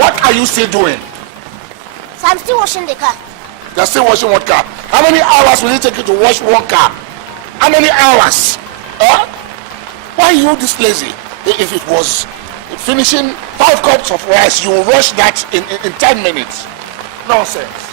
What are you still doing? So I'm still washing the car. You're still washing what car? How many hours will it take you to wash one car? How many hours? Huh? Why are you this lazy? If it was finishing 5 cups of rice, you will rush that in 10 minutes. Nonsense.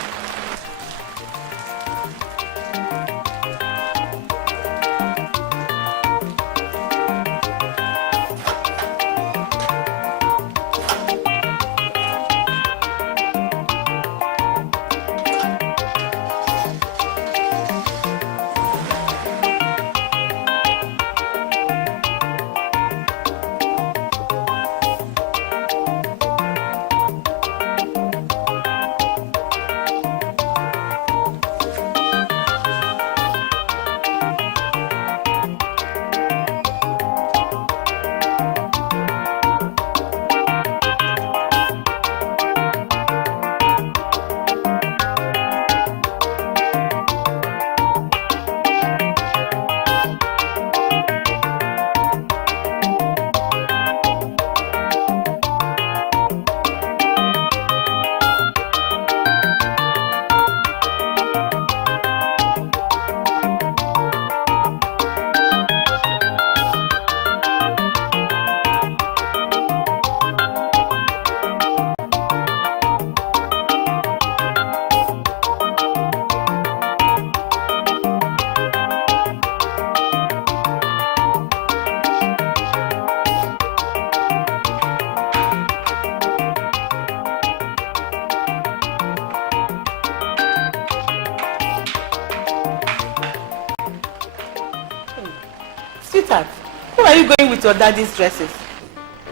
Who are you going with your daddy's dresses?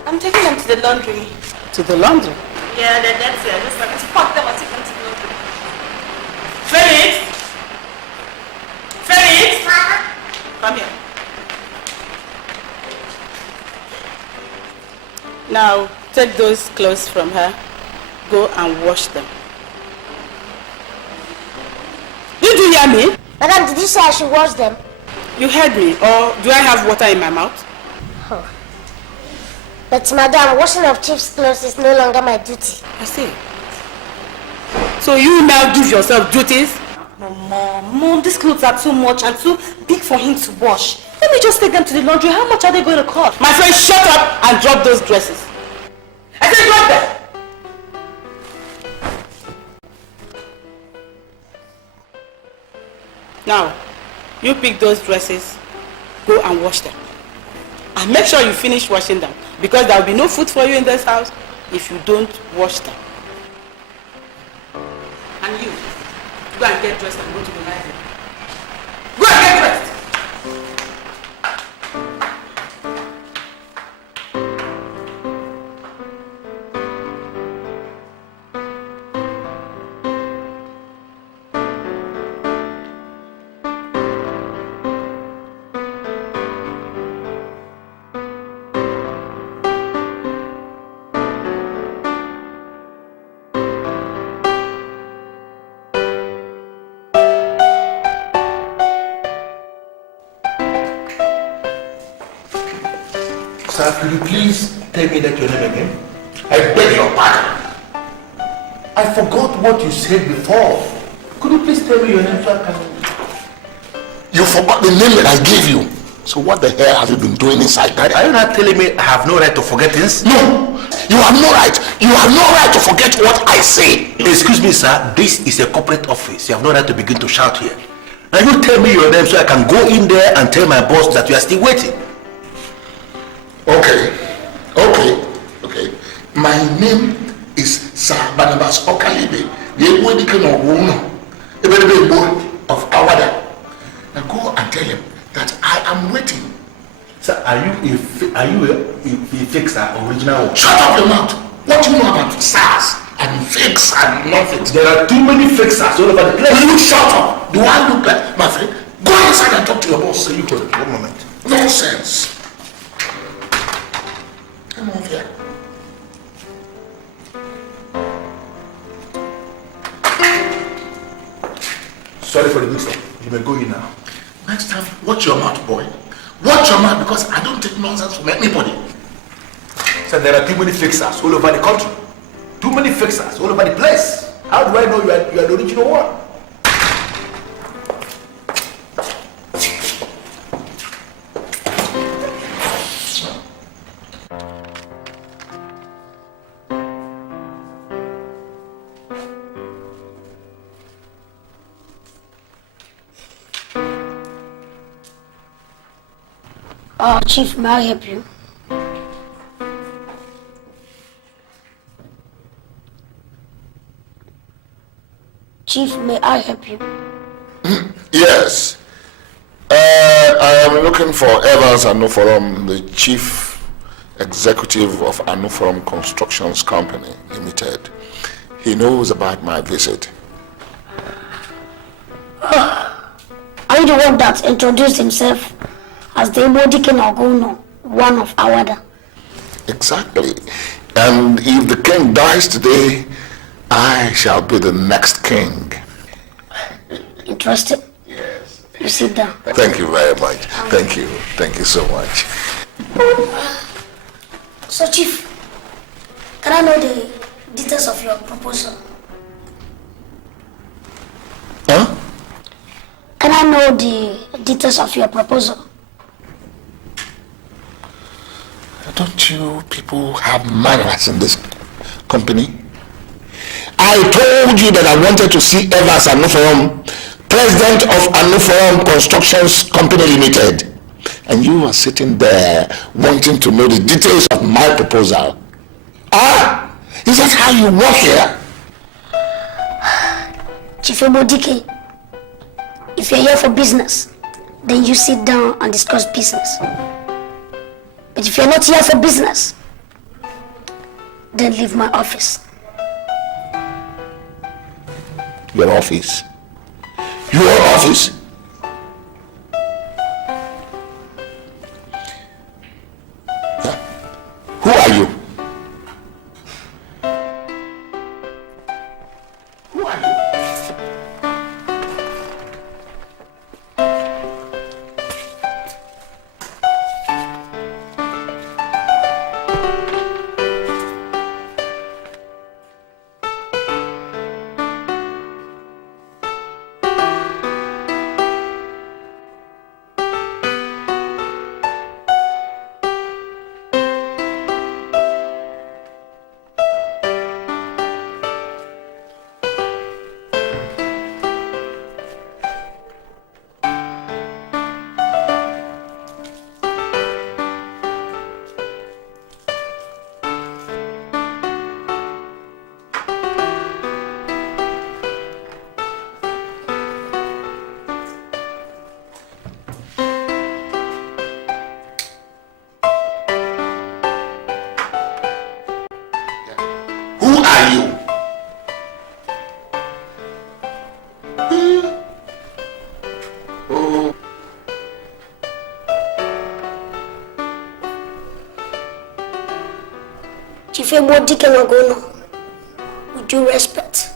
I'm taking them to the laundry. To the laundry? Yeah, that's it. I'm just going to pack them and take them to the laundry. Felix! Felix! Come here. Now, take those clothes from her. Go and wash them. Did you hear me? Madam, did you say I should wash them? You heard me, or do I have water in my mouth? Oh. But madam, washing of chief's clothes is no longer my duty. I see. So you now give yourself duties? No, Mom, these clothes are too much and too big for him to wash. Let me just take them to the laundry. How much are they going to cost? My friend, shut up and drop those dresses. I said drop them! Now, you pick those dresses, go and wash them. And make sure you finish washing them, because there will be no food for you in this house if you don't wash them. And you, go and get dressed and go to the library. Go and get dressed! Sir, could you please tell me that your name again? I beg your pardon. I forgot what you said before. Could you please tell me your name so I can... You forgot the name that I gave you. So what the hell have you been doing inside there? Are you not telling me I have no right to forget things? No! You have no right. You have no right to forget what I say. Excuse me, sir. This is a corporate office. You have no right to begin to shout here. Now you tell me your name so I can go in there and tell my boss that you are still waiting. Okay. My name is Sir Barnabas Okalibe, the Ewedikan of Awada. Now go and tell him that I am waiting. Sir, are you a fixer, original? Shut up your mouth. What do you know about SARS and fakes and nothing? There are too many fixers all over the place. Will you shut up? Do I look like my friend? Go inside and talk to your boss. So you hold it. 1 moment. Nonsense. Come over here. Sorry for the mix-up. You may go in now. Next time, watch your mouth, boy. Watch your mouth, because I don't take nonsense from anybody. Sir, there are too many fixers all over the country. Too many fixers all over the place. How do I know you are the original one? Chief, may I help you? Chief, may I help you? Yes. I am looking for Evans Anuforum, the chief executive of Anuforum Constructions Company Limited. He knows about my visit. Are you the one that introduced himself as the Imodikin Ogono, one of Awada? Exactly. And if the king dies today, I shall be the next king. Interested? Yes. You sit down. Thank you very much. Thank you. Thank you so much. So, Chief, can I know the details of your proposal? Huh? Can I know the details of your proposal? Don't you people have manners in this company? I told you that I wanted to see Evans Anuforum, president of Anuforum Constructions Company Limited. And you are sitting there wanting to know the details of my proposal. Is that how you work here? Chief Imodike, if you're here for business, then you sit down and discuss business. But if you're not here for business, then leave my office. Your office? Your office? Huh? Who are you? Who are you? Chief Imodike Ogono, with due respect,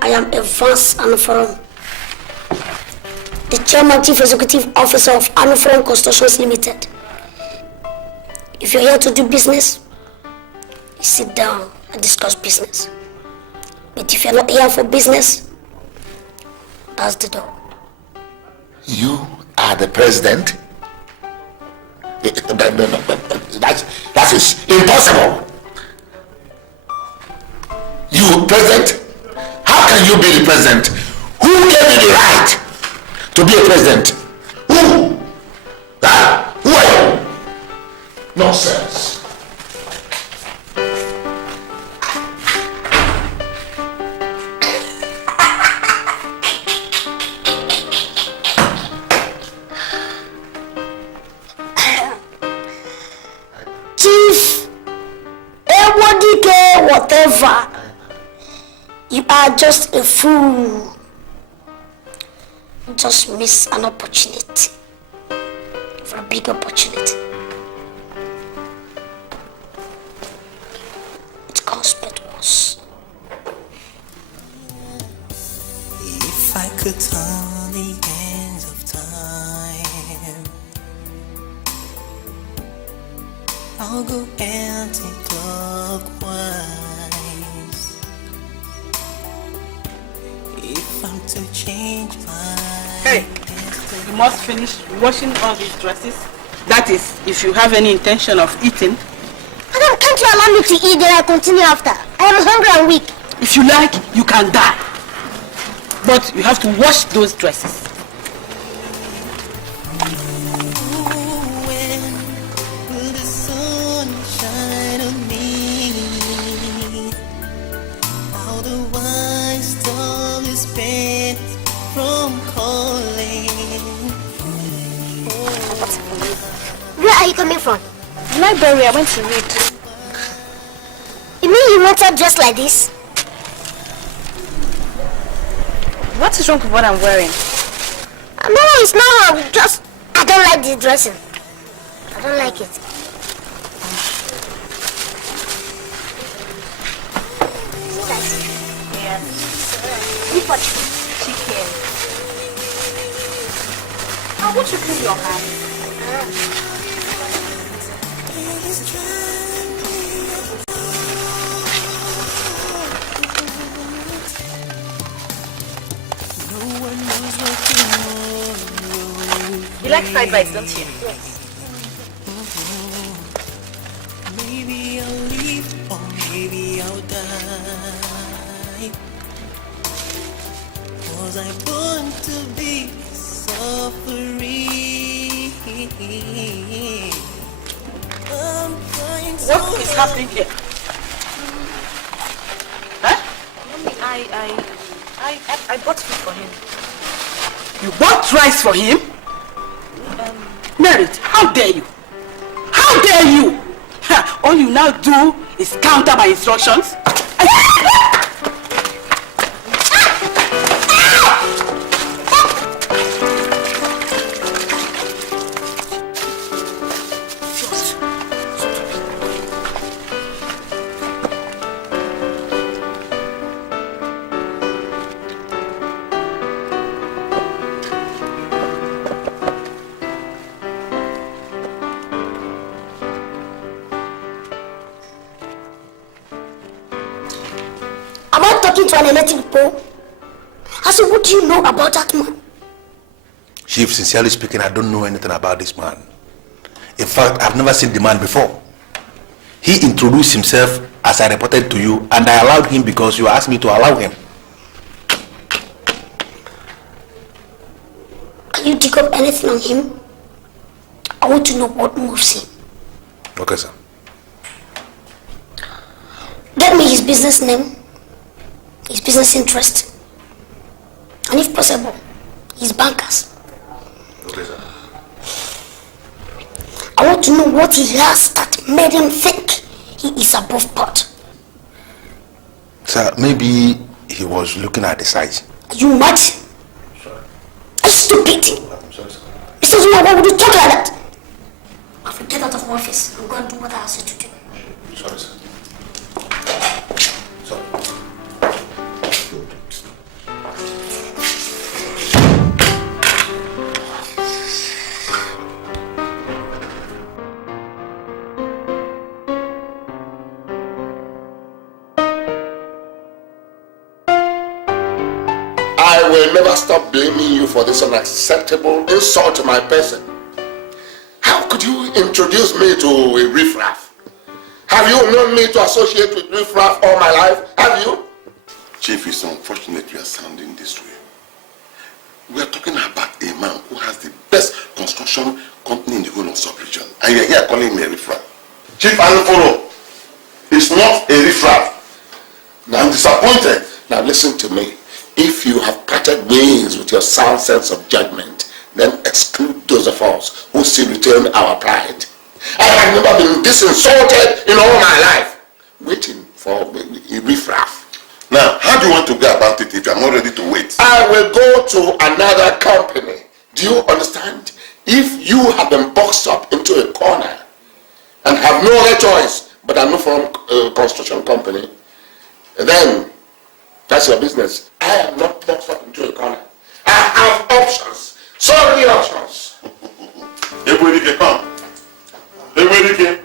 I am Evans Anuforum, the Chairman Chief Executive Officer of Anuforum Constructions Limited. If you're here to do business, you sit down and discuss business. But if you're not here for business, that's the door. You are the president? That is impossible. You president? How can you be the president? Who gave you the right to be a president? Who? Who are you? Nonsense. Chief Imodike, whatever, you are just a fool. You just miss an opportunity for a big opportunity. It comes but once. If I could turn the hands of time I'll go anti-clockwise. If I'm to change my Hey, you must finish washing all these dresses. That is, if you have any intention of eating. Madam, can't you allow me to eat then I continue after? I am hungry and weak. If you like, you can die. But you have to wash those dresses. Where are you coming from? The library, I went to read. You mean you went up just like this? What is wrong with what I'm wearing? No, it's not wrong. Just, I don't like this dressing. I don't like it. Yeah. Eat what? Chicken. How would you clean your hands? You like fried rice, don't you? Yes. maybe I'll leave or maybe I'll die. 'Cause I want to be suffering. What is happening here? Huh? Mommy, I bought food for him. You bought rice for him? Merit, how dare you? How dare you? Ha, all you now do is counter my instructions. To an electric pole. I said, what do you know about that man? Chief, sincerely speaking, I don't know anything about this man. In fact, I've never seen the man before. He introduced himself as I reported to you, and I allowed him because you asked me to allow him. Can you dig up anything on him? I want to know what moves him. Okay, sir. Get me his business name, his business interest, and if possible, his bankers. Okay, sir. I want to know what he has that made him think he is above board. Sir, maybe he was looking at the size. Are you mad? Sorry. Are you stupid? I'm sorry, sir. Mr. Zuma, why would you talk like that? I'll get out of office and go and do what I asked you to do. Sorry, sir. Sorry. I will never stop blaming you for this unacceptable insult to my person. How could you introduce me to a riffraff? Have you known me to associate with riffraff all my life? Have you? Chief, it's unfortunate you are sounding this way. We are talking about a man who has the best construction company in the whole of sub-region. And you're here calling me a riffraff. Chief Anuforo is not a riffraff. I'm disappointed. Now listen to me. If you have parted ways with your sound sense of judgment, then exclude those of us who still retain our pride. I have never been this insulted in all my life, waiting for a riffraff. Now, how do you want to go about it if you are not ready to wait? I will go to another company. Do you understand? If you have been boxed up into a corner and have no other choice but a from construction company, then that's your business. I am not boxed up into a corner. I have options. So many options. Everybody come. Everybody.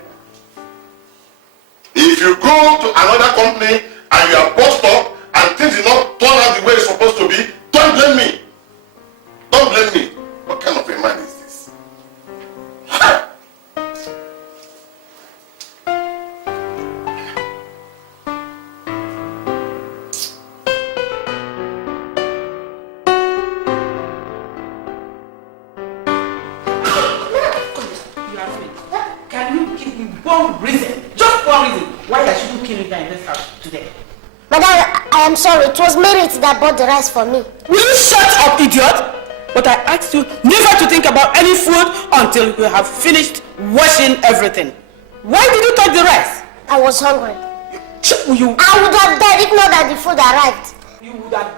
one reason, just one reason, why I shouldn't kill you here in this house today. Madam, I am sorry. It was Merit that bought the rice for me. Will you shut up, idiot? But I asked you never to think about any food until you have finished washing everything. Why did you touch the rice? I was hungry. You... I would have died if not that the food arrived. You would have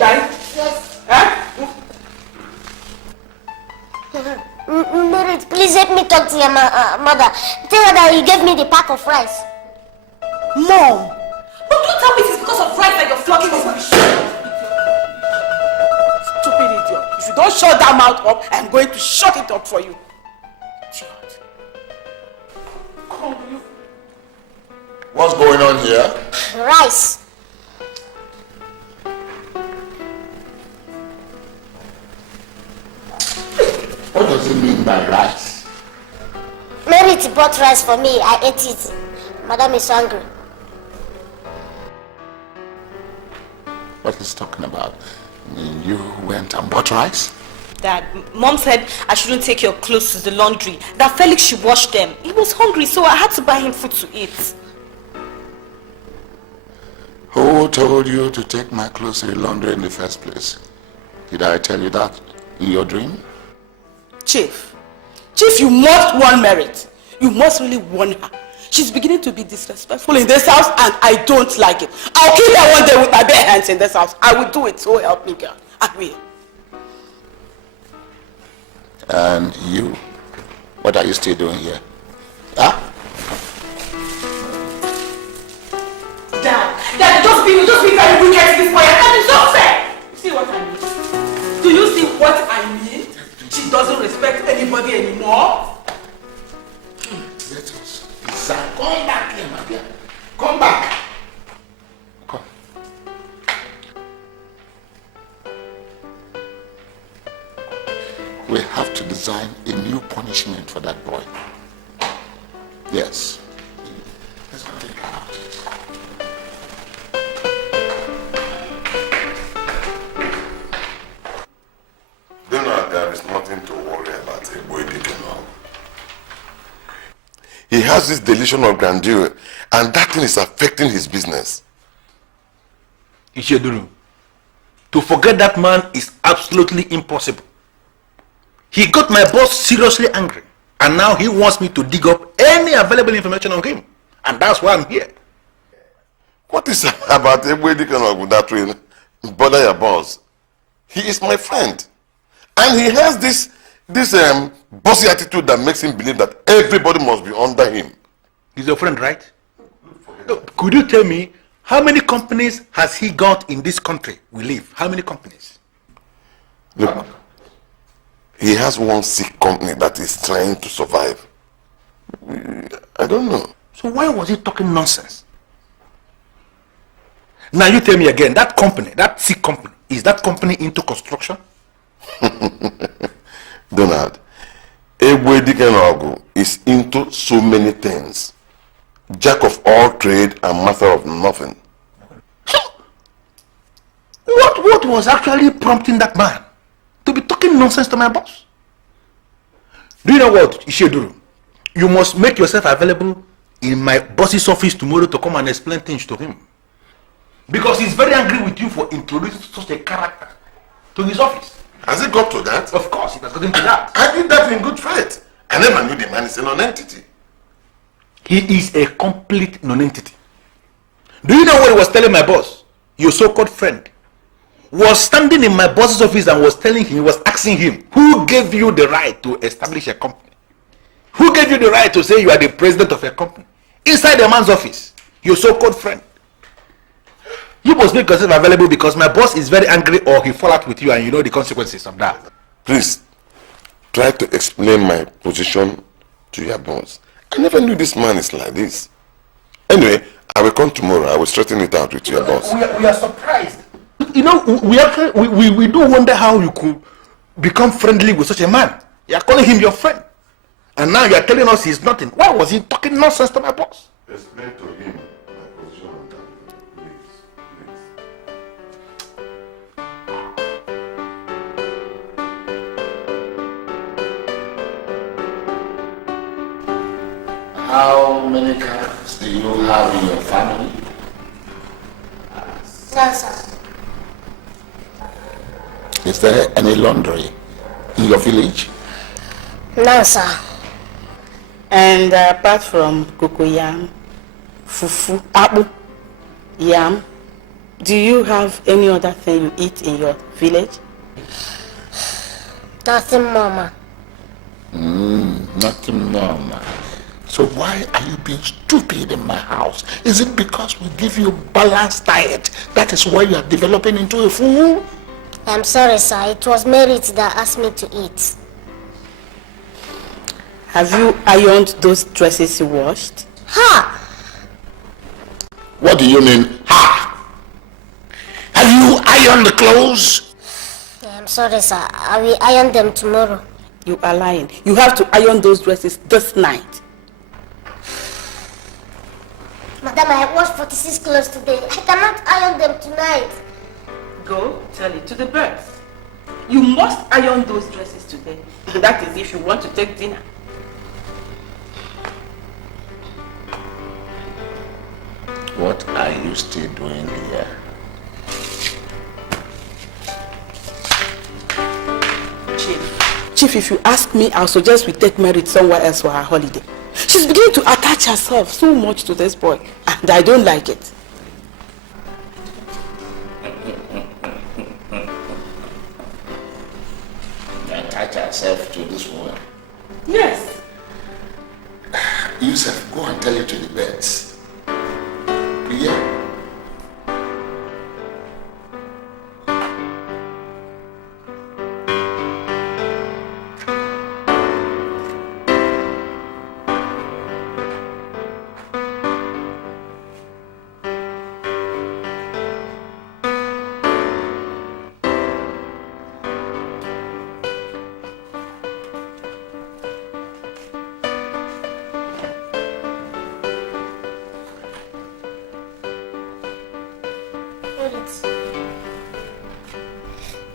died? Yes. Huh? Merit, please help me talk to your mother. Tell her that you gave me the pack of rice. Mom! But don't tell me it is because of rice that you're flogging this bitch. Stupid idiot. If you don't shut that mouth up, I'm going to shut it up for you. Idiot. Come on, you. What's going on here? Rice. What does it mean by rice? Merit bought rice for me. I ate it. Madam is hungry. What he's talking about? You went and bought rice? Dad, Mom said I shouldn't take your clothes to the laundry. That Felix should wash them. He was hungry, so I had to buy him food to eat. Who told you to take my clothes to the laundry in the first place? Did I tell you that in your dream? Chief, you must warn Merit. You must really warn her. She's beginning to be disrespectful in this house and I don't like it. I'll kill her one day with my bare hands in this house. I will do it, so help me God. I will. And you? What are you still doing here? Huh? Dad, just be very wicked to this boy. And it's not fair. See what I mean? Do you see what I mean? She doesn't respect anybody anymore. Let us. Come back here, my dear. Come back. Come. We have to design a new punishment for that boy. Yes. Let's go take her out. There is nothing to worry about a boy now. He has this delusion of grandeur, and that thing is affecting his business. Icheduru, to forget that man is absolutely impossible. He got my boss seriously angry, and now he wants me to dig up any available information on him, and that's why I'm here. What is about a boy that will bother your boss? He is my friend. And he has this bossy attitude that makes him believe that everybody must be under him. He's your friend, right? Could you tell me how many companies has he got in this country we live? How many companies? Look, he has one sick company that is trying to survive. I don't know. So why was he talking nonsense? Now you tell me again, that company, that sick company, is that company into construction? Donald, Egwedikenogu is into so many things. Jack of all trade and master of nothing. What was actually prompting that man to be talking nonsense to my boss? Do you know what, Isheduru? You must make yourself available in my boss's office tomorrow to come and explain things to him. Because he's very angry with you for introducing such a character to his office. Has it got to that? Of course, it has gotten to that. I did that in good faith. I never knew the man is a non-entity. He is a complete non-entity. Do you know what he was telling my boss? Your so-called friend was standing in my boss's office and was telling him, he was asking him, who gave you the right to establish a company? Who gave you the right to say you are the president of a company? Inside the man's office, your so-called friend. You must make yourself available because my boss is very angry or he fall out with you and you know the consequences of that. Please, try to explain my position to your boss. I never knew this man is like this. Anyway, I will come tomorrow. I will straighten it out with your boss. We are surprised. You know, we do wonder how you could become friendly with such a man. You are calling him your friend. And now you are telling us he's nothing. Why was he talking nonsense to my boss? Explain to him my position on that. How many cats do you have in your family? No, sir. Is there any laundry in your village? No, sir. And apart from cocoyam, fufu, abu, yam, do you have any other thing you eat in your village? Nothing, Mama. Nothing normal. So why are you being stupid in my house? Is it because we give you balanced diet? That is why you are developing into a fool? I'm sorry, sir. It was Merit that asked me to eat. Have you ironed those dresses you washed? Ha! What do you mean, ha? Have you ironed the clothes? I'm sorry, sir. I will iron them tomorrow. You are lying. You have to iron those dresses this night. Madam, I washed 46 clothes today. I cannot iron them tonight. Go tell it to the birds. You must iron those dresses today. That is if you want to take dinner. What are you still doing here? Chief, if you ask me, I'll suggest we take Merit somewhere else for her holiday. She's beginning to attach herself so much to this boy, and I don't like it. Attach herself to this woman? Yes. Yusuf, go and tell it to the birds. Yeah?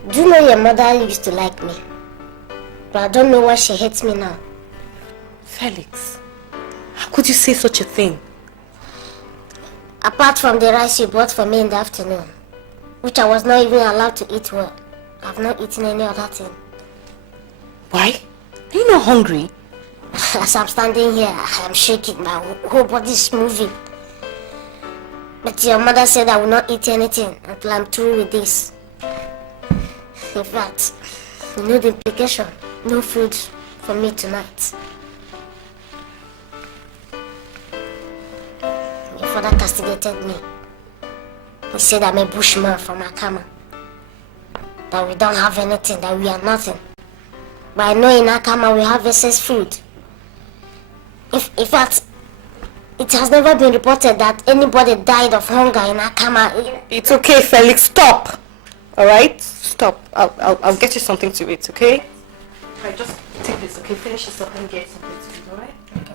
Do you know your mother used to like me? But I don't know why she hates me now. Felix, how could you say such a thing? Apart from the rice you bought for me in the afternoon, which I was not even allowed to eat well, I've not eaten any other thing. Why? Are you not hungry? As I'm standing here, I'm shaking. My whole body is moving. But your mother said I will not eat anything until I'm through with this. In fact, you know the implication. No food for me tonight. Your father castigated me. He said I'm a bushman from Akama. That we don't have anything, that we are nothing. But I know in Akama we have excess food. In fact, it has never been reported that anybody died of hunger in Akama. It's okay, Felix, stop. Alright? Stop. I'll get you something to eat, okay? Alright, just take this, okay? Finish this up and get something to eat, alright? Okay.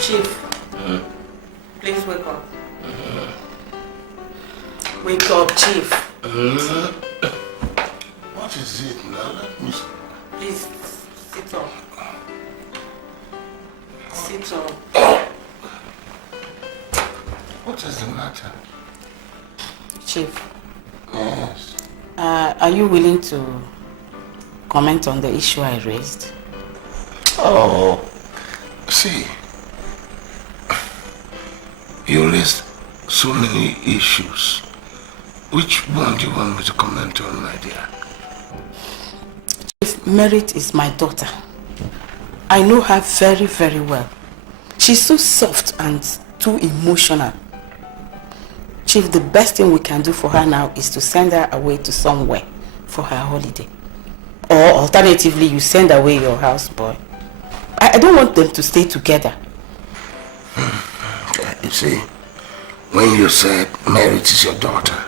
Chief, please wake up. Wake up, Chief. What is it now? Let me... Please, sit up. Sit up. What is the matter? Chief, Yes. are you willing to comment on the issue I raised? Oh, see, you raised so many issues. Which one do you want me to comment on, my dear? Chief, Merit is my daughter. I know her very, very well. She's so soft and too emotional. Chief, the best thing we can do for her now is to send her away to somewhere for her holiday. Or alternatively, you send away your houseboy. I don't want them to stay together. You see, when you said Merit is your daughter,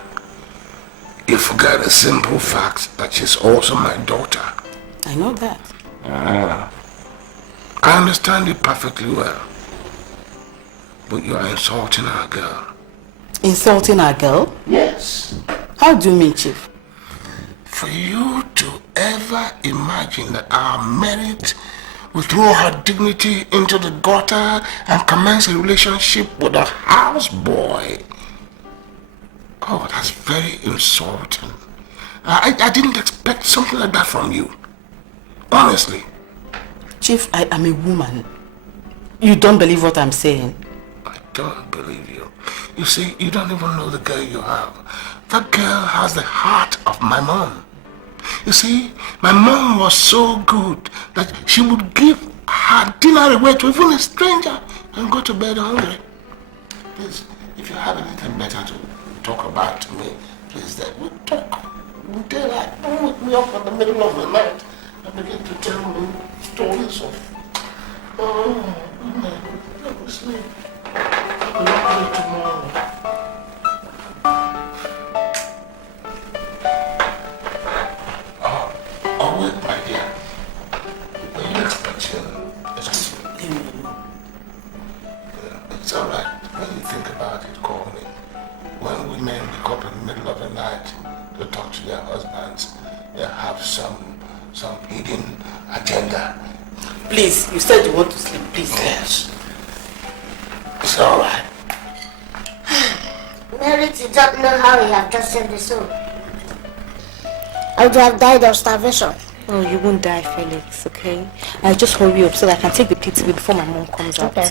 you forgot a simple fact that she's also my daughter. I know that. I understand you perfectly well. But you are insulting our girl. Insulting our girl? Yes. How do you mean, Chief? For you to ever imagine that our Merit will throw her dignity into the gutter and commence a relationship with a houseboy. Oh, that's very insulting. I didn't expect something like that from you. Honestly. Chief, I am a woman. You don't believe what I'm saying? I don't believe you. You see, you don't even know the girl you have. That girl has the heart of my mom. You see, my mom was so good that she would give her dinner away to even a stranger and go to bed hungry. Please, if you have anything better to talk about to me, please, then we'll talk. We'll tell her. Don't wake me up in the middle of the night and begin to tell me stories of, oh, let me sleep. I'll look at it tomorrow. Oh, wait, my dear. Were you expecting? It's all right. When you think about it, call me. When women wake up in the middle of the night to talk to their husbands, they have some hidden agenda. Please, you said you want to sleep, please. Yes. It's all right. Merit, you don't know how you have just saved the soul. I would have died of starvation. Oh, you won't die, Felix, okay? I'll just hurry up so that I can take the PTV before my mom comes out. Okay.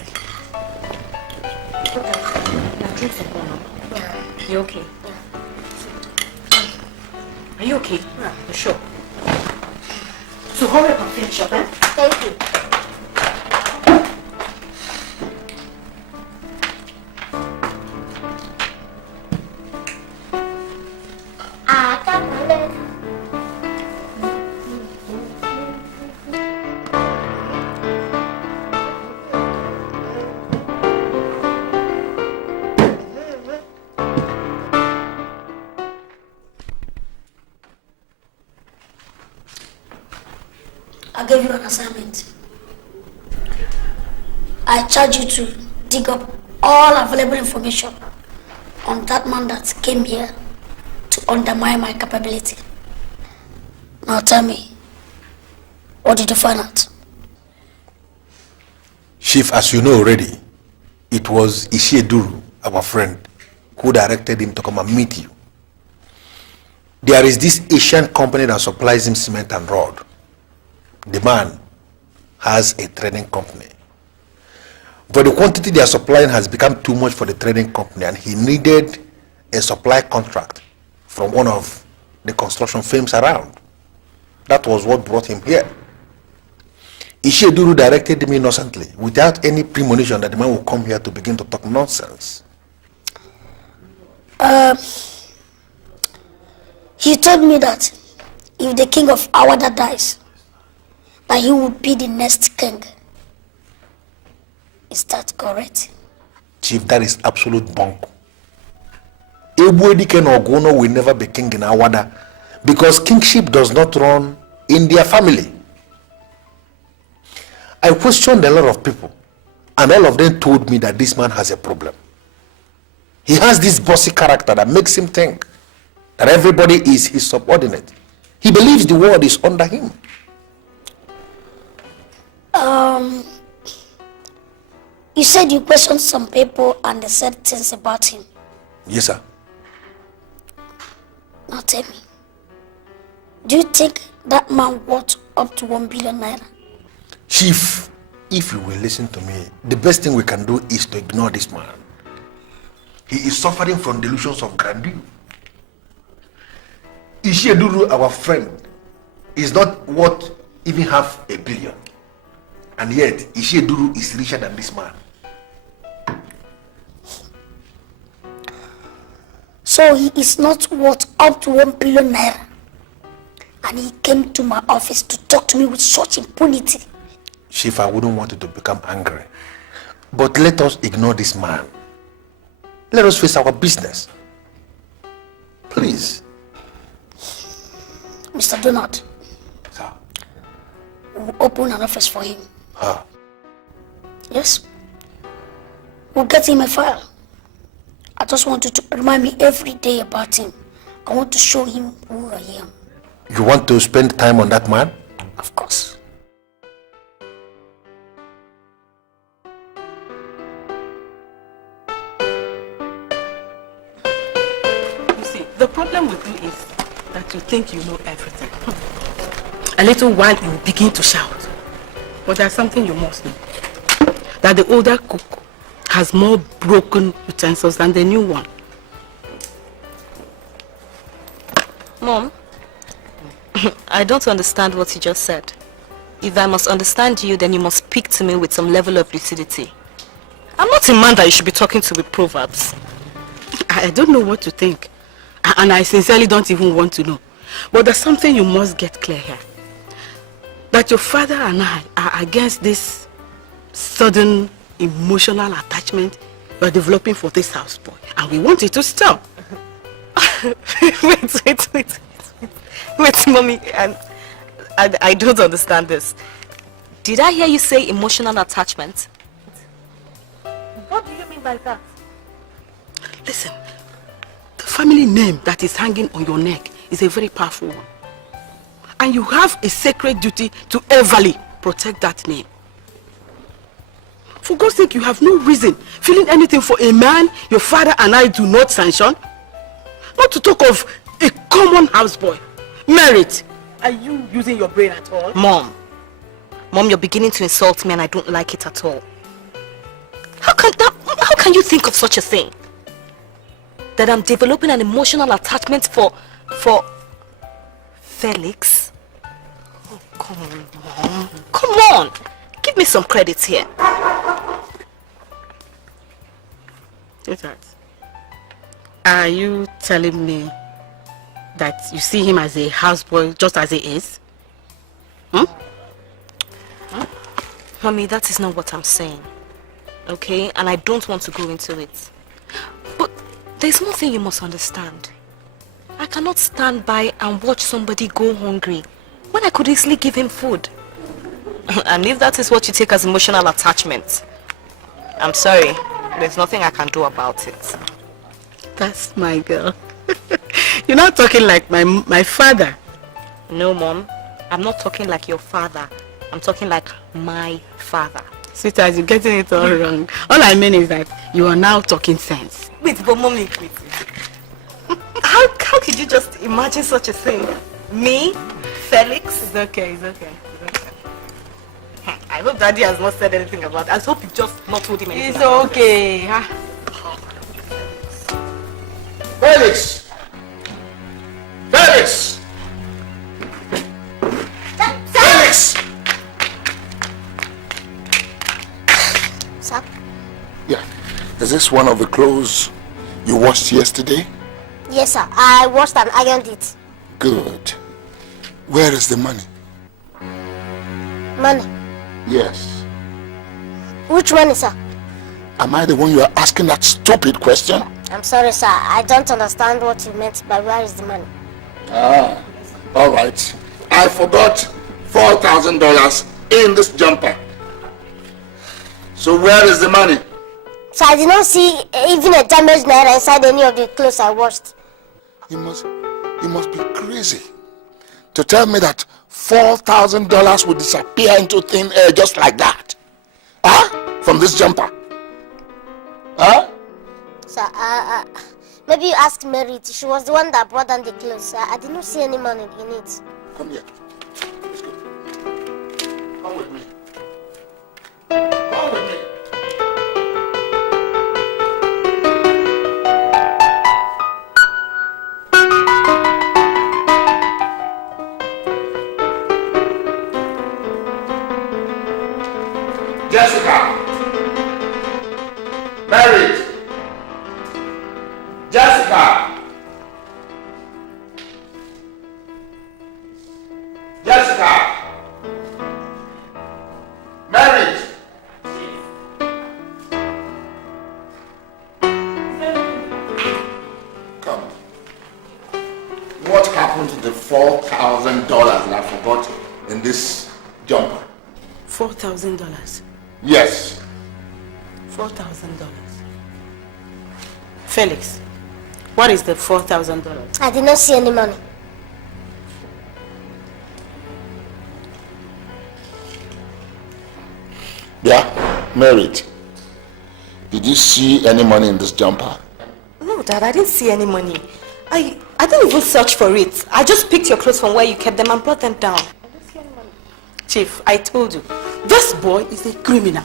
Now drink some more. Yeah. You okay? Yeah. Are you okay? Yeah. You sure? So hurry up and finish up, eh? Thank you. I gave you an assignment. I charge you to dig up all available information on that man that came here to undermine my capability. Now tell me, what did you find out? Chief, as you know already, it was Chinedu, our friend, who directed him to come and meet you. There is this Asian company that supplies him cement and road. The man has a trading company. But the quantity they are supplying has become too much for the trading company, and he needed a supply contract from one of the construction firms around. That was what brought him here. Chinedu directed him innocently, without any premonition that the man will come here to begin to talk nonsense. He told me that if the king of Awada dies, that he would be the next king. Is that correct? Chief, that is absolute bunk. Ebuedike no Ogono will never be king in Awada because kingship does not run in their family. I questioned a lot of people, and all of them told me that this man has a problem. He has this bossy character that makes him think that everybody is his subordinate. He believes the world is under him. You said you questioned some people and they said things about him. Yes, sir. Now tell me, do you think that man worth up to 1 billion naira? Chief, if you will listen to me, the best thing we can do is to ignore this man. He is suffering from delusions of grandeur. Chinedu, our friend, is not worth even half a billion. And yet, Chinedu is richer than this man. So he is not worth up to 1 billion naira. And he came to my office to talk to me with such impunity. Chief, I wouldn't want you to become angry. But let us ignore this man. Let us face our business. Please. Mr. Donald. Sir. We'll open an office for him. Huh? Yes. We'll get him a file. I just want you to remind me every day about him. I want to show him who I am. You want to spend time on that man? Of course. You see, the problem with you is that you think you know everything. A little while you begin to shout. But there's something you must know. That the older cook has more broken utensils than the new one. Mom, I don't understand what you just said. If I must understand you, then you must speak to me with some level of lucidity. I'm not a man that you should be talking to with proverbs. I don't know what to think. And I sincerely don't even want to know. But there's something you must get clear here. That your father and I are against this sudden emotional attachment we're developing for this houseboy. And we want it to stop. Wait, Mommy. I don't understand this. Did I hear you say emotional attachment? What do you mean by that? Listen, the family name that is hanging on your neck is a very powerful one. And you have a sacred duty to everly protect that name. For God's sake, you have no reason feeling anything for a man your father and I do not sanction. Not to talk of a common houseboy. Merit. Are you using your brain at all? Mom, you're beginning to insult me and I don't like it at all. How can you think of such a thing? That I'm developing an emotional attachment for Felix? Oh, come on, Mom. Come on. Give me some credit here. Sweetheart, are you telling me that you see him as a houseboy just as he is? Mommy, that is not what I'm saying. Okay? And I don't want to go into it. But there's one thing you must understand. I cannot stand by and watch somebody go hungry when I could easily give him food. And if that is what you take as emotional attachment, I'm sorry. There's nothing I can do about it. That's my girl. You're not talking like my father. No, Mom. I'm not talking like your father. I'm talking like my father. Sweetheart, you're getting it all wrong. All I mean is that you are now talking sense. Wait, but Mommy, wait. How could you just imagine such a thing? Me? Felix? It's okay. I hope Daddy has not said anything about it. I hope you just not told him anything. It's okay. Felix! Felix! Felix! Sir? Yeah. Is this one of the clothes you washed yesterday? Yes, sir. I washed and ironed it. Good. Where is the money? Money? Yes. Which money, sir? Am I the one you are asking that stupid question? I'm sorry, sir. I don't understand what you meant by where is the money. Ah, all right. I forgot $4,000 in this jumper. So where is the money? So I did not see even a damaged naira inside any of the clothes I washed. You must be crazy to tell me that $4,000 would disappear into thin air just like that. Huh? From this jumper. Huh? Sir, maybe you ask Merit. She was the one that brought down the clothes. I did not see any money in it. Come here. Let's go. Come with me. Come with me. Jessica! Married! Jessica! Jessica! Married! the $4,000 that I forgot in this jumper? $4,000. Yes. $4,000. Felix, what is the $4,000? I did not see any money. Yeah, Merit. Did you see any money in this jumper? No, Dad, I didn't see any money. I didn't even search for it. I just picked your clothes from where you kept them and brought them down. Chief, I told you, this boy is a criminal.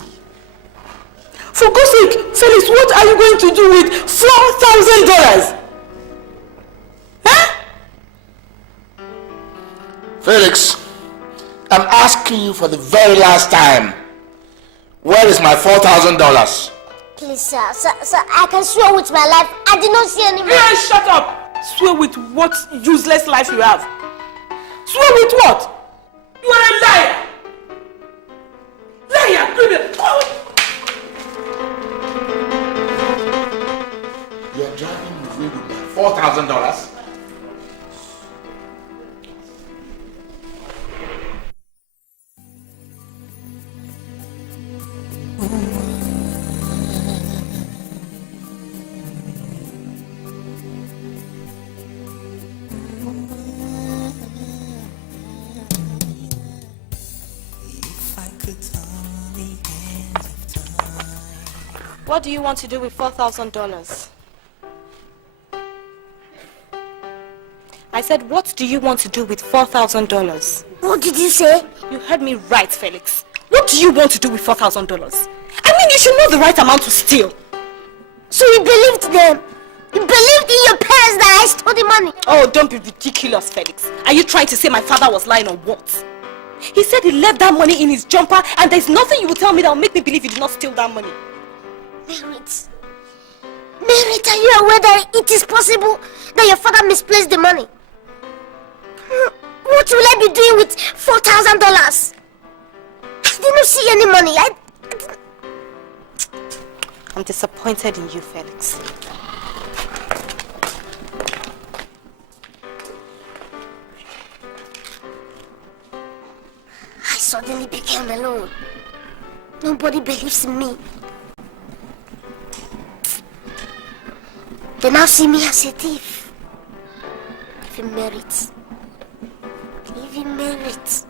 For God's sake, Felix, what are you going to do with $4,000? Huh? Felix, I'm asking you for the very last time. Where is my $4,000? Please, sir, I can swear with my life, I did not see any money. Hey, shut up! Swear with what useless life you have? Swear with what? You are a liar! Liar! Criminal! You are driving me away with my $4,000? What do you want to do with $4,000? I said, what do you want to do with $4,000? What did you say? You heard me right, Felix. What do you want to do with $4,000? I mean, you should know the right amount to steal. So you believed them? You believed in your parents that I stole the money? Oh, don't be ridiculous, Felix. Are you trying to say my father was lying or what? He said he left that money in his jumper and there's nothing you will tell me that will make me believe you did not steal that money. Merit, are you aware that it is possible that your father misplaced the money? What will I be doing with $4,000? I did not see any money. I'm disappointed in you, Felix. I suddenly became alone. Nobody believes in me. They now see me as a thief. Give him merit. Give him merit.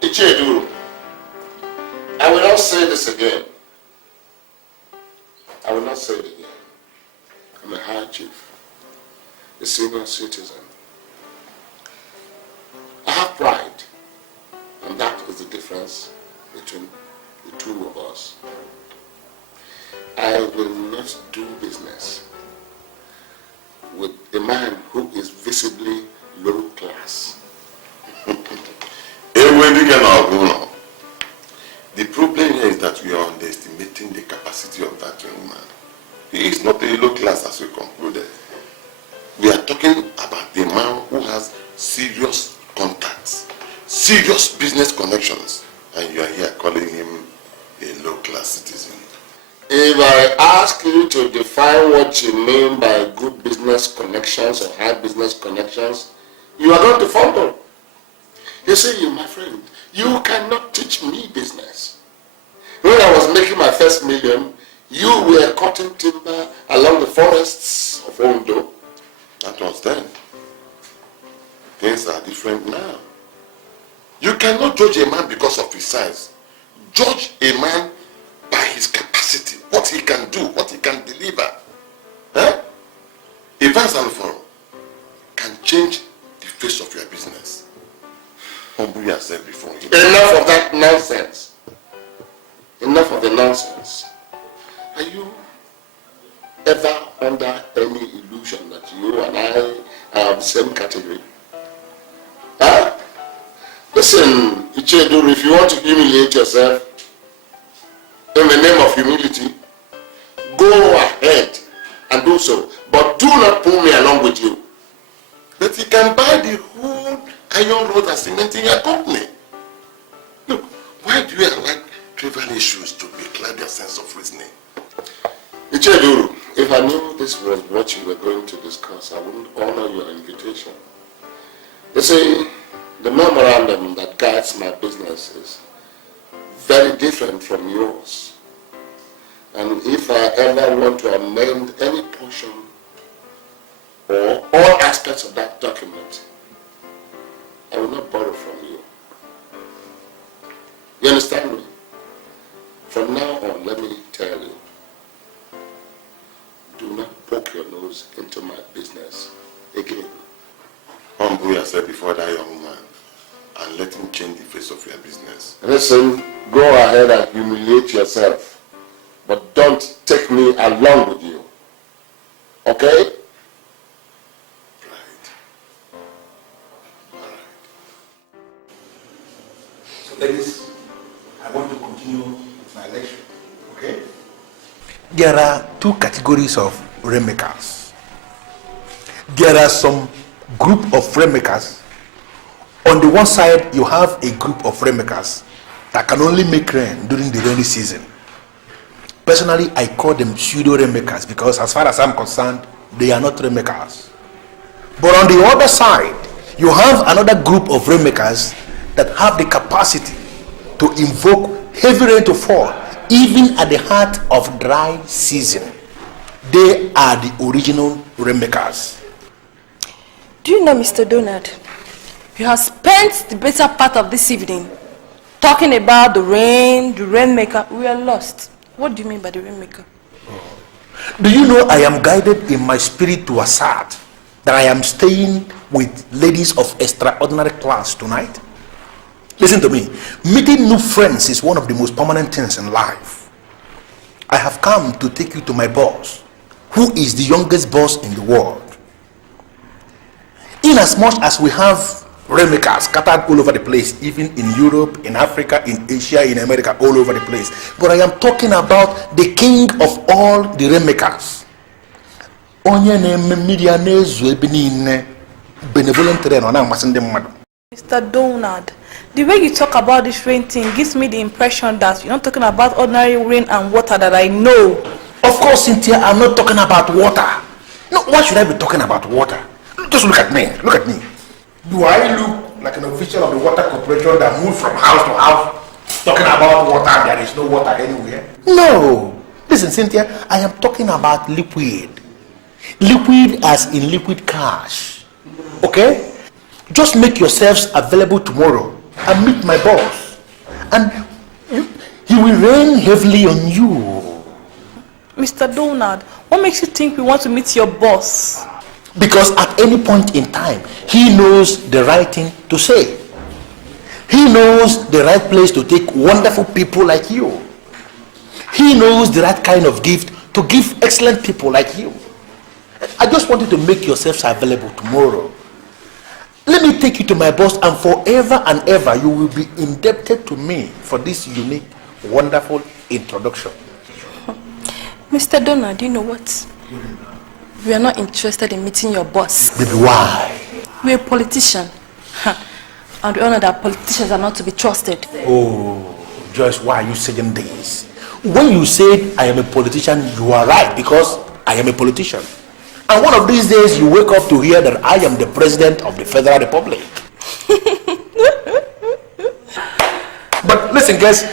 Chinedu, I will not say this again. I will not say it again. I'm a high chief, a senior citizen. I have pride, and that is the difference between the two of us. I will not do business with a man who is visibly low class. The problem here is that we are underestimating the capacity of that young man. He is not a low class as we concluded. We are talking about the man who has serious contacts, serious business connections, and you are here calling him a low class citizen. If I ask you to define what you mean by good business connections or high business connections, you are going to fumble. You see, my friend, you cannot teach me business. When I was making my first million, you were cutting timber along the forests of Ondo. That was then. Things are different now. You cannot judge a man because of his size. Judge a man by his capacity, what he can do, what he can deliver. Huh? Events and forum can change the face of your business. Humble yourself before him. Enough of that nonsense. Enough of the nonsense. Are you ever under any illusion that you and I are of the same category? Huh? Listen, Chinedu, if you want to humiliate yourself in the name of humility, go ahead and do so. But do not pull me along with you. But he can buy the whole iron rod and cement in your company. Look, why do you allow trivial issues to becloud your sense of reasoning? Chinedu, if I knew this was what you were going to discuss, I wouldn't honor your invitation. You see, the memorandum that guides my business is very different from yours. And if I ever want to amend any portion or all aspects of that document, I will not borrow from you. You understand me? From now on, let me tell you, do not poke your nose into my business again. Humble yourself before that young man and let him change the face of your business. Listen, go ahead and humiliate yourself, but don't take me along with you. Okay? Right. Alright. So ladies, I want to continue with my lecture, okay? There are two categories of rainmakers. There are some group of rainmakers. On the one side, you have a group of rainmakers that can only make rain during the rainy season. Personally, I call them pseudo rainmakers because as far as I'm concerned, they are not rainmakers. But on the other side, you have another group of rainmakers that have the capacity to invoke heavy rain to fall even at the heart of dry season. They are the original rainmakers. Do you know, Mr. Donald, you have spent the better part of this evening talking about the rainmaker. We are lost. What do you mean by the rainmaker? Do you know I am guided in my spirit to assert that I am staying with ladies of extraordinary class tonight? Listen to me. Meeting new friends is one of the most permanent things in life. I have come to take you to my boss, who is the youngest boss in the world. In as much as we have rainmakers scattered all over the place, even in Europe, in Africa, in Asia, in America, all over the place. But I am talking about the king of all the rainmakers. Mr. Donald, the way you talk about this rain thing gives me the impression that you're not talking about ordinary rain and water that I know. Of course, Cynthia, I'm not talking about water. No, why should I be talking about water? Just look at me. Look at me. Do I look like an official of the water corporation that moves from house to house talking about water and there is no water anywhere? No. Listen, Cynthia, I am talking about liquid. Liquid as in liquid cash. Okay? Just make yourselves available tomorrow and meet my boss. And he will rain heavily on you. Mr. Donald, what makes you think we want to meet your boss? Because at any point in time, he knows the right thing to say. He knows the right place to take wonderful people like you. He knows the right kind of gift to give excellent people like you. I just want you to make yourselves available tomorrow. Let me take you to my boss, and forever and ever you will be indebted to me for this unique, wonderful introduction. Mr. Donald, you know what? We are not interested in meeting your boss. Baby, why? We're a politician. And we all know that politicians are not to be trusted. Oh, Joyce, why are you saying this? When you said I am a politician, you are right, because I am a politician. And one of these days you wake up to hear that I am the president of the Federal Republic. But listen, guys,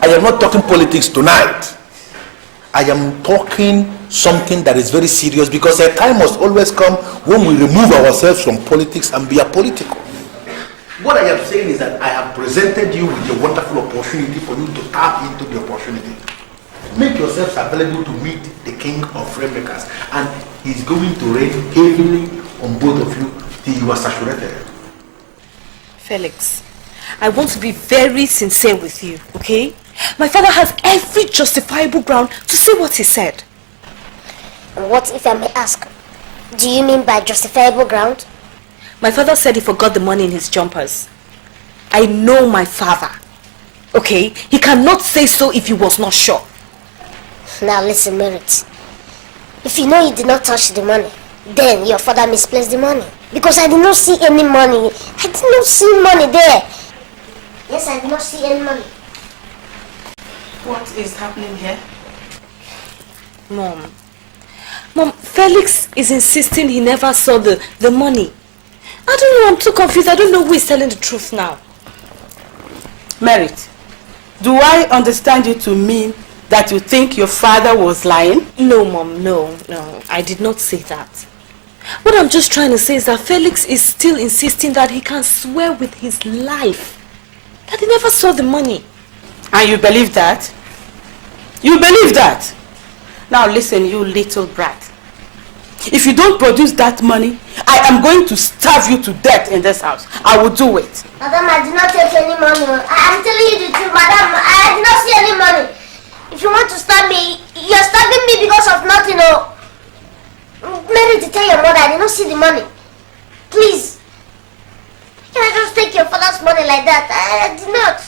I am not talking politics tonight. I am talking something that is very serious, because a time must always come when we remove ourselves from politics and be apolitical. What I am saying is that I have presented you with a wonderful opportunity for you to tap into the opportunity. Make yourselves available to meet the king of rainmakers, and he's going to rain heavily on both of you till you are saturated. Felix, I want to be very sincere with you, okay? My father has every justifiable ground to say what he said. And what, if I may ask, do you mean by justifiable ground? My father said he forgot the money in his jumpers. I know my father, okay? He cannot say so if he was not sure. Now listen, Merit. If you know you did not touch the money, then your father misplaced the money. Because I did not see any money. I did not see money there. Yes, I did not see any money. What is happening here? Mom, Felix is insisting he never saw the money. I don't know, I'm too confused. I don't know who is telling the truth now. Merit, do I understand you to mean that you think your father was lying? No, Mom, no. I did not say that. What I'm just trying to say is that Felix is still insisting that he can swear with his life that he never saw the money. And you believe that? You believe that? Now listen, you little brat. If you don't produce that money, I am going to starve you to death in this house. I will do it. Madam, I did not take any money. I'm telling you the truth, madam. I did not see any money. If you want to stab me, you're stabbing me because of nothing. Oh. Mary, to tell your mother, I did not see the money. Please. You can't just take your father's money like that. I did not.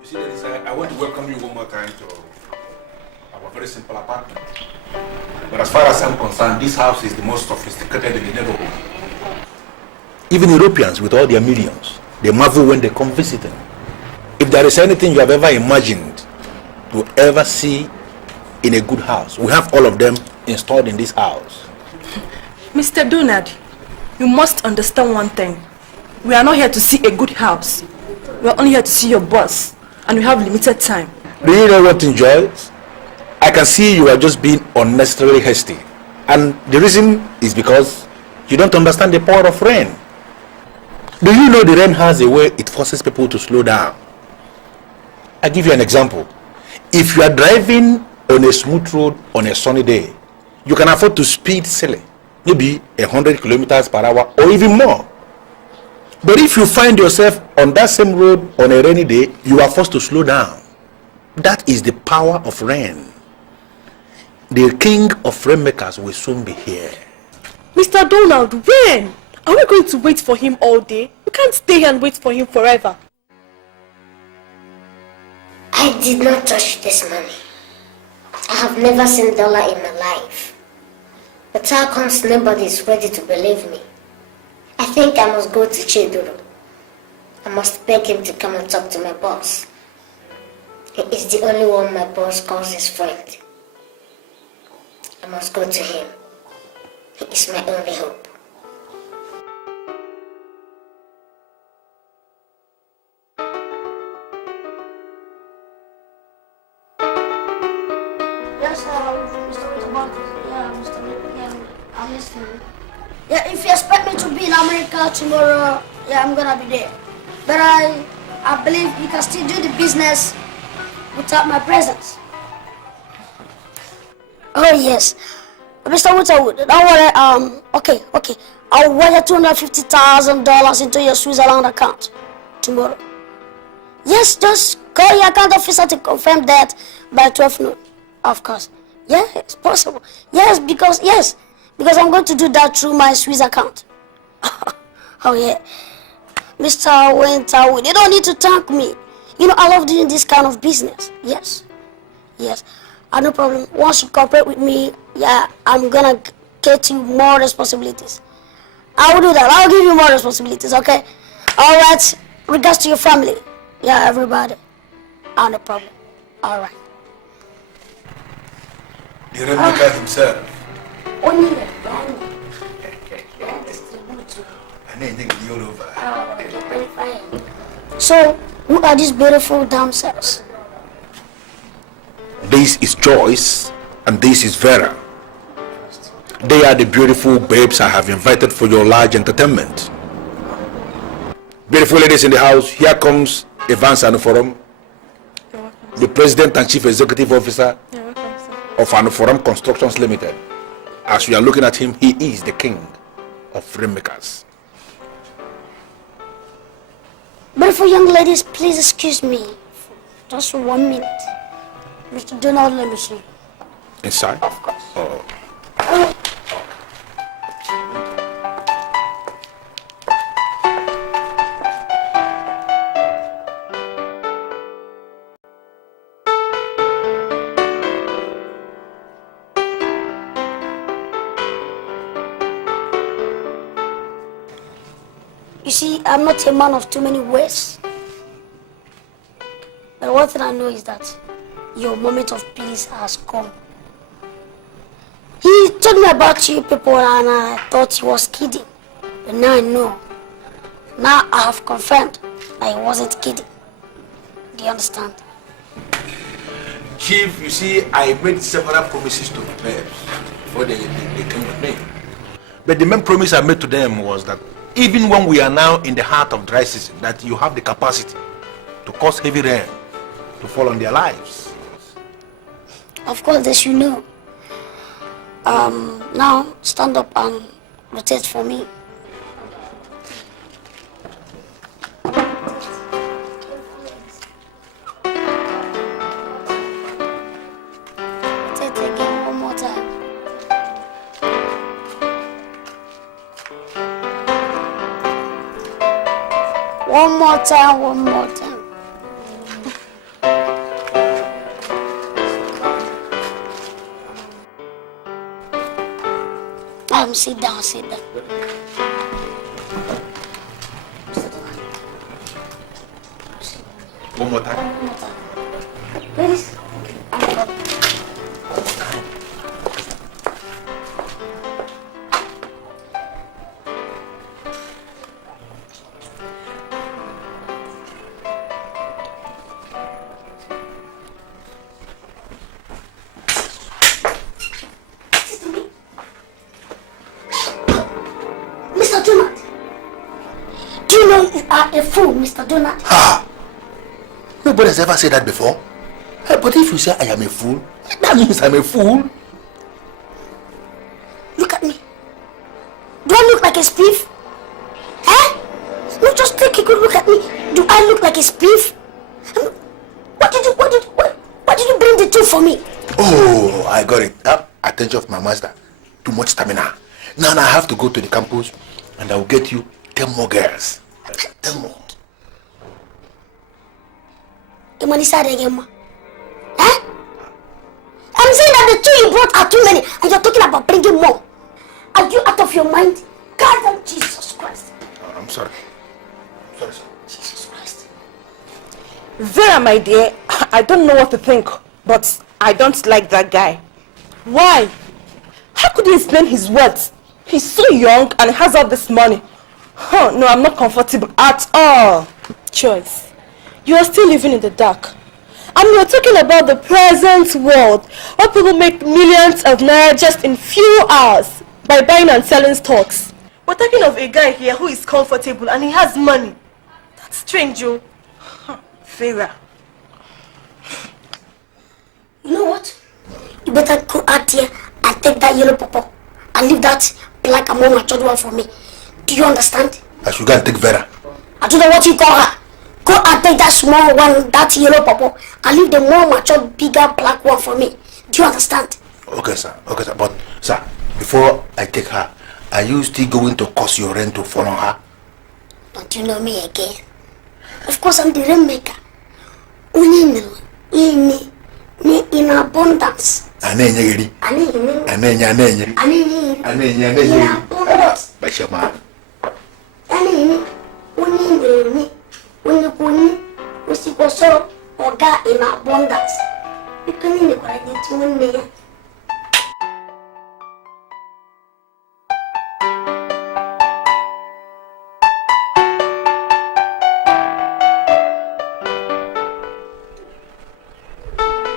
You see, ladies, I want to welcome you one more time to our very simple apartment. But as far as I'm concerned, this house is the most sophisticated in the neighborhood. Even Europeans, with all their millions, they marvel when they come visiting. If there is anything you have ever imagined to ever see in a good house, we have all of them installed in this house. Mr. Donald, you must understand one thing. We are not here to see a good house. We are only here to see your boss, and we have limited time. Do you know what, Joyce? I can see you are just being unnecessarily hasty. And the reason is because you don't understand the power of rain. Do you know the rain has a way it forces people to slow down? I'll give you an example. If you are driving on a smooth road on a sunny day, you can afford to speed silly, maybe 100 kilometers per hour or even more. But if you find yourself on that same road on a rainy day, you are forced to slow down. That is the power of rain. The king of rainmakers will soon be here. Mr. Donald, when? Are we going to wait for him all day? We can't stay here and wait for him forever. I did not touch this money. I have never seen dollar in my life. But how comes nobody is ready to believe me? I think I must go to Chinedu. I must beg him to come and talk to my boss. He is the only one my boss calls his friend. I must go to him. He is my only hope. Yes, Mr. I'm listening. Yeah, if you expect me to be in America tomorrow, yeah, I'm gonna be there. But I believe you can still do the business without my presence. Oh yes, Mr. Woodwood, don't worry. Okay. I'll wire $250,000 into your Switzerland account tomorrow. Yes, just call your account officer to confirm that by 12 noon. Of course. Yeah, it's possible. Yes, because I'm going to do that through my Swiss account. Oh yeah. Mr. Winterwood, you don't need to thank me. You know, I love doing this kind of business. Yes. No problem. Once you cooperate with me, yeah, I'm gonna get you more responsibilities. I will do that. I'll give you more responsibilities, okay? All right. Regards to your family. Yeah, everybody. No problem. All right. The rainmaker himself. So, who are these beautiful damsels? This is Joyce and this is Vera. They are the beautiful babes I have invited for your large entertainment. Beautiful ladies in the house, here comes Evans Anuforum, the President and Chief Executive Officer of Anuforum Constructions Limited. As we are looking at him, he is the king of rainmakers. Beautiful young ladies, please excuse me. Just 1 minute. Mr. Donald, let me see. Inside? Of course. Oh. You see, I'm not a man of too many words. But one thing I know is that your moment of peace has come. He told me about you people and I thought he was kidding. But now I know. Now I have confirmed that he wasn't kidding. Do you understand? Chief, you see, I made several promises to the players before they came with me. But the main promise I made to them was that even when we are now in the heart of dry season, that you have the capacity to cause heavy rain to fall on their lives. Of course, this you know. Now stand up and rotate for me. Rotate again one more time. One more time, one more time. Sit down, sit down. One more time. One more time. Please. A fool, Mr. Donald. Ha! Nobody has ever said that before. Hey, but if you say I am a fool, that means I'm a fool. Look at me. Do I look like a spiff? Eh? No, just take a good look at me. Do I look like a spiff? What did you bring the two for me? Oh, I got it. Attention of my master. Too much stamina. Now I have to go to the campus and I will get you 10 more girls. 10 more. The money side again, ma. Eh? I'm saying that the two you brought are too many and you're talking about bringing more. Are you out of your mind? God, Jesus Christ. I'm sorry. Sorry, sir. Jesus Christ. Vera, my dear, I don't know what to think, but I don't like that guy. Why? How could he explain his words? He's so young and has all this money. No, I'm not comfortable at all. Choice, you are still living in the dark. And we're talking about the present world, where people make millions of naira just in few hours by buying and selling stocks. We're talking of a guy here who is comfortable and he has money. That's strange, Joe. Vera. You know what? You better go out here and take that yellow pawpaw and leave that black and more matured one for me. Do you understand? I should go and take Vera. I don't know what you call her. Go and take that small one, that yellow pawpaw, and leave the more mature, bigger black one for me. Do you understand? Okay, sir. Okay, sir. But, sir, before I take her, are you still going to cause your rent to fall on her? Don't you know me again? Of course, I'm the rainmaker. In abundance. In abundance. In abundance.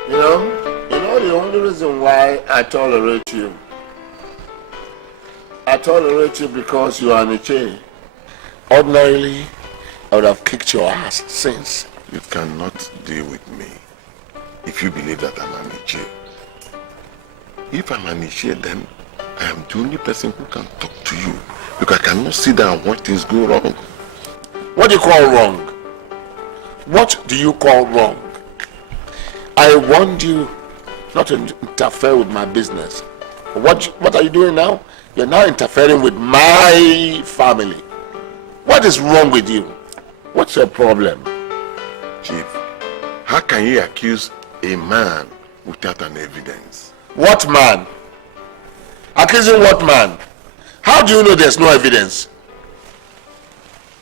You know the only reason why I tolerate you because you are in a chain. Ordinarily, I would have kicked your ass since. You cannot deal with me if you believe that I'm an Ichie. If I'm an Ichie, then I am the only person who can talk to you, because I cannot sit down and watch things go wrong. What do you call wrong? What do you call wrong? I warned you not to interfere with my business. What are you doing now? You're now interfering with my family. What is wrong with you? What's your problem? Chief, how can you accuse a man without an evidence? What man? Accusing what man? How do you know there's no evidence?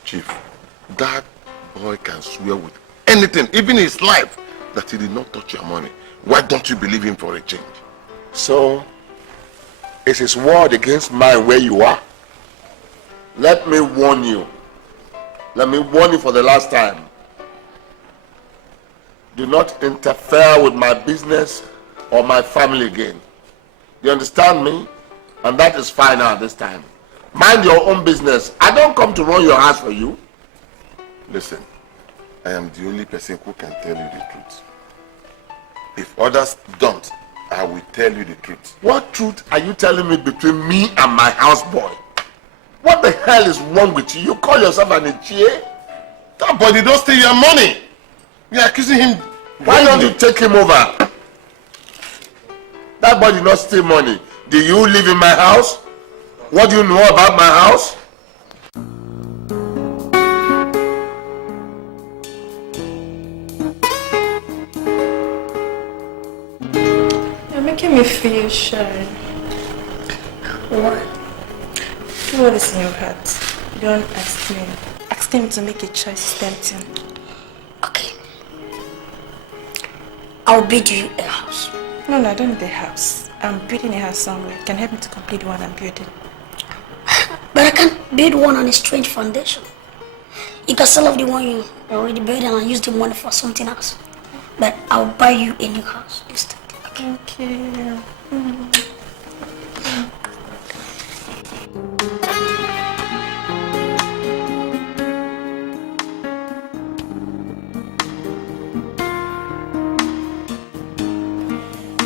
Chief, that boy can swear with anything, even his life, that he did not touch your money. Why don't you believe him for a change? So, is his word against mine where you are? Let me warn you. Let me warn you for the last time. Do not interfere with my business or my family again. You understand me? And that is fine now this time. Mind your own business. I don't come to run your house for you. Listen, I am the only person who can tell you the truth. If others don't, I will tell you the truth. What truth are you telling me between me and my houseboy? What the hell is wrong with you? You call yourself an Ichie? That boy did not steal your money. You are accusing him. Why don't you take him over? That boy did not steal money. Do you live in my house? What do you know about my house? You're making me feel shy. What? What is in your heart? Don't ask me. Ask him to make a choice tempting. Okay. I'll build you a house. No, I don't need a house. I'm building a house somewhere. You can help me to complete the one I'm building. But I can't build one on a strange foundation. You can sell off the one you already built and use the money for something else. But I'll buy you a new house instead. Okay.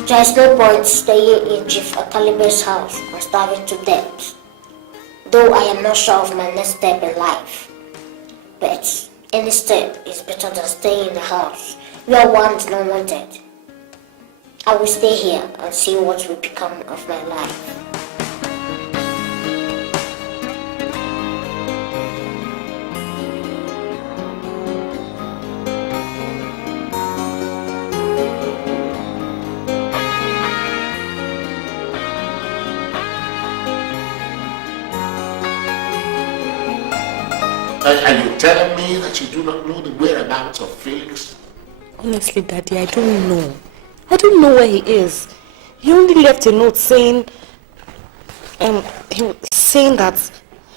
There's no point staying in Chief Atalibe's house and starving to death. Though I am not sure of my next step in life. But any step is better than staying in the house where one is not wanted. I will stay here and see what will become of my life. Are you telling me that you do not know the whereabouts of Felix? Honestly, Daddy, I don't know. I don't know where he is. He only left a note saying, that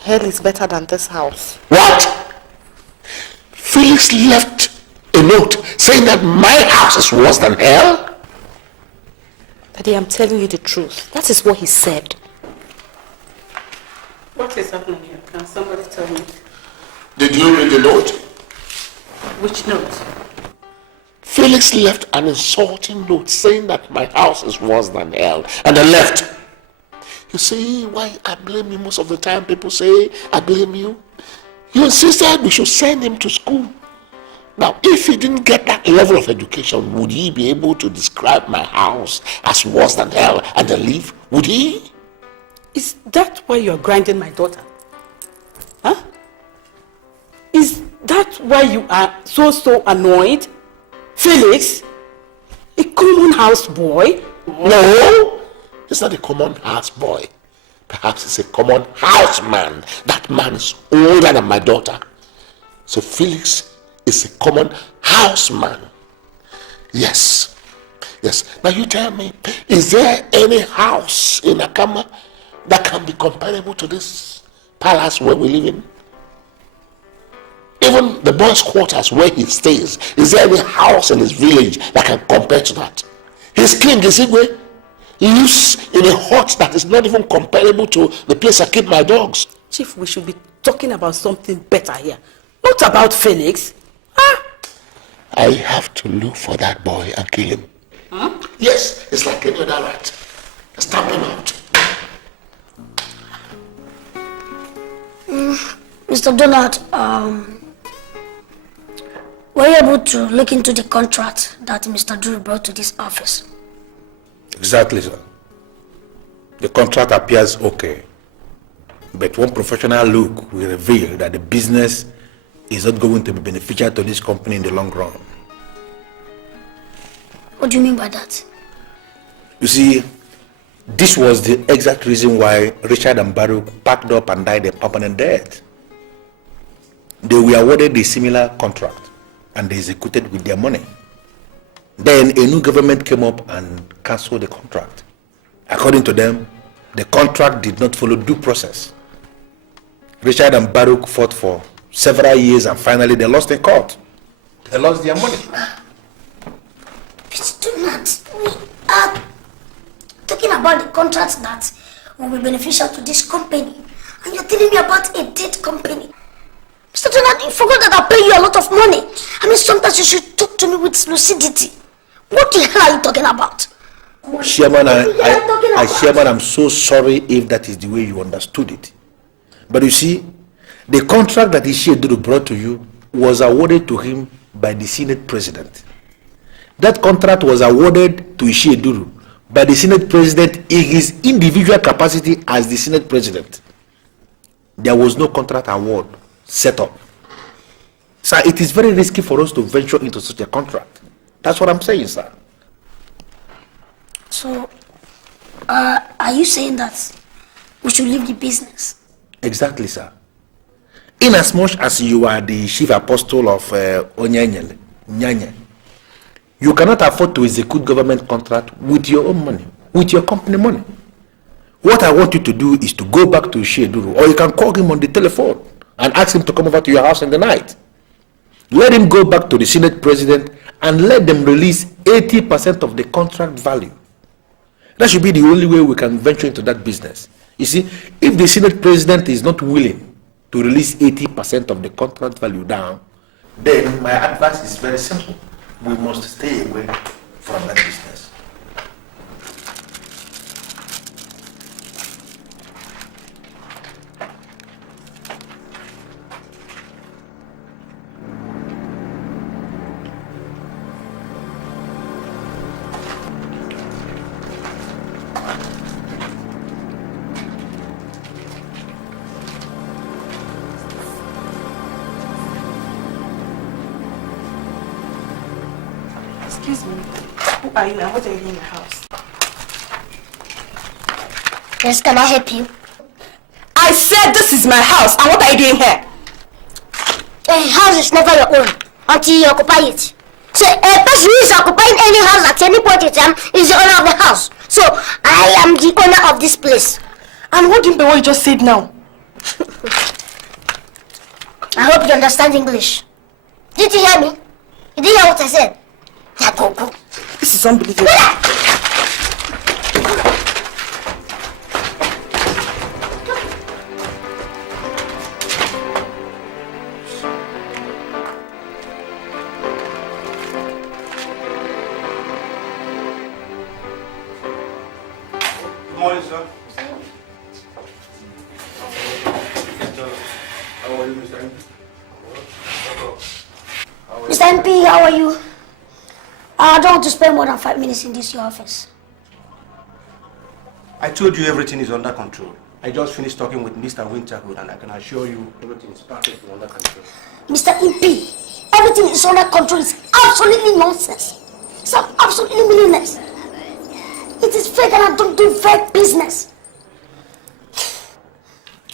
hell is better than this house. What? Felix left a note saying that my house is worse than hell? Daddy, I'm telling you the truth. That is what he said. What is happening here? Can somebody tell me? Did you read the note? Which note? Felix left an insulting note saying that my house is worse than hell, and then left. You see why I blame you most of the time? People say I blame you. You insisted we should send him to school. Now, if he didn't get that level of education, would he be able to describe my house as worse than hell and then leave? Would he? Is that why you're grinding my daughter? Huh? Is that why you are so annoyed? Felix? A common house boy? No, he's not a common house boy. Perhaps he's a common houseman. That man is older than my daughter. So Felix is a common houseman. Yes. Now you tell me, is there any house in Akama that can be comparable to this palace where we live in? Even the boys' quarters where he stays, is there any house in his village that can compare to that? His king, Isigwe, lives in a hut that is not even comparable to the place I keep my dogs. Chief, we should be talking about something better here. Not about Felix. Huh? I have to look for that boy and kill him. Huh? Yes, it's like any other rat. Stamp him out. Mr. Donald, were you able to look into the contract that Mr. Drew brought to this office? Exactly, sir. The contract appears okay. But one professional look will reveal that the business is not going to be beneficial to this company in the long run. What do you mean by that? You see, this was the exact reason why Richard and Baruch packed up and died a permanent death. They were awarded a similar contract and they executed with their money. Then a new government came up and cancelled the contract. According to them, the contract did not follow due process. Richard and Baruch fought for several years and finally they lost in court. They lost their money. Mr. Donald, we are talking about the contracts that will be beneficial to this company. And you're telling me about a dead company. Mr. Donald, you forgot that I'll pay you a lot of money. I mean, sometimes you should talk to me with lucidity. What the hell are you talking about? Chairman, Chairman, I'm so sorry if that is the way you understood it. But you see, the contract that Chinedu brought to you was awarded to him by the Senate President. That contract was awarded to Chinedu by the Senate President in his individual capacity as the Senate President. There was no contract award set up. Sir, it is very risky for us to venture into such a contract. That's what I'm saying, sir. So, are you saying that we should leave the business? Exactly, sir. Inasmuch as you are the chief apostle of Onyanyele, Nyanya, you cannot afford to execute government contract with your own money, with your company money. What I want you to do is to go back to Chinedu, or you can call him on the telephone and ask him to come over to your house in the night. Let him go back to the Senate President and let them release 80% of the contract value. That should be the only way we can venture into that business. You see, if the Senate President is not willing to release 80% of the contract value down, then my advice is very simple. We must stay away from that business. Excuse me, who are you and what are you doing in the house? Yes, can I help you? I said this is my house and what are you doing here? A house is never your own until you occupy it. So a person who is occupying any house at any point in time is the owner of the house. So I am the owner of this place. And what do you mean by what you just said now? I hope you understand English. Did you hear me? You didn't hear what I said? Yeah, go. This is unbelievable. Good morning, sir. How are you, Mr. MP? Mr. MP, how are you? I don't want to spend more than 5 minutes in your office. I told you everything is under control. I just finished talking with Mr. Winterhood and I can assure you everything is perfectly under control. Mr. MP, everything is under control. It's absolutely nonsense. It's absolutely meaningless. It is fake and I don't do fake business.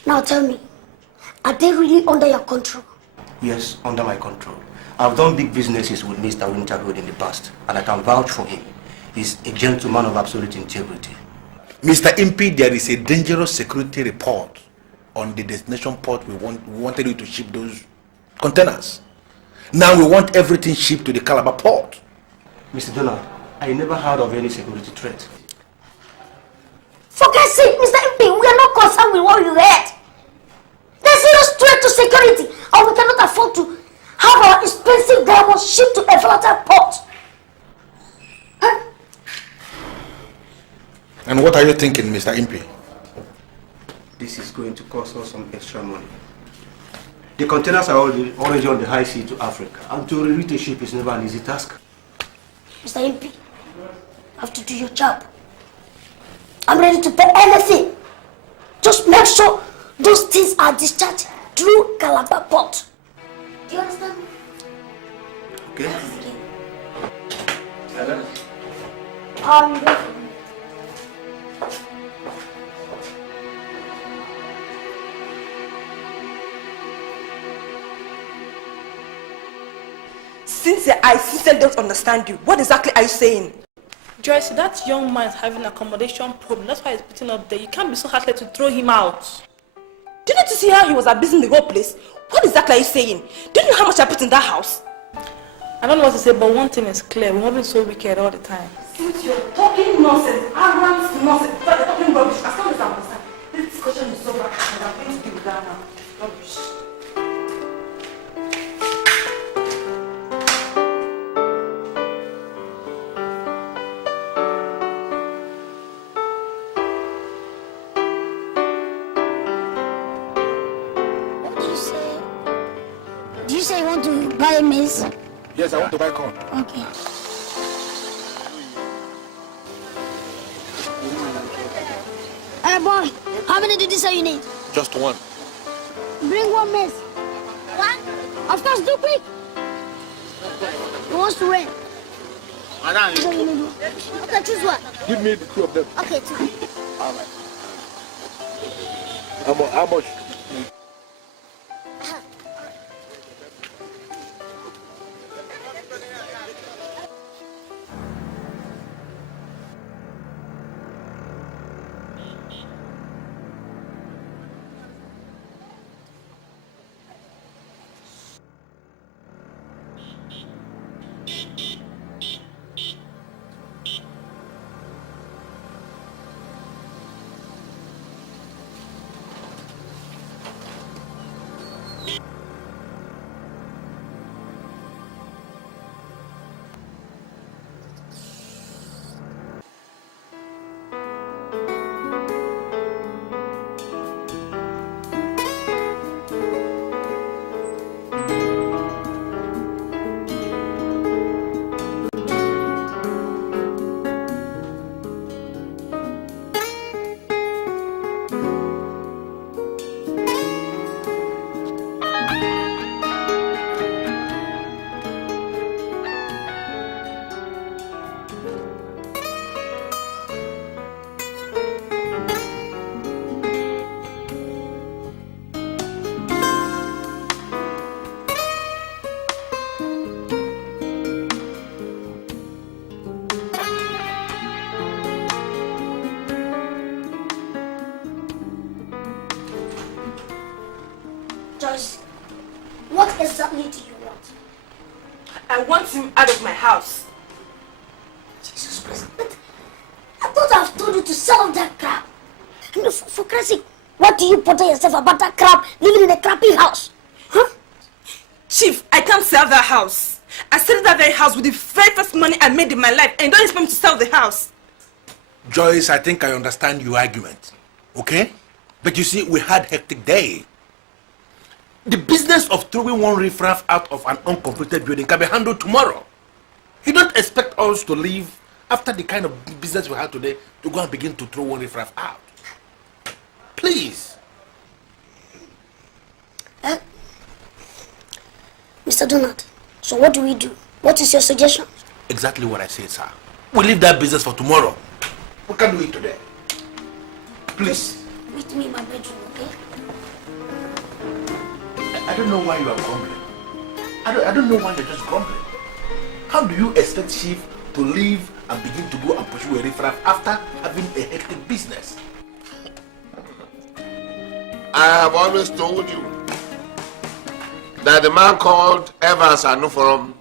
Now tell me, are they really under your control? Yes, under my control. I've done big businesses with Mr. Winterhood in the past and I can vouch for him. He's a gentleman of absolute integrity. Mr. MP, there is a dangerous security report on the destination port we wanted you to ship those containers. Now we want everything shipped to the Calabar port. Mr. Donald, I never heard of any security threat. For God's sake, Mr. MP, we are not concerned with what you heard. There's no threat to security and we cannot afford to have our expensive diamonds shipped to a volatile port. Huh? And what are you thinking, Mr. MP? This is going to cost us some extra money. The containers are already on the high sea to Africa, and to reroute a ship is never an easy task. Mr. MP, you have to do your job. I'm ready to pay anything. Just make sure those things are discharged through Calabar port. Do you understand me? Okay. Cynthia, I sincerely don't understand you. What exactly are you saying? Joyce, that young man is having an accommodation problem. That's why he's putting up there. You can't be so heartless to throw him out. Did you see how he was abusing the whole place? What exactly are you saying? Do you know how much I put in that house? I don't know what to say, but one thing is clear. We're not being so wicked all the time. Since you're talking nonsense, arrogant nonsense, but you're talking rubbish. As long as I understand, this discussion is so bad, and I'm going to deal with that now. Rubbish. What did you say? Did you say you want to buy maize? Yes, I want to buy corn. Okay. Hey boy, how many did you say you need? Just one. Bring one maize. One? Of course, do quick. Who wants to win? Okay, choose one. Give me the two of them. Okay, two. All right. How much? Joyce, what exactly do you want? I want him out of my house. Jesus Christ, but I thought I've told you to sell that crap. You know, for Christ's sake, what do you bother yourself about that crap living in a crappy house? Huh? Chief, I can't sell that house. I sold that very house with the very first money I made in my life, and you don't expect me to sell the house. Joyce, I think I understand your argument. Okay? But you see, we had a hectic day. The business of throwing one riffraff out of an uncompleted building can be handled tomorrow. You don't expect us to leave after the kind of business we had today to go and begin to throw one riffraff out. Please. Mr. Donald, so what do we do? What is your suggestion? Exactly what I said, sir. We leave that business for tomorrow. We can do it today. Please. Meet me in my bedroom, okay? I don't know why you are grumbling. I don't know why you're just grumbling. How do you expect Chief to leave and begin to go and pursue a riffraff after having a hectic business? I have always told you that the man called Evans Anuforum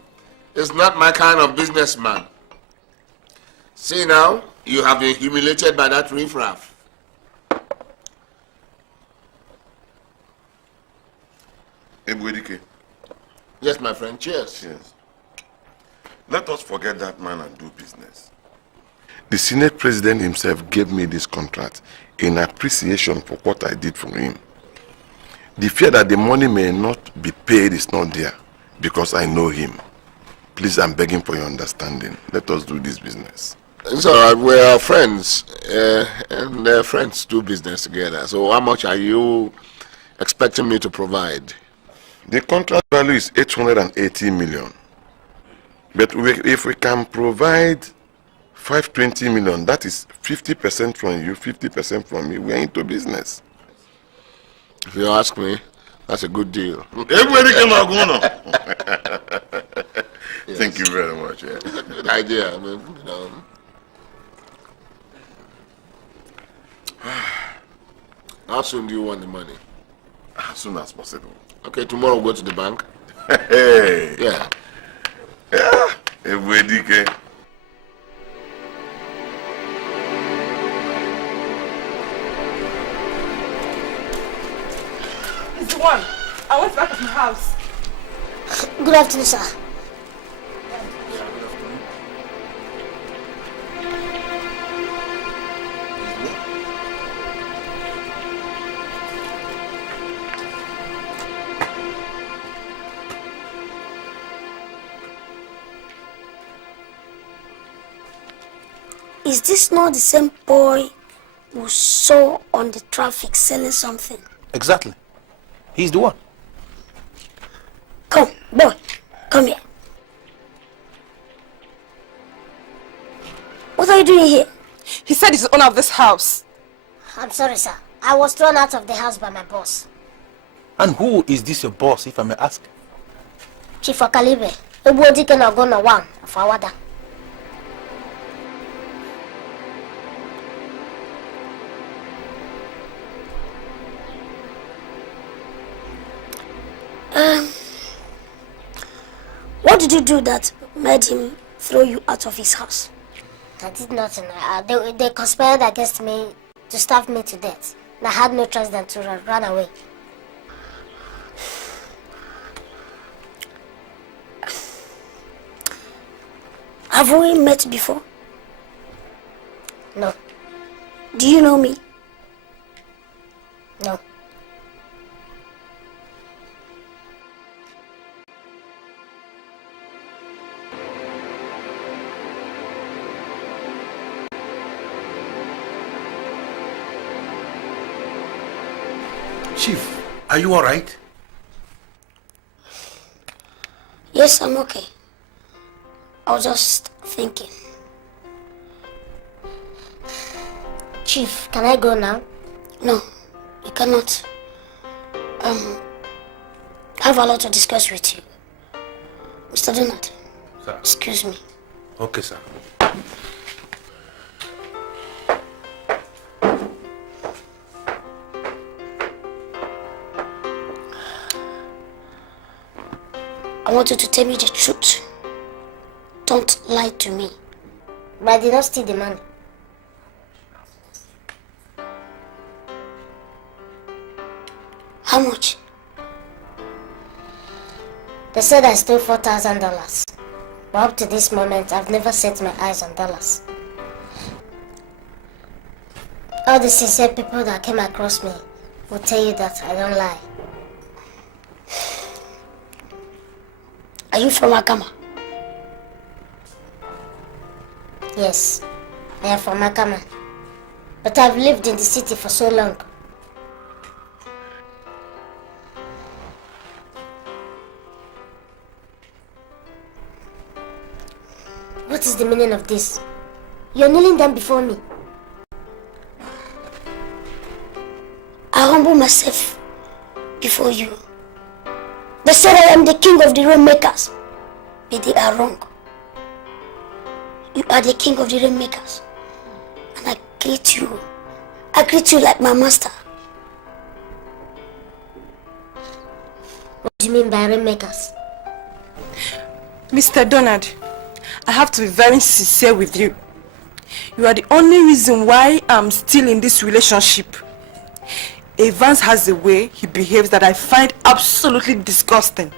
is not my kind of businessman. See now, you have been humiliated by that riffraff. Yes, my friend, cheers. Yes. Let us forget that man and do business. The Senate President himself gave me this contract in appreciation for what I did for him. The fear that the money may not be paid is not there because I know him. Please, I'm begging for your understanding. Let us do this business. It's all right. We are friends, and friends do business together. So how much are you expecting me to provide? The contract value is 880 million. But if we can provide 520 million, that is 50% from you, 50% from me. We are into business. If you ask me, that's a good deal. Yes. Thank you very much. Yeah. Good idea. I mean, you know. How soon do you want the money? As soon as possible. Okay, tomorrow we'll go to the bank. Hey. Yeah. Yeah. Ebwedike. It's the one. I went back to my house. Good afternoon, sir. Is this not the same boy who saw on the traffic selling something? Exactly. He's the one. Come, boy, come here. What are you doing here? He said he's the owner of this house. I'm sorry, sir. I was thrown out of the house by my boss. And who is this your boss, if I may ask? Chief Akalibe, Ebwedike na Ogona 1 of Awada. What did you do that made him throw you out of his house? I did nothing. They conspired against me to starve me to death. And I had no choice than to run away. Have we met before? No. Do you know me? No. Chief, are you all right? Yes, I'm okay. I was just thinking. Chief, can I go now? No, you cannot. I have a lot to discuss with you. Mr. Donald. Sir. Excuse me. Okay, sir. I want you to tell me the truth. Don't lie to me. But I did not steal the money. How much? They said I stole $4,000. But up to this moment, I've never set my eyes on dollars. All the sincere people that came across me will tell you that I don't lie. Are you from Akama? Yes, I am from Akama. But I've lived in the city for so long. What is the meaning of this? You're kneeling down before me. I humble myself before you. They said I am the king of the rainmakers, but they are wrong. You are the king of the rainmakers, and I greet you. I greet you like my master. What do you mean by rainmakers? Mr. Donald, I have to be very sincere with you. You are the only reason why I'm still in this relationship. Evans has a way he behaves that I find absolutely disgusting.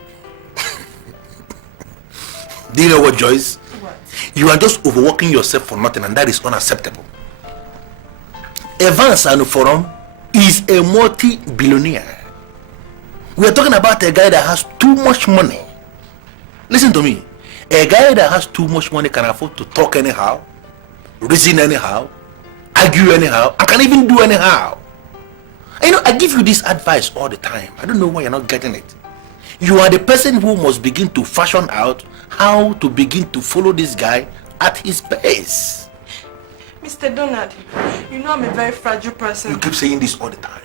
Do you know what, Joyce? What? You are just overworking yourself for nothing, and that is unacceptable. Evans Anuforum is a multi-billionaire. We are talking about a guy that has too much money. Listen to me. A guy that has too much money can afford to talk anyhow, reason anyhow, argue anyhow, and can even do anyhow. You know, I give you this advice all the time. I don't know why you're not getting it. You are the person who must begin to fashion out how to begin to follow this guy at his pace. Mr. Donald, you know I'm a very fragile person. You keep saying this all the time.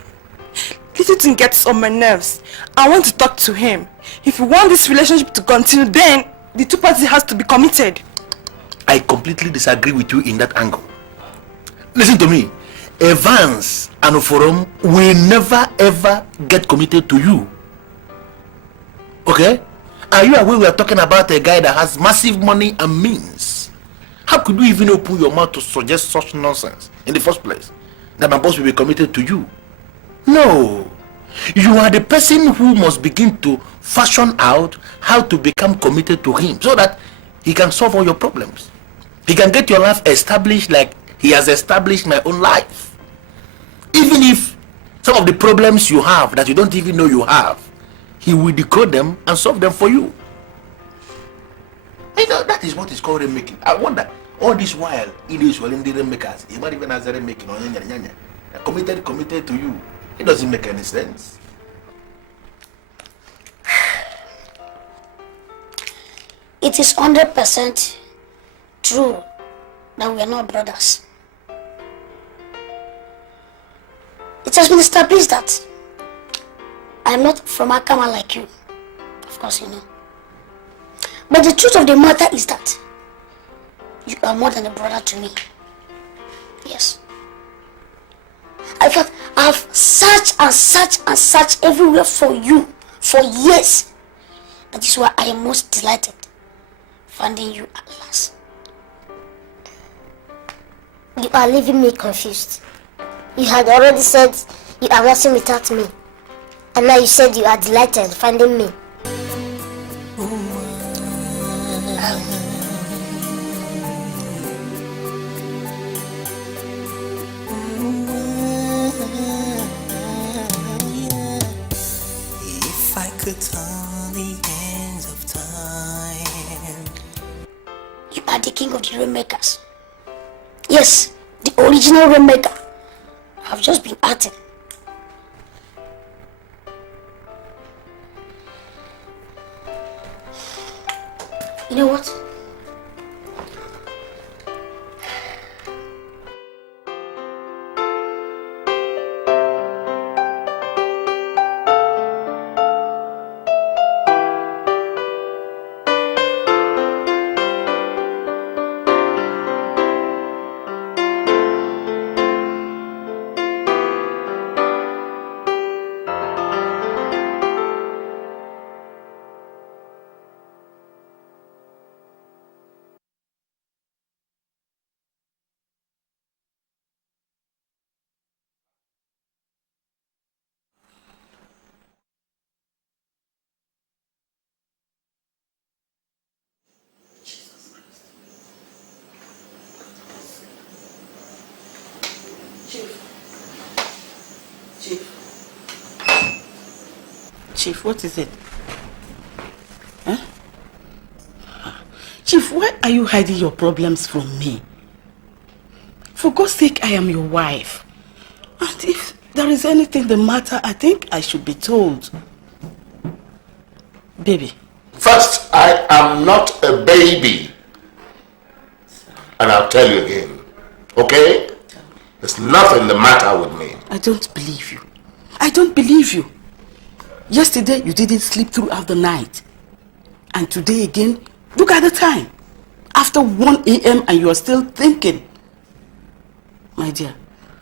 This thing gets on my nerves. I want to talk to him. If you want this relationship to continue, then the two parties has to be committed. I completely disagree with you in that angle. Listen to me. Evans and Oforom will never ever get committed to you. Okay? Are you aware we are talking about a guy that has massive money and means? How could you even open your mouth to suggest such nonsense in the first place? That my boss will be committed to you? No. You are the person who must begin to fashion out how to become committed to him so that he can solve all your problems. He can get your life established like he has established my own life. Even if some of the problems you have that you don't even know you have, he will decode them and solve them for you. You know, that is what is called remaking. I wonder, all this while, it is well in the remakers, he might even has a remaking on nyanya. Committed to you. It doesn't make any sense. It is 100% true that we are not brothers. It has been established that I am not from Akama like you. Of course you know. But the truth of the matter is that you are more than a brother to me. Yes. I thought I have searched everywhere for you for years. That is why I am most delighted finding you at last. You are leaving me confused. You had already said you are nothing without me. And now you said you are delighted finding me. If I could turn the hands of time. You are the king of the rainmakers. Yes, the original rainmaker. I've just been acting. You know what? Chief, what is it? Huh? Chief, why are you hiding your problems from me? For God's sake, I am your wife. And if there is anything the matter, I think I should be told. Baby. First, I am not a baby. And I'll tell you again. Okay? There's nothing the matter with me. I don't believe you. I don't believe you. Yesterday, you didn't sleep throughout the night. And today again, look at the time. After 1 a.m. and you are still thinking. My dear,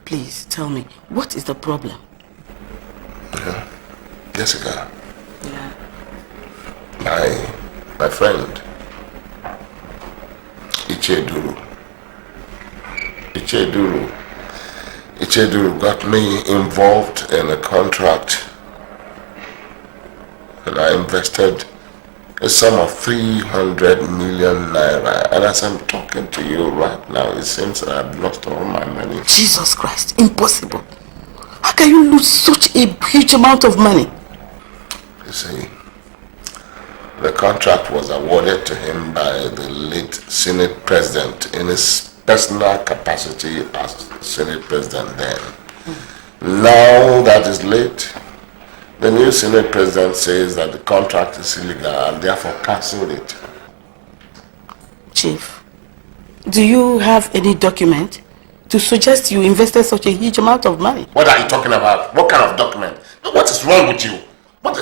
please tell me, what is the problem? Jessica. Yeah. My friend, Icheduru got me involved in a contract. And I invested a sum of 300 million naira. And as I'm talking to you right now, it seems that I've lost all my money. Jesus Christ, impossible. How can you lose such a huge amount of money? You see, the contract was awarded to him by the late Senate President in his personal capacity as Senate President then. Now that is late. The new Senate President says that the contract is illegal and therefore cancelled it. Chief, do you have any document to suggest you invested such a huge amount of money? What are you talking about? What kind of document? What is wrong with you? What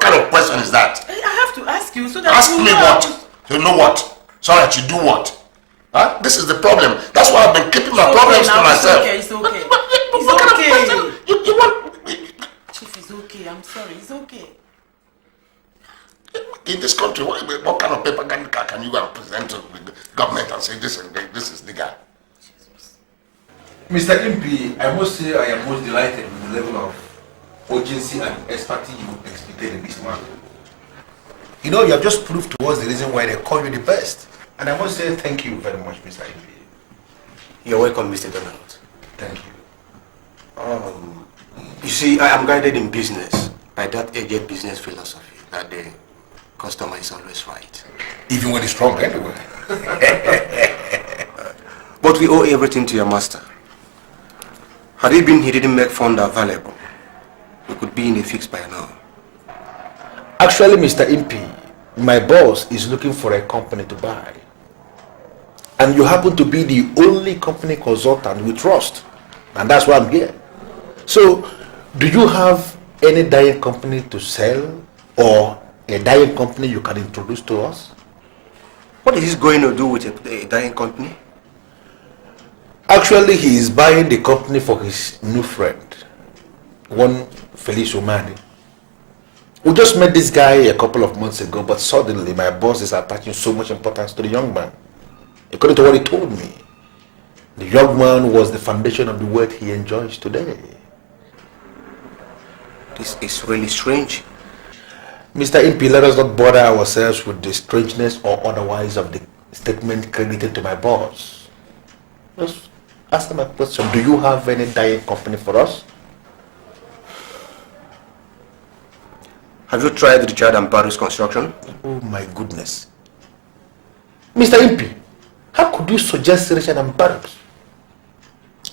kind of question is that? I have to ask you so that Ask you me know. what? You know what? So that you do what? Huh? This is the problem. That's why I've been keeping my problems to myself. It's okay. What kind of person? You want... Chief, it's okay. I'm sorry. It's okay. In this country, what kind of paper can you go and present to the government and say this is the guy? Mr. MP, I must say I am most delighted with the level of urgency and expertise you exhibited in this matter. You know, you have just proved to us the reason why they call you the best. And I must say thank you very much, Mr. MP. You're welcome, Mr. Donald. Thank you. You see, I am guided in business by that aged business philosophy that the customer is always right. Even when it's wrong anyway. But we owe everything to your master. Had it been he didn't make fund available, we could be in a fix by now. Actually, Mr. MP, my boss is looking for a company to buy. And you happen to be the only company consultant we trust. And that's why I'm here. So, do you have any dyeing company to sell or a dyeing company you can introduce to us? What is this going to do with a dyeing company? Actually, he is buying the company for his new friend, one Felice Umani. We just met this guy a couple of months ago, but suddenly my boss is attaching so much importance to the young man. According to what he told me, the young man was the foundation of the wealth he enjoys today. This is really strange. Mr. MP, let us not bother ourselves with the strangeness or otherwise of the statement credited to my boss. Just ask him a question. Do you have any dyeing company for us? Have you tried Richard and Barry's construction? Oh my goodness. Mr. MP, how could you suggest Richard and Barry's?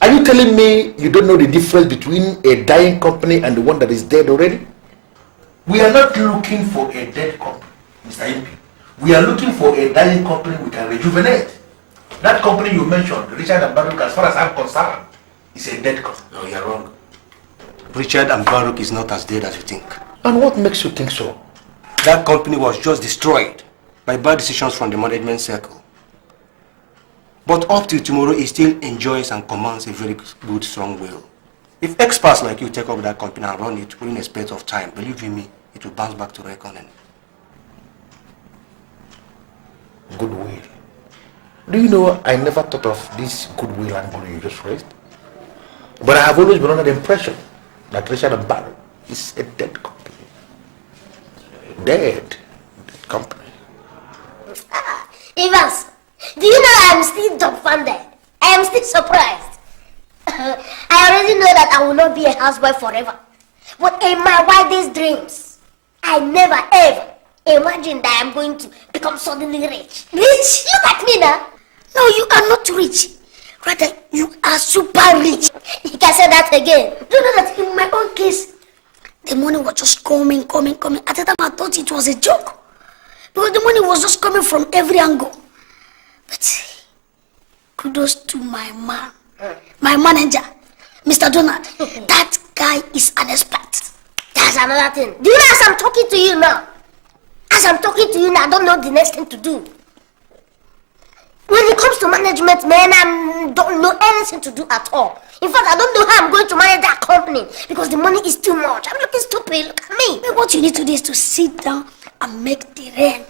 Are you telling me you don't know the difference between a dying company and the one that is dead already? We are not looking for a dead company, Mr. MP. We are looking for a dying company we can rejuvenate. That company you mentioned, Richard and Baruch, as far as I'm concerned, is a dead company. No, you're wrong. Richard and Baruch is not as dead as you think. And what makes you think so? That company was just destroyed by bad decisions from the management circle. But up till tomorrow, it still enjoys and commands a very good, strong will. If experts like you take up that company and run it within a space of time, believe you me, it will bounce back to reckoning. Goodwill. Do you know, I never thought of this goodwill angle you just raised. But I have always been under the impression that Richard and Barrow is a dead company. Dead company. Evans, do you know I am still dumbfounded? I am still surprised. I already know that I will not be a housewife forever. But in my wildest dreams, I never ever imagined that I am going to become suddenly rich. Rich? Look at me now. No, you are not rich. Rather, you are super rich. You can say that again. Do you know that in my own case, the money was just coming. At the time, I thought it was a joke. Because the money was just coming from every angle. But kudos to my man, my manager, Mr. Donald. That guy is an expert. That's another thing. Do you know, as I'm talking to you now, I don't know the next thing to do. When it comes to management, man, I don't know anything to do at all. In fact, I don't know how I'm going to manage that company because the money is too much. I'm looking stupid. Look at me. What you need to do is to sit down and make the rent.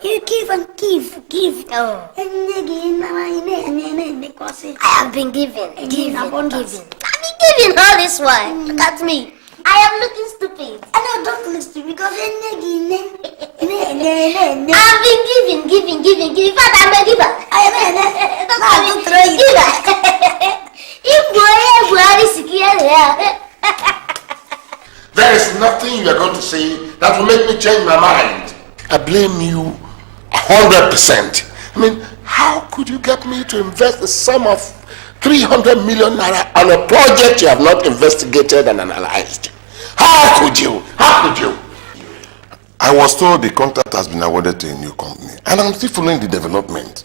You give and give. Oh. I have been giving. I've been giving all this while. Look at me. I am looking stupid. I know, don't look stupid because I've been giving. In fact, I'm a giver. Don't throw it. There is nothing you are going to say that will make me change my mind. I blame you 100%. I mean, how could you get me to invest the sum of 300 million naira on a project you have not investigated and analyzed? How could you? I was told the contract has been awarded to a new company, and I'm still following the development.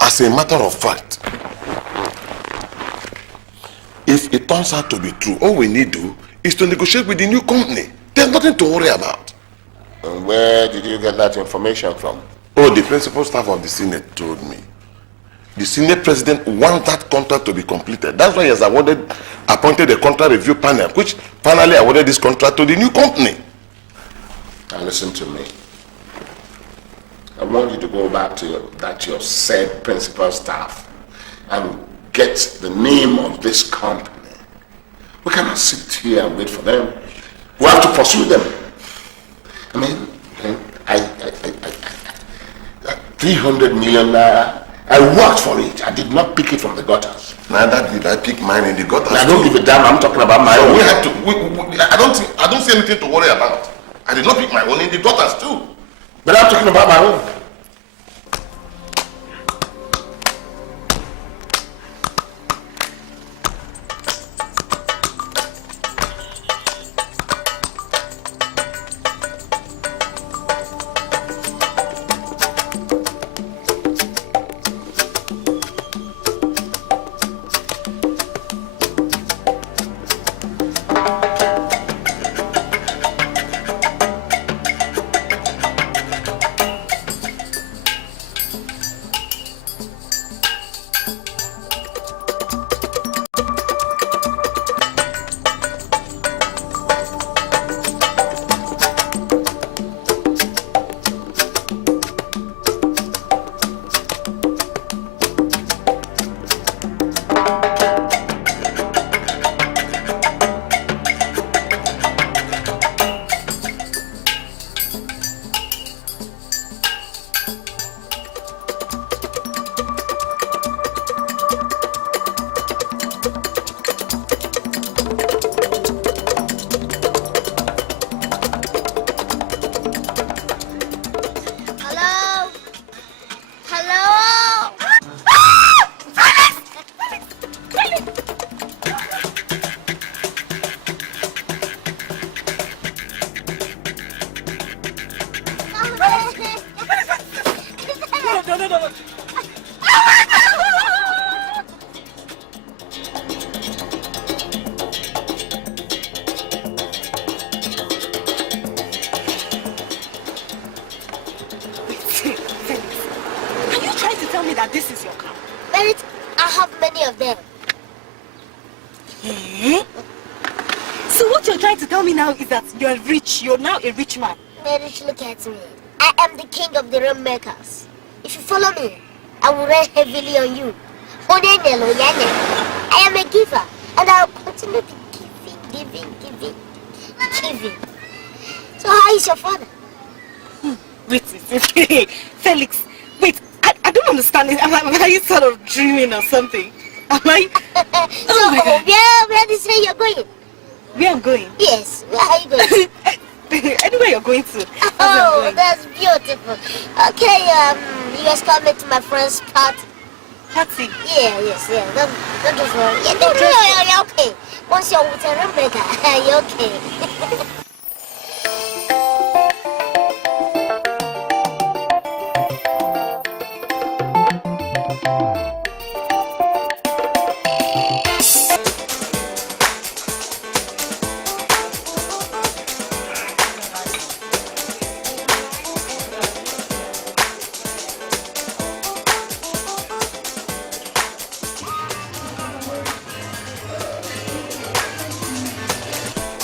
As a matter of fact, if it turns out to be true, all we need to do is to negotiate with the new company. There's nothing to worry about. And where did you get that information from? Oh, the principal staff of the Senate told me. The Senate president wants that contract to be completed. That's why he has appointed a contract review panel, which finally awarded this contract to the new company. Now listen to me. I want you to go back to your said principal staff and get the name of this company. We cannot sit here and wait for them. We have to pursue them. I mean, 300 million naira. I worked for it. I did not pick it from the gutters. Neither did I pick mine in the gutters. I don't give a damn. I'm talking about my own. We had to. I don't see anything to worry about. I did not pick my own in the gutters too. But I'm talking about my own. You're rich. You're now a rich man. Marriage, look at me. I am the king of the rain makers. If you follow me, I will rain heavily on you. I am a giver, and I'll continue to giving. So how is your father? Wait, Felix. Wait, I don't understand it. Am I sort of dreaming or something? Am I? Where did you say you're going? Where I'm going? Yes. Where are you going? Anywhere you're going to. Oh, that's beautiful. Okay, you guys come into my friend's party. Party? Yes. Don't just worry. You're okay. Once you're with a rainmaker, you're okay.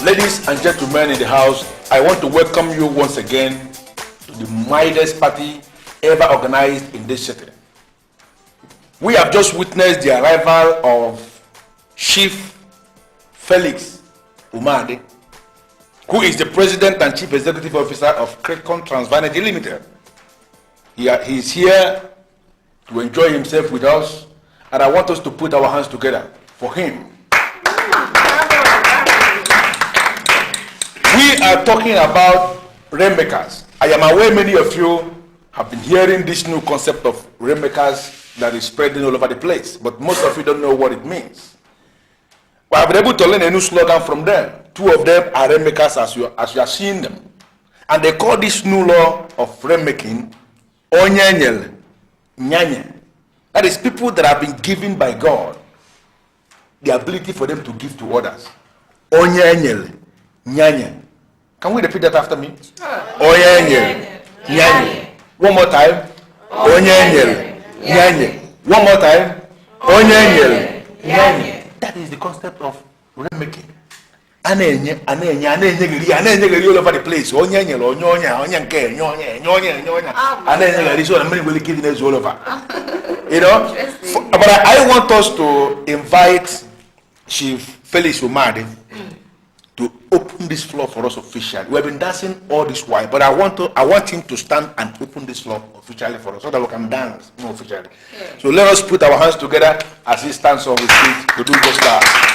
Ladies and gentlemen in the house, I want to welcome you once again to the mildest party ever organized in this city. We have just witnessed the arrival of Chief Felix Umade, who is the President and Chief Executive Officer of Crecon Transvanity Limited. He is here to enjoy himself with us, and I want us to put our hands together for him. We are talking about rainmakers. I am aware many of you have been hearing this new concept of rainmakers that is spreading all over the place, but most of you don't know what it means. We have been able to learn a new slogan from them. Two of them are rainmakers as you are seeing them. And they call this new law of rainmaking Onyenyel Nyanye. That is people that have been given by God the ability for them to give to others. Onyenyel Nyanye. Can we repeat that after me? Onyenyel. Nyanye. One more time. Onyenyel. Nyanye. One more time. Onyenyel. Nyanye. That is the concept of remaking. Anenye all over the place. Onyenyel, onyonya, onyanke, nyonya. Anenye, so many will kill this all over. You know? But I want us to invite Chief Felix Umadi to open this floor for us officially. We have been dancing all this while, but I want him to stand and open this floor officially for us so that we can dance officially. Yeah. So let us put our hands together as he stands on his feet to do just that.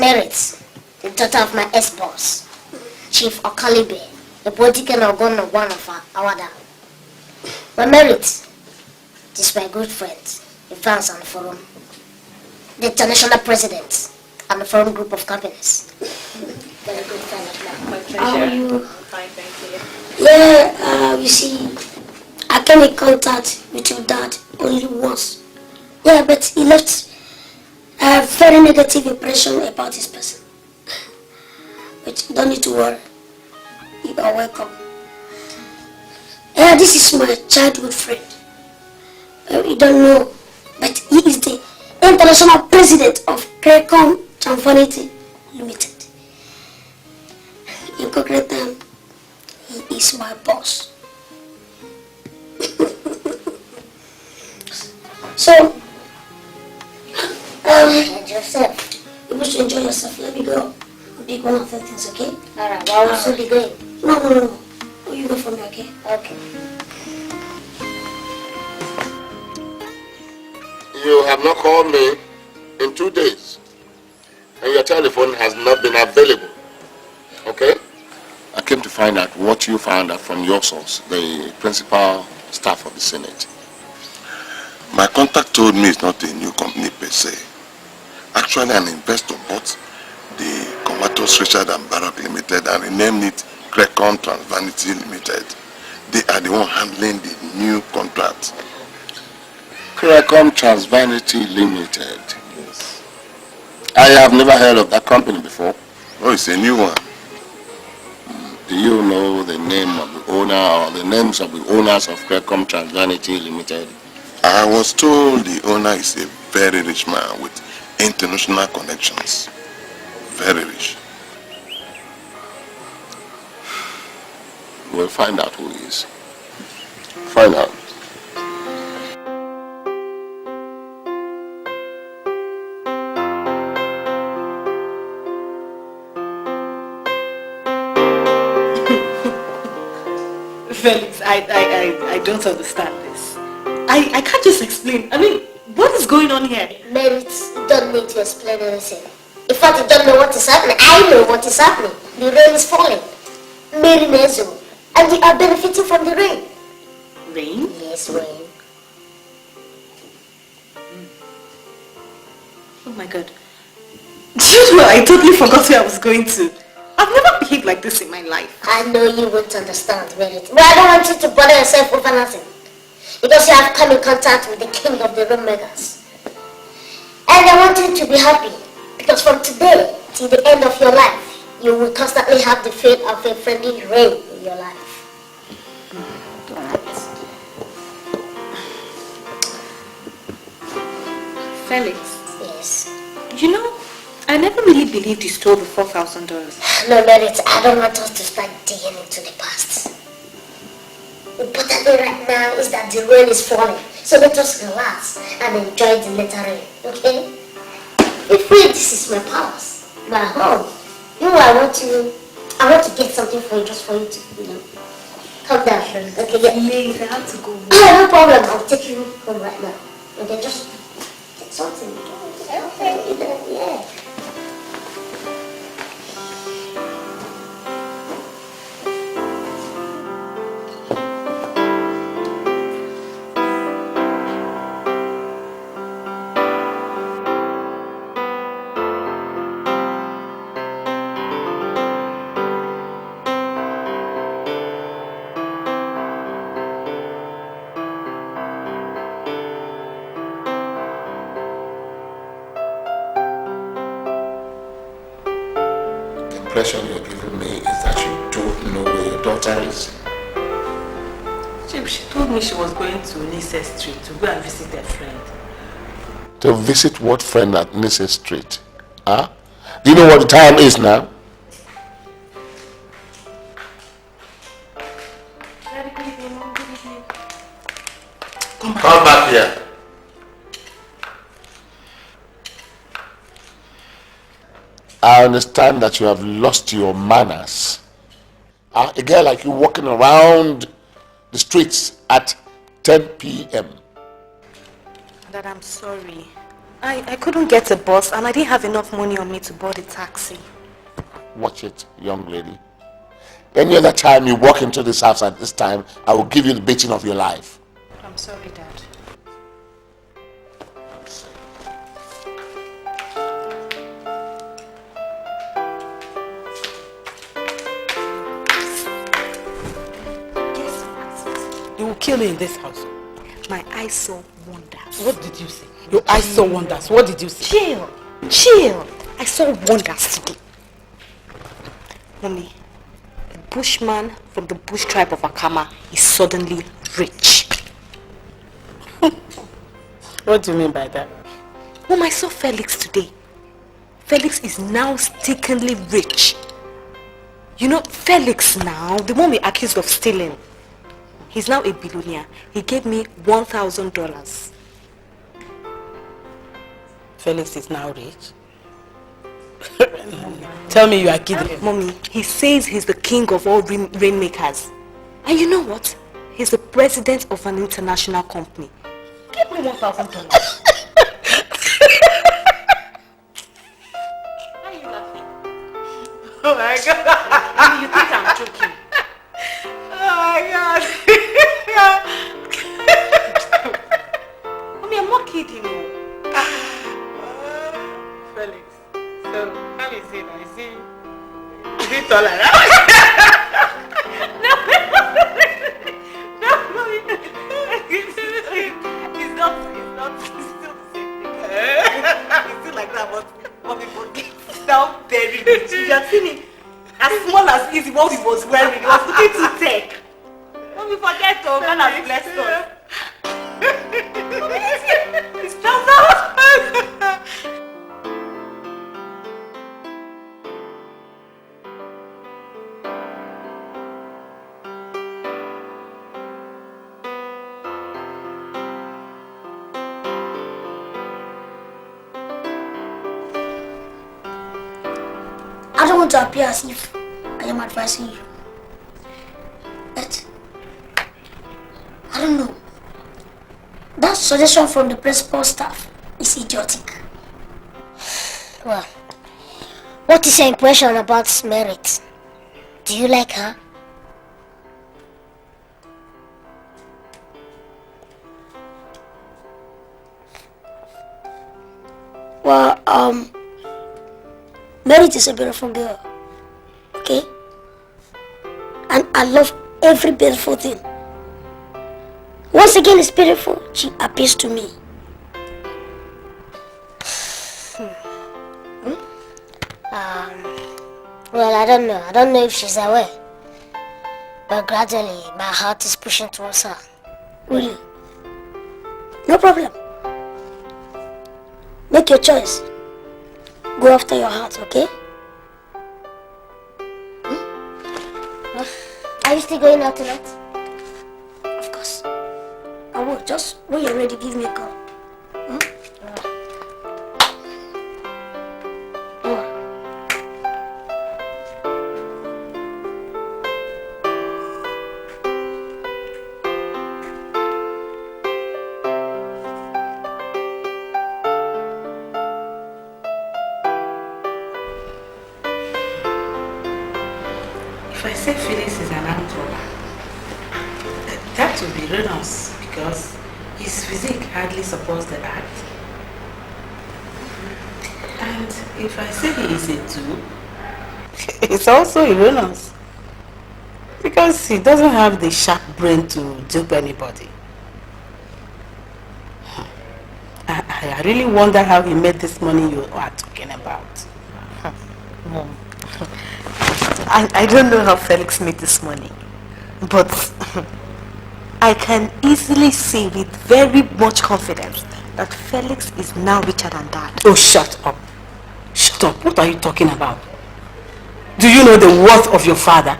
Merit, the daughter of my ex-boss, Chief Okalibe, the political organ of one of our dad. My Merit, this is my good friend, Evans and Forum, the international president and the Forum group of companies. Very good friend of mine. My pleasure. How are you? Fine, thank you. Yeah, you see, I came in contact with your dad only once. Yeah, but he left a very negative impression about this person. But you don't need to worry. You are welcome. Yeah, this is my childhood friend. You don't know, but he is the international president of Crecom Transvanity Limited. In concrete terms, he is my boss. So, enjoy yourself. You must enjoy yourself. Let me go. Big one of the things, okay? Alright, well, we'll soon be going. No. You go for me, okay? Okay. You have not called me in 2 days, and your telephone has not been available. Okay? I came to find out what you found out from your source, the principal staff of the Senate. My contact told me it's not a new company per se. Actually, an investor bought the Comatos Richard and Barak Limited and renamed it Crecom Transvanity Limited. They are the one handling the new contract. Crecom Transvanity Limited. Yes. I have never heard of that company before. Oh, it's a new one. Do you know the name of the owner or the names of the owners of Crecom Transvanity Limited? I was told the owner is a very rich man with international connections. Very rich. We'll find out who he is. Find out. Felix, I don't understand this. I can't just explain. I mean, what is going on here? Merit, you don't need to explain anything. In fact, you don't know what is happening. I know what is happening. The rain is falling. Mary Mezo. And you are benefiting from the rain. Rain? Yes, rain. Oh my God. Do you know, I totally forgot where I was going to. I've never behaved like this in my life. I know you won't understand, Merit. But I don't want you to bother yourself over nothing. Because you have come in contact with the king of the rain makers. And I want you to be happy. Because from today till the end of your life, you will constantly have the feel of a friendly rain in your life. Felix. Yes. You know, I never really believed you stole the $4,000. No, Merit, I don't want us to start digging into the past. The important thing right now is that the rain is falling. So let us relax and enjoy the later rain, okay? If really this is my palace, my home, you know, I want to get something for you, just for you to, calm down. Okay, yeah. Please, I have to go. No problem, I'll take you home right now. Okay, just get something. Okay, yeah. The impression you're giving me is that you don't know where your daughter is. Chief, she told me she was going to Nice Street to go and visit a friend. To visit what friend at Nice Street? Huh? Do you know what the time is now? Come back here. I understand that you have lost your manners. A girl like you walking around the streets at 10 p.m. Dad, I'm sorry. I couldn't get a bus and I didn't have enough money on me to board a taxi. Watch it, young lady. Any other time you walk into this house at this time, I will give you the beating of your life. I'm sorry, Dad. You will kill me in this house. My eyes saw wonders. What did you say? Your eyes saw wonders. What did you say? Chill. I saw wonders today. Mommy, a bushman from the bush tribe of Akama is suddenly rich. What do you mean by that? Mom, I saw Felix today. Felix is now stickingly rich. You know, Felix now, the one we accused of stealing, he's now a billionaire. He gave me $1,000. Felix is now rich? Tell me you are kidding. Mommy, he says he's the king of all rainmakers. And you know what? He's the president of an international company. Give me $1,000. Why are you laughing? Oh my God. You think I'm joking? Oh my God. Mommy, I'm not kidding you. Felix, so how is it? Is it taller? No, it's not, it's still the same thing. It's still like that, but Mommy forget. It's now very rich. You have seen it as small as easy what he was wearing. He was looking too tech. Mommy forget, oh, God has blessed us. It's trousers. I don't want to appear as if I am advising you. But I don't know. That suggestion from the principal staff is idiotic. Well, what is your impression about Merit? Do you like her? Well, Merit is a beautiful girl, okay? And I love every beautiful thing. Once again, it's beautiful. She appeals to me. Well, I don't know. I don't know if she's aware. But gradually, my heart is pushing towards her. Really? No problem. Make your choice. Go after your heart, okay? Are you still going out tonight? Of course. I will. Just when you're ready, give me a call. If I say Felix is an armed robber, that would be ruinous because his physique hardly supports the act. And if I say he is a two, it's also erroneous because he doesn't have the sharp brain to dupe anybody. I really wonder how he made this money you are talking about. Mom, I don't know how Felix made this money, but I can easily say with very much confidence that Felix is now richer than Dad. Oh, shut up. Shut up. What are you talking about? Do you know the worth of your father?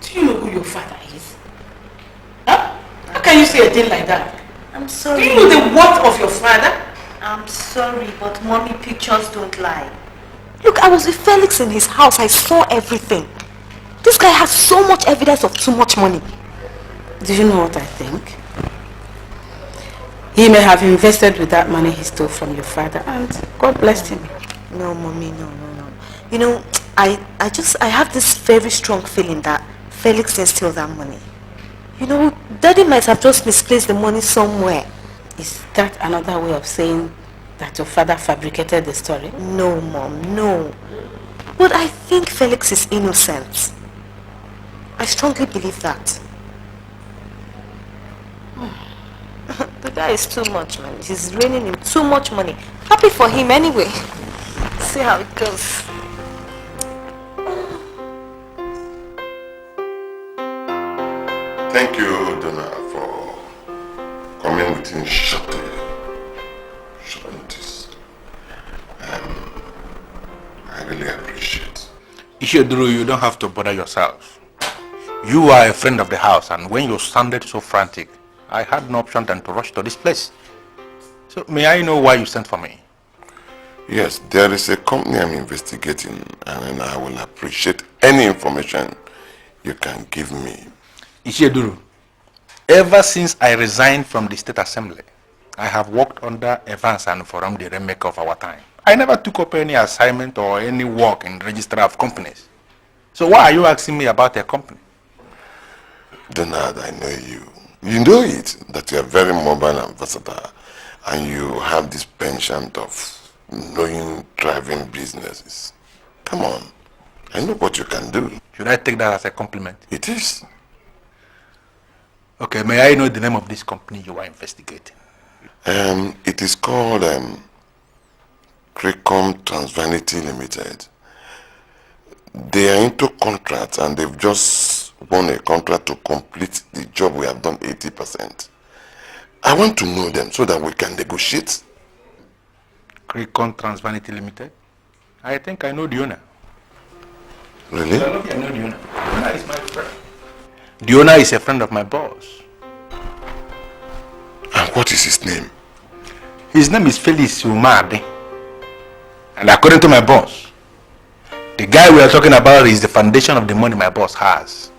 Do you know who your father is? Huh? How can you say a thing like that? I'm sorry. Do you know the worth of your father? I'm sorry, but Mommy, pictures don't lie. Look, I was with Felix in his house. I saw everything. This guy has so much evidence of too much money. Do you know what I think? He may have invested with that money he stole from your father, and God blessed him. No, Mommy, no. You know, I have this very strong feeling that Felix didn't steal that money. You know, Daddy might have just misplaced the money somewhere. Is that another way of saying that your father fabricated the story? No, Mom, no. But I think Felix is innocent. I strongly believe that. The guy is too much, man. He's raining him too much money. Happy for him anyway. See how it goes. Thank you, Donna, for coming within short notice. I really appreciate. Isheduru, you don't have to bother yourself. You are a friend of the house, and when you sounded so frantic, I had no option than to rush to this place. So may I know why you sent for me? Yes, there is a company I'm investigating, and I will appreciate any information you can give me. Isheduru, ever since I resigned from the State Assembly, I have worked under Evans and Forum, the remake of our time. I never took up any assignment or any work in registrar of companies. So why are you asking me about a company? Donald, I know you. You know it, that you are very mobile and versatile, and you have this penchant of knowing driving businesses. Come on, I know what you can do. Should I take that as a compliment? It is. Okay, may I know the name of this company you are investigating? It is called Cricom Transvanity Limited. They are into contracts, and they've just won a contract to complete the job we have done 80%. I want to know them so that we can negotiate. Cricom Transvanity Limited? I think I know the owner. Really? I know the owner. The owner is my friend. The owner is a friend of my boss. And what is his name? His name is Felix Umade. And according to my boss, the guy we are talking about is the foundation of the money my boss has.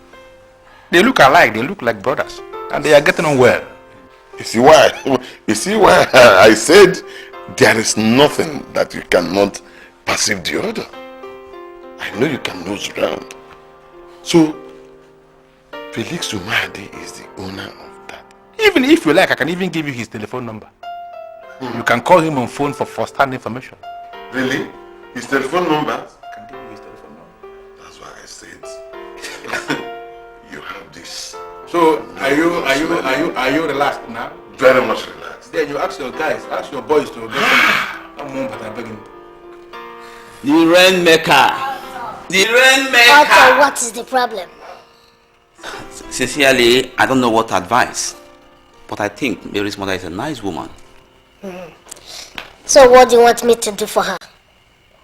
They look alike, they look like brothers, and they are getting on well. You see why? You see why I said there is nothing that you cannot perceive the other. I know you can nose around. So, Felix Umade is the owner of that. Even if you like, I can even give you his telephone number. You can call him on phone for first-hand information. Really? His telephone number? I can give you his telephone number. That's why I said you have this. So are you relaxed now? Very much relaxed. Then you ask your guys, ask your boys to get some. But I'm begging. The rainmaker. The rainmaker. Otto, what is the problem? Sincerely, I don't know what to advise, but I think Mary's mother is a nice woman. So what do you want me to do for her?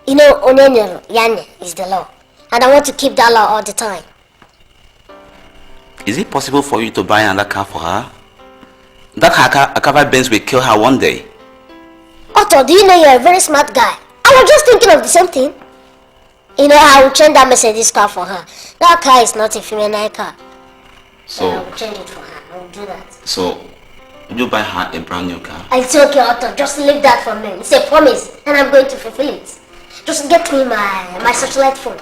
You know, Onenero, Yane is the law. And I want to keep that law all the time. Is it possible for you to buy another car for her? That Akava Benz will kill her one day. Otto, do you know you're a very smart guy? I was just thinking of the same thing. You know, I will change that Mercedes car for her. That car is not a female car. So I will change it for her. I will do that. So, will you buy her a brand new car? It's okay, Otto. Just leave that for me. It's a promise, and I'm going to fulfill it. Just get me my satellite phone.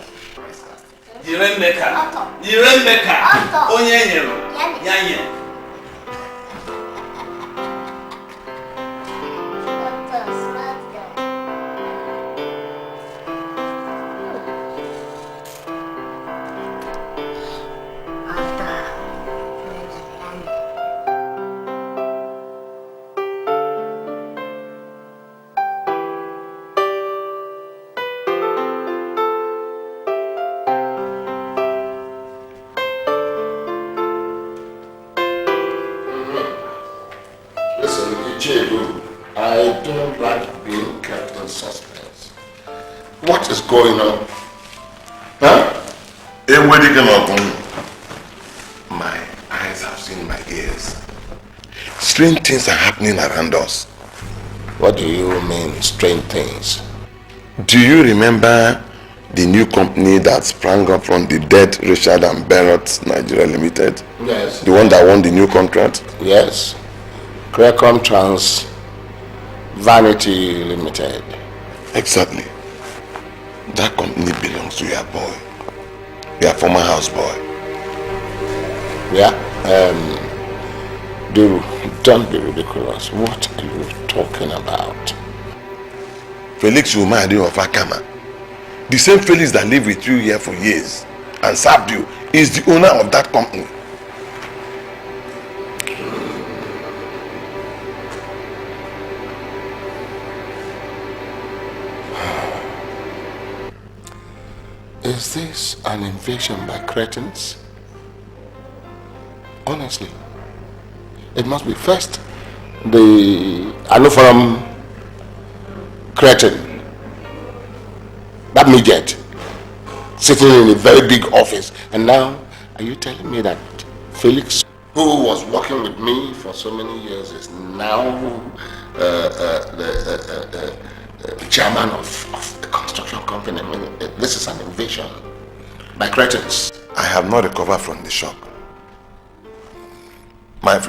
The rainmaker. Otto. The rainmaker. Otto. Onyenyero. Yane. Yanye. Otto, smart guy. Listen, Chinedu, I don't like being kept in suspense. What is going on? Huh? My eyes have seen my ears. Strange things are happening around us. What do you mean, strange things? Do you remember the new company that sprang up from the dead Richard and Barrett Nigeria Limited? Yes. The one that won the new contract? Yes. Cracom Trans Vanity Limited. Exactly. That company belongs to your boy. Your former houseboy. Yeah? Dude, don't be ridiculous. What are you talking about? Felix Umadi of Akama. The same Felix that lived with you here for years and served you is the owner of that company. Is this an invasion by cretins? Honestly, it must be first the Anufaram cretin, that midget, sitting in a very big office, and now are you telling me that Felix, who was working with me for so many years, is now the chairman of the construction company? I mean, this is an invasion by cretins. I have not recovered from the shock.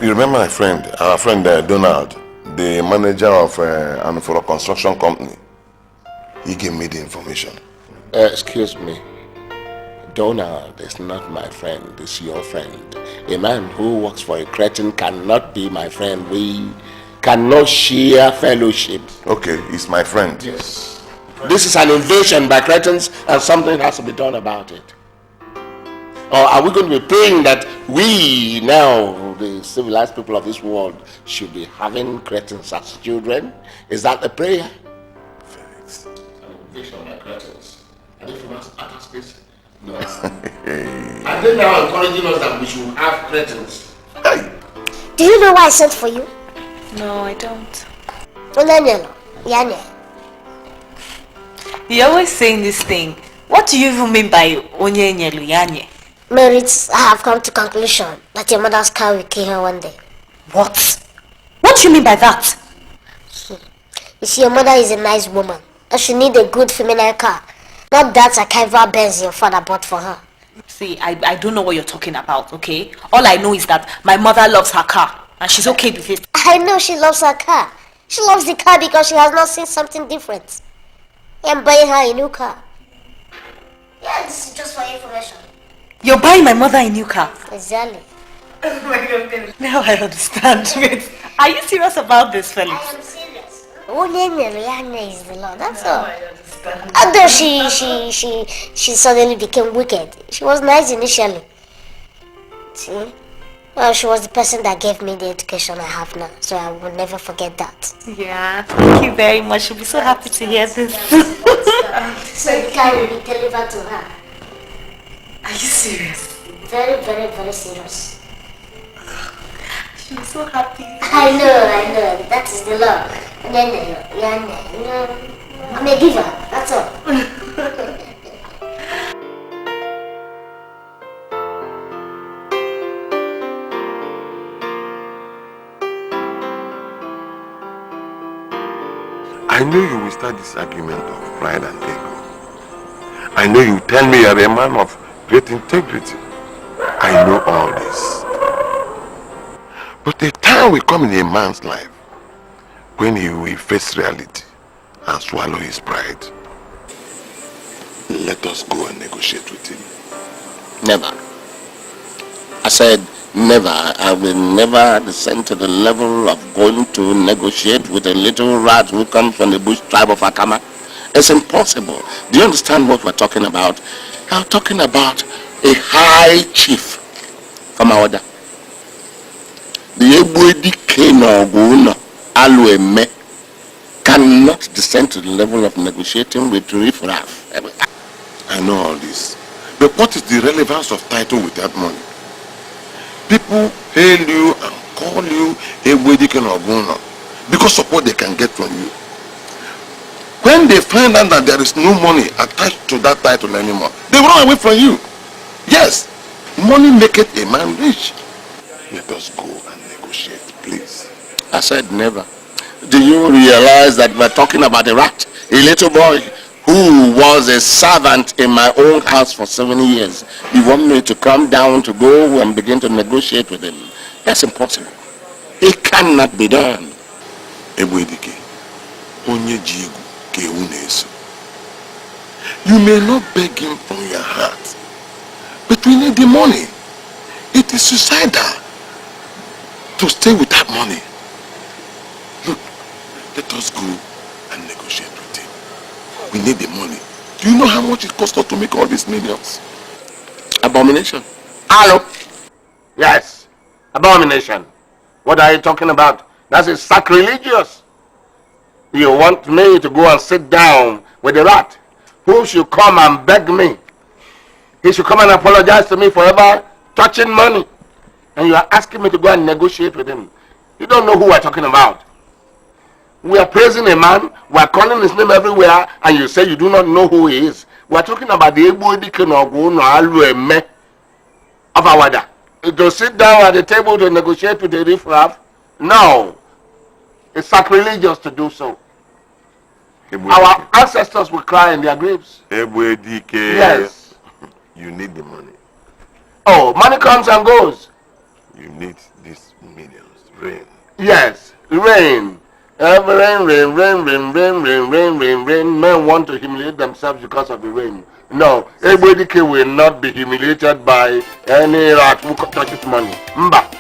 You remember my friend, our friend Donald, the manager of Anuforo construction company? He gave me the information. Excuse me. Donald is not my friend, it's your friend. A man who works for a cretin cannot be my friend. We cannot share fellowship. Okay, he's my friend. Yes. This is an invasion by cretins and something has to be done about it. Or are we going to be praying that we now, the civilized people of this world, should be having cretins as children? Is that the prayer? Felix. An invasion by cretins. And if you ask other space, no. Are they now encouraging us that we should have cretins? Do you know why I sent for you? No, I don't. You're always saying this thing. What do you even mean by onye nyelu yanye? Merit, I have come to conclusion that your mother's car will kill her one day. What? What do you mean by that? You see, your mother is a nice woman, and she needs a good feminine car. Not that Akaiva Benz your father bought for her. See, I don't know what you're talking about, okay? All I know is that my mother loves her car, and she's okay with it. I know she loves her car. She loves the car because she has not seen something different. I'm buying her a new car. Yeah, this is just for information. You're buying my mother a new car? Exactly. Oh my God. Now I understand. Wait, are you serious about this, Felix? I am serious. Onye is the Lord, that's all. I understand. Although she suddenly became wicked. She was nice initially. See? Well, she was the person that gave me the education I have now, so I will never forget that. Yeah, thank you very much. She'll be so happy to hear this. So the car will be delivered to her. Are you serious? Very, very, very serious. She'll be so happy. I know. That is the law. I'm a giver, that's all. I know you will start this argument of pride and ego. I know you tell me you're a man of great integrity. I know all this. But a time will come in a man's life when he will face reality and swallow his pride. Let us go and negotiate with him. Never. I said never. I will never descend to the level of going to negotiate with a little rat who comes from the bush tribe of Akama. It's impossible. Do you understand what we're talking about? I'm talking about a high chief from our order. The Ebwedi Kenoguna Alueme cannot descend to the level of negotiating with Riffraff. I know all this. But what is the relevance of title without money? People hail you and call you Ebwedi Kenoguna because of what they can get from you. When they find out that there is no money attached to that title anymore, they run away from you. Yes, money maketh a man rich. Let us go and negotiate, please. I said never. Do you realize that we're talking about a rat? A little boy who was a servant in my own house for 7 years. You want me to come down to go and begin to negotiate with him? That's impossible. It cannot be done. You may not beg him from your heart, but we need the money. It is suicidal to stay with that money. Look, let us go and negotiate with him. We need the money. Do you know how much it costs us to make all these millions? Abomination. Hello? Yes, abomination. What are you talking about? That is sacrilegious. You want me to go and sit down with the rat who should come and beg me? He should come and apologize to me for ever touching money. And you are asking me to go and negotiate with him. You don't know who we're talking about. We are praising a man, we are calling his name everywhere, and you say you do not know who he is. We are talking about the of Awada. To sit down at the table to negotiate with the riffraff? No. It's sacrilegious to do so. Our ancestors will cry in their graves. Yes. You need the money. Oh, money comes and goes. You need these millions. Rain. Yes, rain. Rain. Men want to humiliate themselves because of the rain. No, everybody will not be humiliated by any rat who touches money. Mba.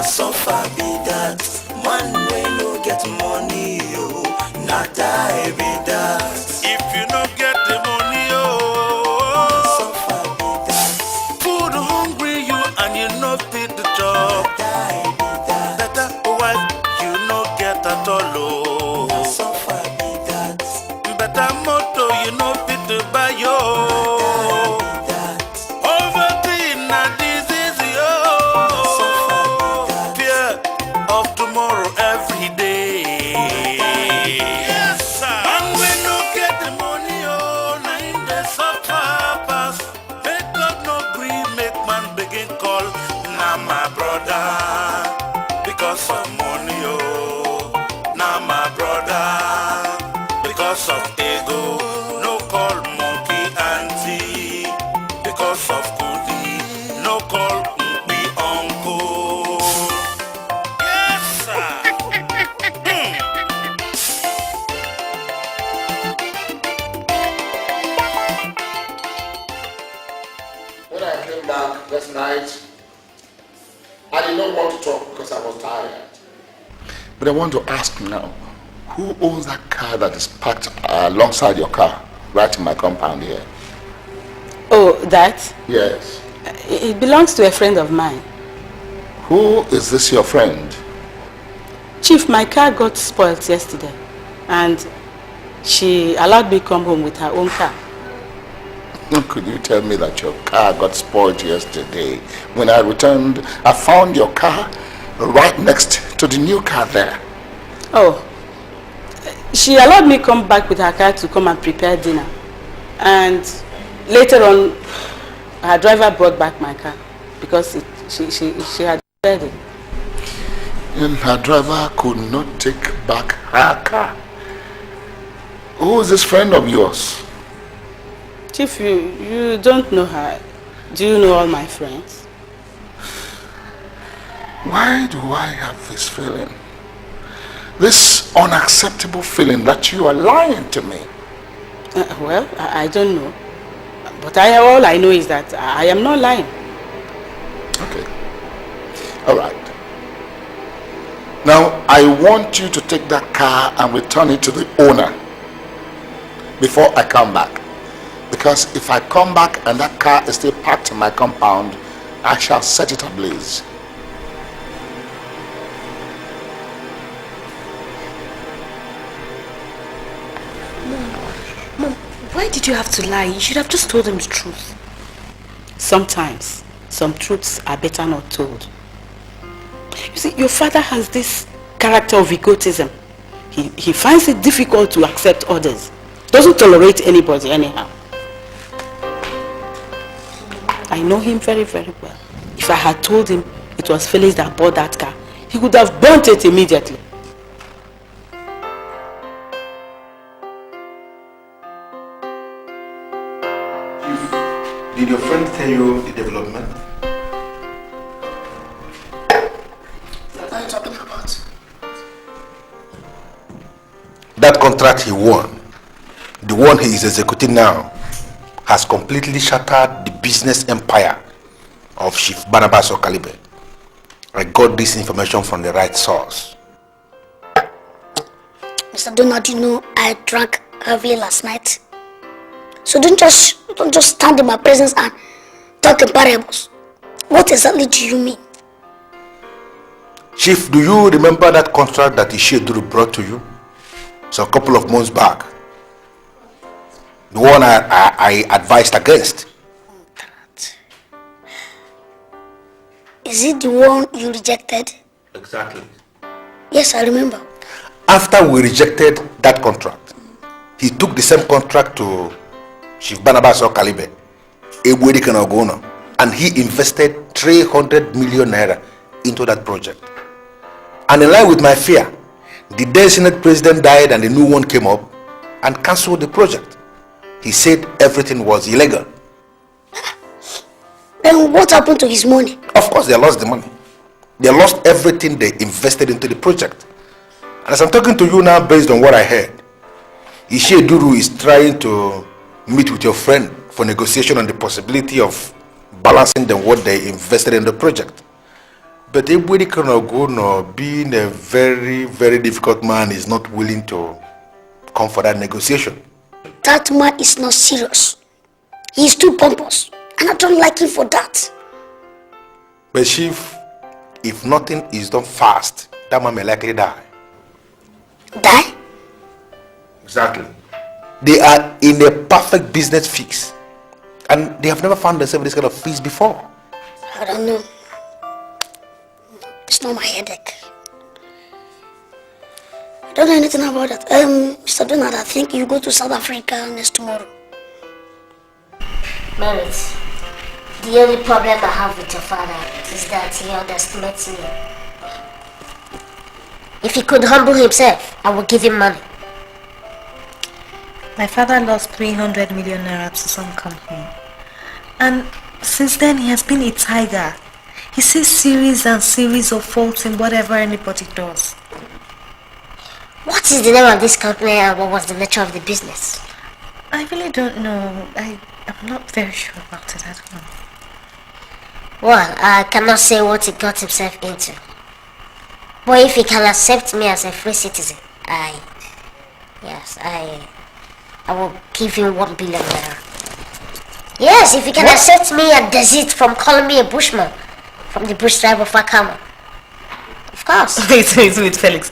Suffer be that man wey no get money yo, na die be that. If you no get the money yo, suffer be that. Food hungry you and you no fit the job, die be that. Better wife you no get at all oh, suffer be that. Better motor you no fit to buy yo. I did not want to talk because I was tired. But I want to ask now, who owns that car that is parked alongside your car, right in my compound here? Oh, that? Yes. It belongs to a friend of mine. Who is this your friend? Chief, my car got spoiled yesterday and she allowed me to come home with her own car. Could you tell me that your car got spoiled yesterday? When I returned, I found your car right next to the new car there. Oh, she allowed me to come back with her car to come and prepare dinner. And later on, her driver brought back my car because she had repaired it. And her driver could not take back her car. Who is this friend of yours? Chief, you don't know her. Do you know all my friends? Why do I have this feeling? This unacceptable feeling that you are lying to me. Well, I don't know. But all I know is that I am not lying. Okay. All right. Now, I want you to take that car and return it to the owner before I come back. Because if I come back and that car is still parked in my compound, I shall set it ablaze. Mom, why did you have to lie? You should have just told him the truth. Sometimes, some truths are better not told. You see, your father has this character of egotism. He finds it difficult to accept others. Doesn't tolerate anybody anyhow. I know him very, very well. If I had told him it was Felix that bought that car, he would have burnt it immediately. Did your friend tell you the development? What are you talking about? That contract he won, the one he is executing now, has completely shattered the business empire of Chief Barnabas Okalibe. I got this information from the right source. Mr. Donald, you know I drank heavily last night. So don't just stand in my presence and talk in parables. What exactly do you mean? Chief, do you remember that contract that Chinedu brought to you? So a couple of months back. The one I advised against. Is it the one you rejected? Exactly. Yes, I remember. After we rejected that contract, he took the same contract to Chief Barnabas Okalibe, and he invested 300 million naira into that project. And in line with my fear, the then Senate President died and the new one came up and cancelled the project. He said everything was illegal. Then what happened to his money? Of course, they lost the money. They lost everything they invested into the project. And as I'm talking to you now, based on what I heard, Chinedu is trying to meet with your friend for negotiation on the possibility of balancing them what they invested in the project. But everybody being a very, very difficult man, is not willing to come for that negotiation. That man is not serious. He is too pompous, and I don't like him for that. But Chief, if nothing is done fast, that man may likely die. Die? Exactly. They are in a perfect business fix, and they have never found themselves in this kind of fix before. I don't know. It's not my headache. I don't know anything about that. Mr. Donald, I think you go to South Africa next tomorrow. Merit, the only problem I have with your father is that he underestimates me. If he could humble himself, I would give him money. My father lost 300 million naira to some company. And since then he has been a tiger. He sees series and series of faults in whatever anybody does. What is the name of this company and what was the nature of the business? I really don't know. I'm not very sure about it at all. Well, I cannot say what he got himself into. But if he can accept me as a free citizen, I will give him 1 billion naira. Yes, if he can accept me and desist from calling me a bushman from the bush tribe of Akama. Of course. Wait, Felix.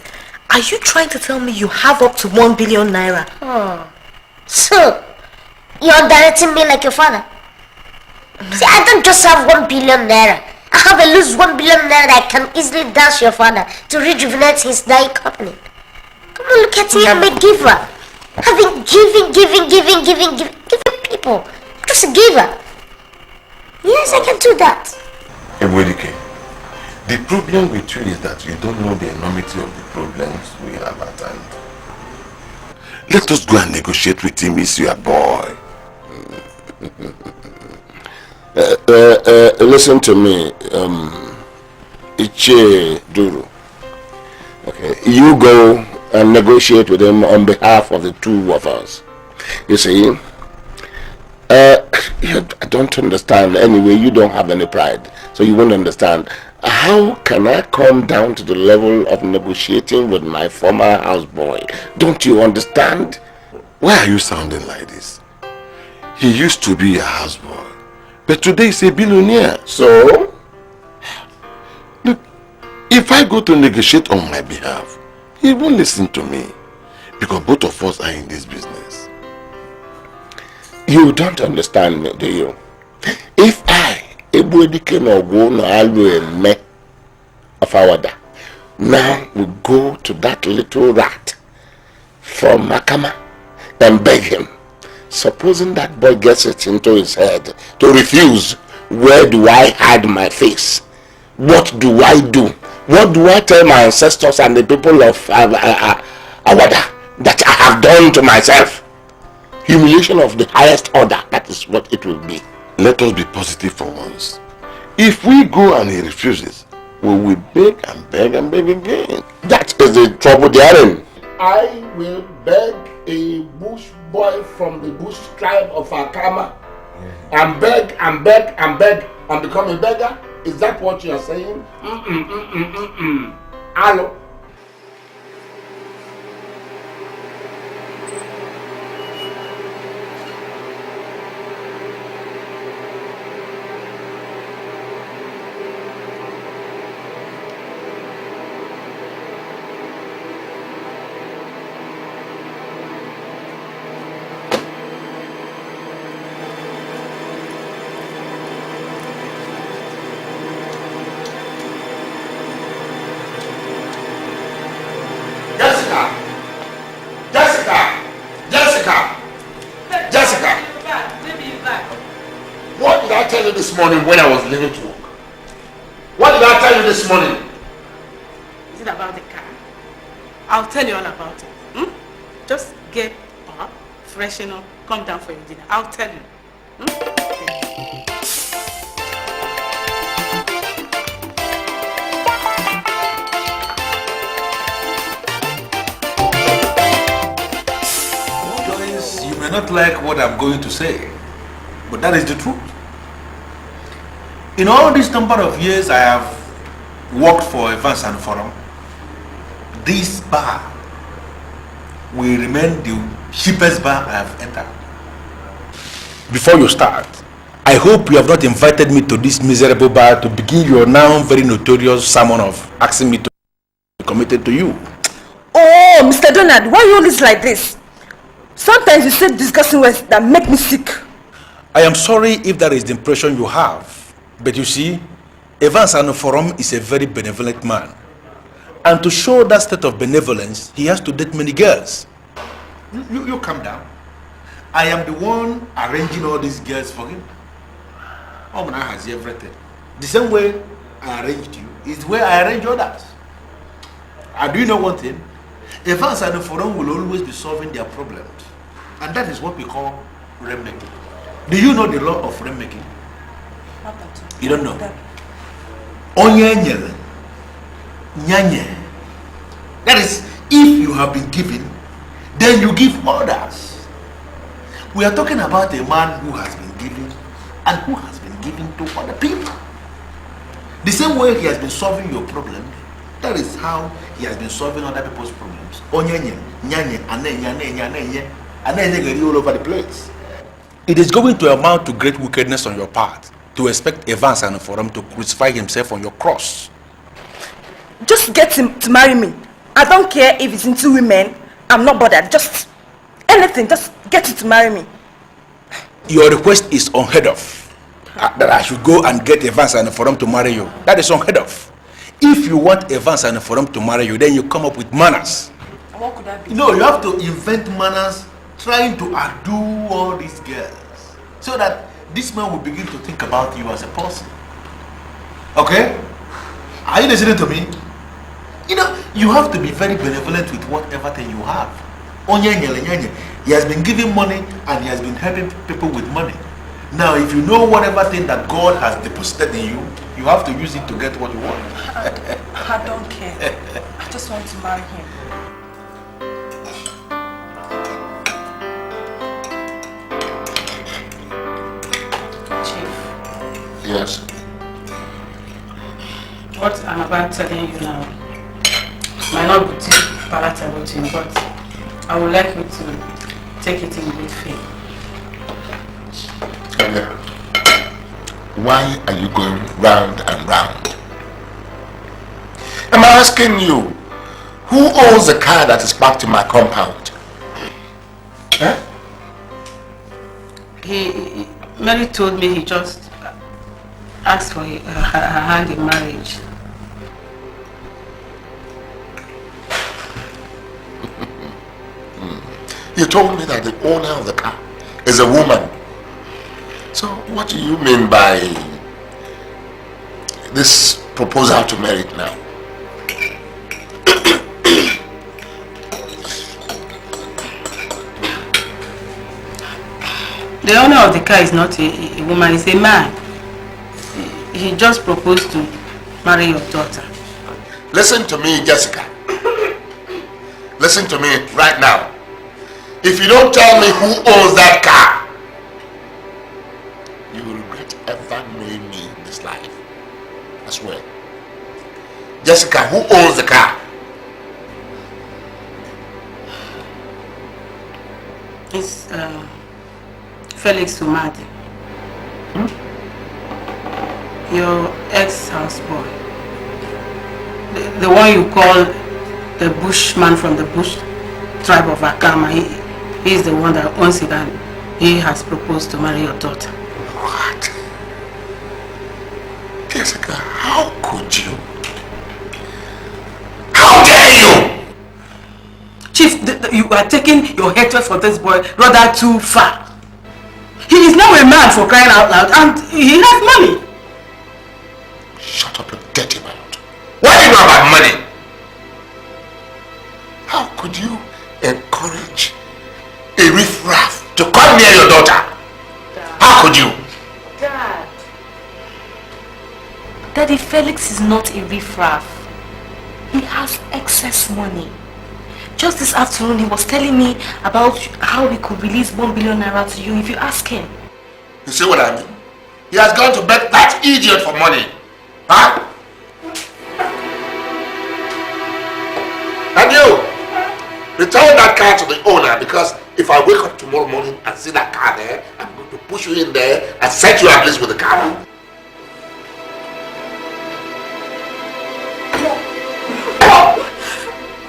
Are you trying to tell me you have up to 1 billion naira? Oh. So, you're directing me like your father? See, I don't just have 1 billion naira. I have at least 1 billion naira that I can easily dash your father to rejuvenate his dying company. Come on, look at me, I'm a giver. I've been giving people. I'm just a giver. Yes, I can do that. Ebwedike, the problem with you is that you don't know the enormity of the problems we have at hand. Let us go and negotiate with him, he's your boy. Listen to me, Chinedu. Okay, you go and negotiate with him on behalf of the two of us. You see, I don't understand. Anyway, you don't have any pride, so you won't understand. How can I come down to the level of negotiating with my former houseboy? Don't you understand? Why are you sounding like this? He used to be a houseboy, but today he's a billionaire. So? Look, if I go to negotiate on my behalf, he won't listen to me, because both of us are in this business. You don't understand me, do you? If I, Ebwedike no go no alwe me of our da, now we go to that little rat from Makama and beg him. Supposing that boy gets it into his head to refuse, where do I hide my face? What do I do? What do I tell my ancestors and the people of Awada that I have done to myself? Humiliation of the highest order, that is what it will be. let us be positive for once. If we go and he refuses, we will beg and beg and beg again. That is the trouble they are in. I will beg a bush boy from the bush tribe of Akama and beg and beg and beg and become a beggar? Is that what you are saying? Hello? This morning when I was leaving to work. What did I tell you this morning? Is it about the car? I'll tell you all about it. Just get up, freshen up, come down for your dinner. I'll tell you. Joyce, you may not like what I'm going to say, but that is the truth. In all this number of years I have worked for Evans and Forum, this bar will remain the cheapest bar I have entered. Before you start, I hope you have not invited me to this miserable bar to begin your now very notorious sermon of asking me to be committed to you. Oh, Mr. Donald, why are you always like this? Sometimes you say disgusting words that make me sick. I am sorry if that is the impression you have. But you see, Evans and Forum is a very benevolent man. And to show that state of benevolence, he has to date many girls. You calm down. I am the one arranging all these girls for him. Omna has everything. The same way I arranged you is the way I arrange others. And do you know one thing? Evans and Forum will always be solving their problems. And that is what we call rent-making. Do you know the law of rent-making? You don't know. Onye nyanye. That is, if you have been given, then you give others. We are talking about a man who has been given and who has been given to other people. The same way he has been solving your problem, that is how he has been solving other people's problems. Onye nyanye, anenye all over the place. It is going to amount to great wickedness on your part to expect Evans and Forum to crucify himself on your cross. Just get him to marry me. I don't care if it's into women. I'm not bothered. Just anything. Just get him to marry me. Your request is unheard of. That I should go and get Evans and Forum to marry you. That is unheard of. If you want Evans and Forum to marry you, then you come up with manners. And what could that be? No, you have to invent manners trying to outdo all these girls. So that this man will begin to think about you as a person. Okay? Are you listening to me? You know, you have to be very benevolent with whatever thing you have. He has been giving money and he has been helping people with money. Now, if you know whatever thing that God has deposited in you, you have to use it to get what you want. I don't care. I just want to marry him. Yes. What I'm about telling you now might not be too palatable to you, but I would like you to take it in good faith. Why are you going round and round? I'm asking you, who owns the car that is parked in my compound? Huh? Mary told me he just asked for her hand in marriage. You told me that the owner of the car is a woman. So what do you mean by this proposal to marry it now? The owner of the car is not a woman, it's a man. He just proposed to marry your daughter. Listen to me, Jessica. Listen to me right now. If you don't tell me who owns that car, you will regret ever knowing me in this life. I swear. Jessica, who owns the car? It's Felix Umadi. Your ex-houseboy. The one you call the bushman from the bush tribe of Akama. He is the one that owns it, and he has proposed to marry your daughter. What? Jessica, how could you? How dare you? Chief, you are taking your hatred for this boy rather too far. He is now a man, for crying out loud, and he has money. Shut up, you dirty mouth. What do you know about money? How could you encourage a riffraff to come near your daughter? Dad. How could you? Dad. Daddy, Felix is not a riffraff. He has excess money. Just this afternoon, he was telling me about how we could release 1 billion naira to you if you ask him. You see what I mean? He has gone to beg that idiot for money. Huh? And you, return that car to the owner, because if I wake up tomorrow morning and see that car there, I'm going to push you in there and set you ablaze with the car.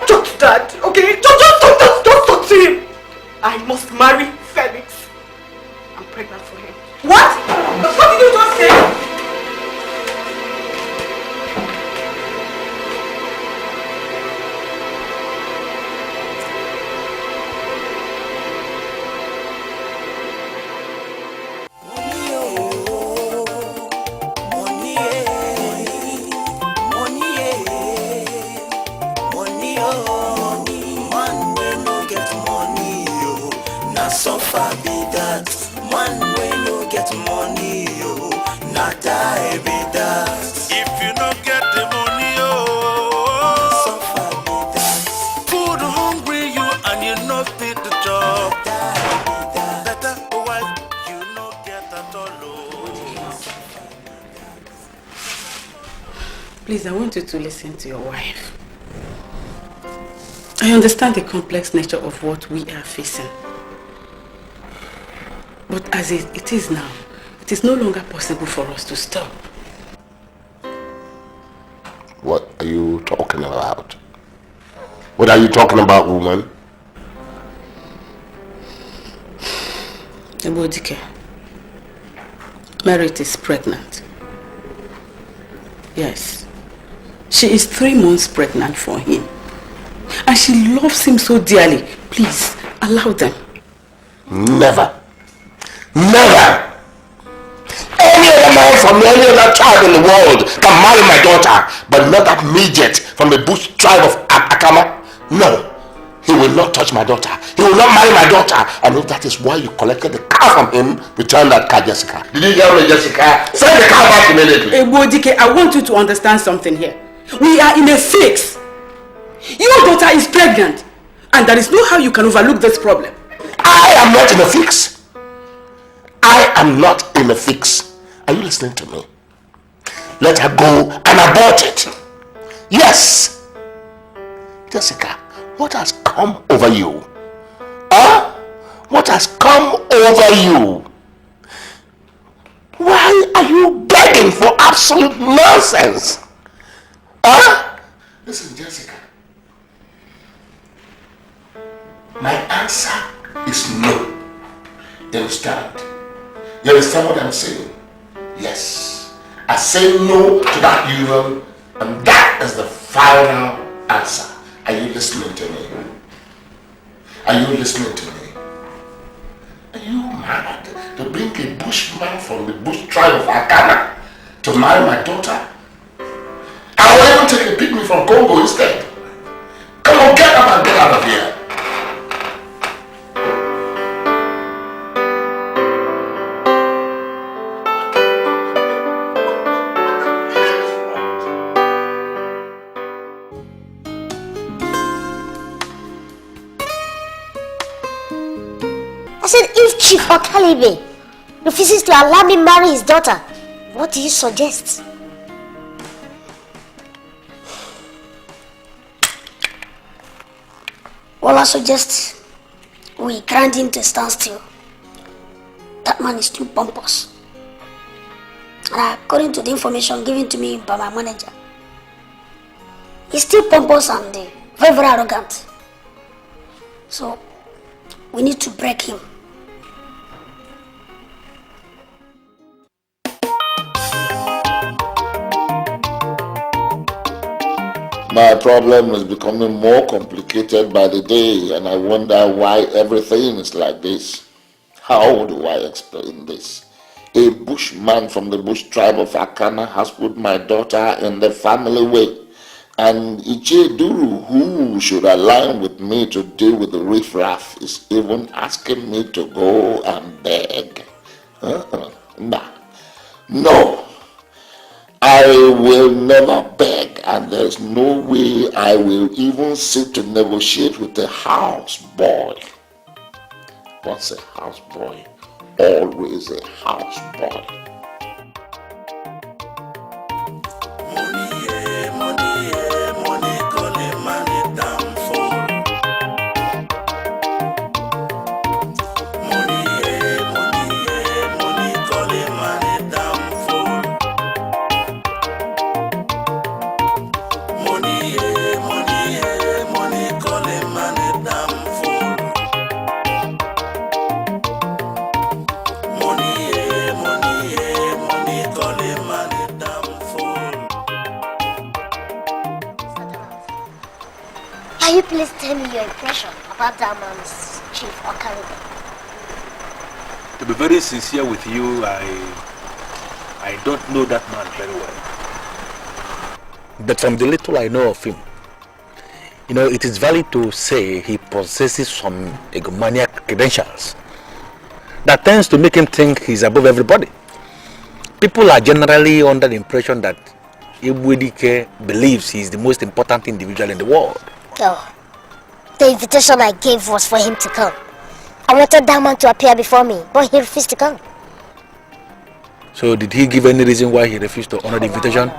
Just that, okay? Just talk to him. I must marry Felix. I'm pregnant for him. What? What did you just say? Please, I want you to listen to your wife. I understand the complex nature of what we are facing. But as it is now, it is no longer possible for us to stop. What are you talking about? What are you talking about, woman? Ebodike, Merit is pregnant. Yes. She is 3 months pregnant for him. And she loves him so dearly. Please, allow them. Never. Never. Any other man from any other tribe in the world can marry my daughter, but not that midget from the bush tribe of Akama. No. He will not touch my daughter. He will not marry my daughter. And if that is why you collected the car from him, return that car, Jessica. Did you hear me, Jessica? Send the car back immediately. Ebodike, I want you to understand something here. We are in a fix. Your daughter is pregnant. And there is no how you can overlook this problem. I am not in a fix. I am not in a fix. Are you listening to me? Let her go and abort it. Yes. Jessica, what has come over you? Huh? What has come over you? Why are you begging for absolute nonsense? Huh? Listen, Jessica. My answer is no. You understand? You understand what I'm saying? Yes. I say no to that union, and that is the final answer. Are you listening to me? Are you listening to me? Are you mad to bring a bushman from the bush tribe of Akana to marry my daughter? I will even take a picnic from Congo instead. Come on, get up and get out of here. I said, if Chief Okalibe refuses to allow me marry his daughter, what do you suggest? Well, I suggest we grind him to a standstill. That man is too pompous. And according to the information given to me by my manager, he's still pompous and very, very arrogant. So, we need to break him. My problem is becoming more complicated by the day, and I wonder why everything is like this. How do I explain this? A bushman from the bush tribe of Akana has put my daughter in the family way, and Icheduru, who should align with me to deal with the riffraff, is even asking me to go and beg. Nah. No. I will never beg, and there's no way I will even sit to negotiate with a houseboy. What's a houseboy? Always a houseboy. Can you please tell me your impression about that man's Chief Okalibe? To be very sincere with you, I don't know that man very well. But from the little I know of him, it is valid to say he possesses some egomaniac credentials that tends to make him think he's above everybody. People are generally under the impression that Ibwedike believes he's the most important individual in the world. Oh, the invitation I gave was for him to come. I wanted that man to appear before me, but he refused to come. So did he give any reason why he refused to honor the invitation?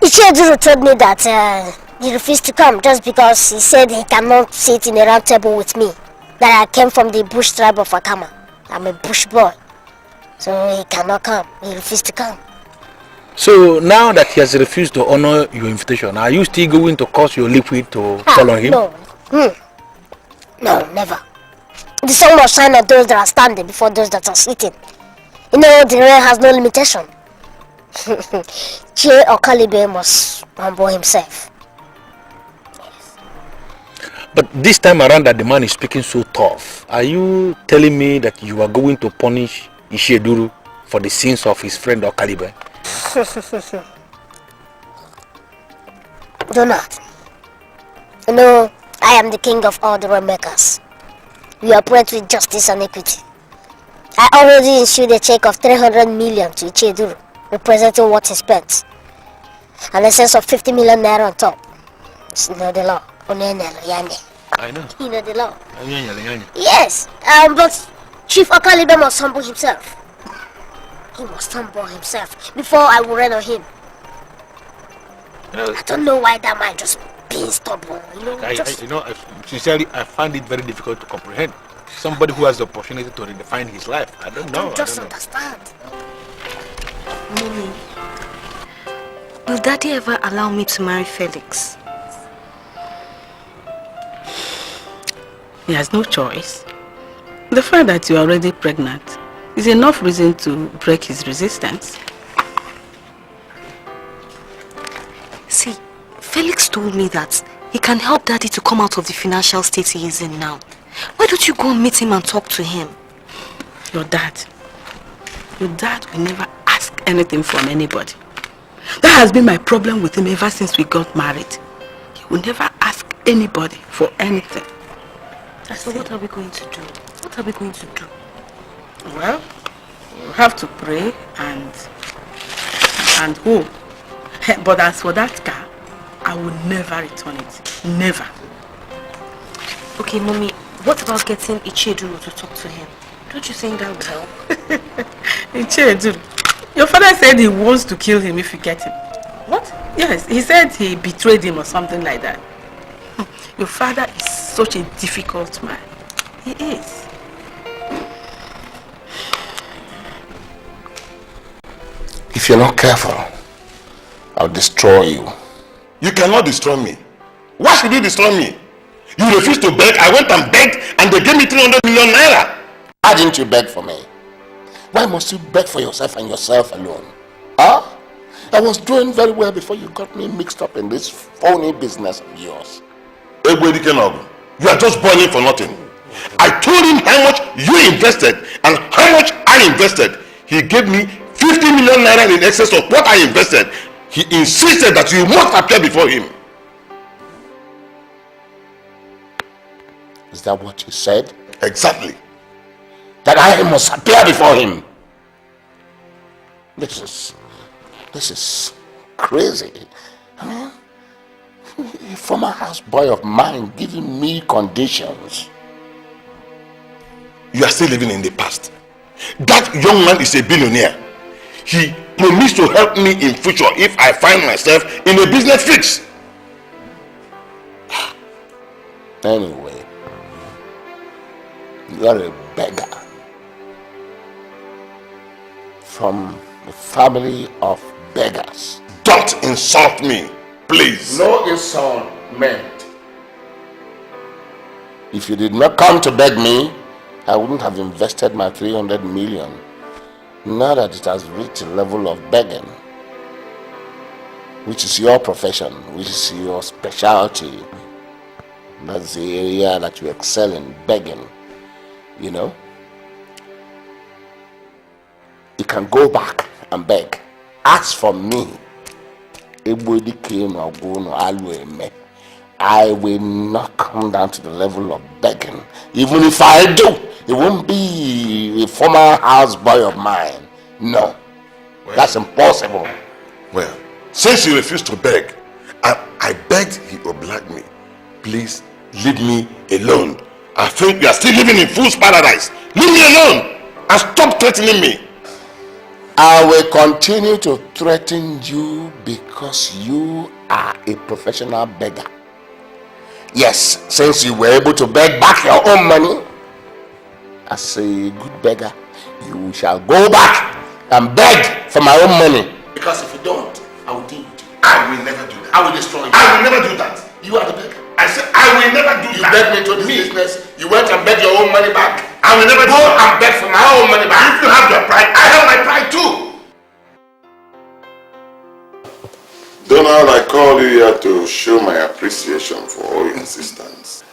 Icheduru told me that he refused to come just because he said he cannot sit in a round table with me. That I came from the bush tribe of Akama. I'm a bush boy. So he cannot come. He refused to come. So now that he has refused to honor your invitation, are you still going to cause your liquid to fall on him? No. No, never. The sun must shine on those that are standing before those that are sitting. The rain has no limitation. Chief Okalibe must humble himself. But this time around that the man is speaking so tough, are you telling me that you are going to punish Icheduru for the sins of his friend Okalibe? Do not. I am the king of all the makers. We operate with justice and equity. I already issued a check of 300 million to Icheduru, representing what he spent. And a sense of 50 million naira on top. It's the law. I know. You know the law. Yes, but Chief Okalibe must humble himself. He must humble himself before I will run on him. I don't know why that man just being stubborn. Sincerely, I find it very difficult to comprehend. Somebody who has the opportunity to redefine his life. I don't know. Understand. Mommy, will Daddy ever allow me to marry Felix? He has no choice. The fact that you are already pregnant is enough reason to break his resistance. See, Felix told me that he can help Daddy to come out of the financial state he is in now. Why don't you go and meet him and talk to him? Your dad will never ask anything from anybody. That has been my problem with him ever since we got married. He will never ask anybody for anything. So what are we going to do? What are we going to do? Well, we'll have to pray and hope. But as for that car, I will never return it. Never. Okay, Mommy, What about getting Chinedu to talk to him? Don't you think that would help? Chinedu, your father said he wants to kill him if you get him. What? Yes, he said he betrayed him or something like that. Your father is such a difficult man. He is. If you're not careful, I'll destroy you. You cannot destroy me. Why should you destroy me? You refused to beg. I went and begged and they gave me 300 million naira. Why didn't you beg for me? Why must you beg for yourself and yourself alone? Huh? I was doing very well before you got me mixed up in this phony business of yours. You are just boiling for nothing. I told him how much you invested and how much I invested. He gave me 50 million naira in excess of what I invested. He insisted that you must appear before him. Is that what you said? Exactly. That I must appear before him. This is crazy. I mean, a former houseboy of mine giving me conditions. You are still living in the past. That young man is a billionaire. He promised to help me in future if I find myself in a business fix. Anyway, you are a beggar from a family of beggars. Don't insult me, please. No insult meant. If you did not come to beg me, I wouldn't have invested my 300 million. Now that it has reached a level of begging, which is your profession, which is your specialty, that's the area that you excel in, begging, you know, you can go back and beg. As for me, I will not come down to the level of begging. Even if I do, it won't be a former houseboy of mine. No, well, that's impossible. Well, since you refused to beg, I begged, he obliged me. Please leave me alone. I think you are still living in fool's paradise. Leave me alone and stop threatening me. I will continue to threaten you because you are a professional beggar. Yes, since you were able to beg back your own money, as a good beggar, you shall go back and beg for my own money. Because if you don't, I will deal with you. I will never do that. I will destroy you. I will never do that. You are the beggar. I said I will never do that. You begged me into this business. You went and begged your own money back. I will never go and beg for my own money back. If you have your pride, I have my pride too. Donald, I called you here to show my appreciation for all your assistance.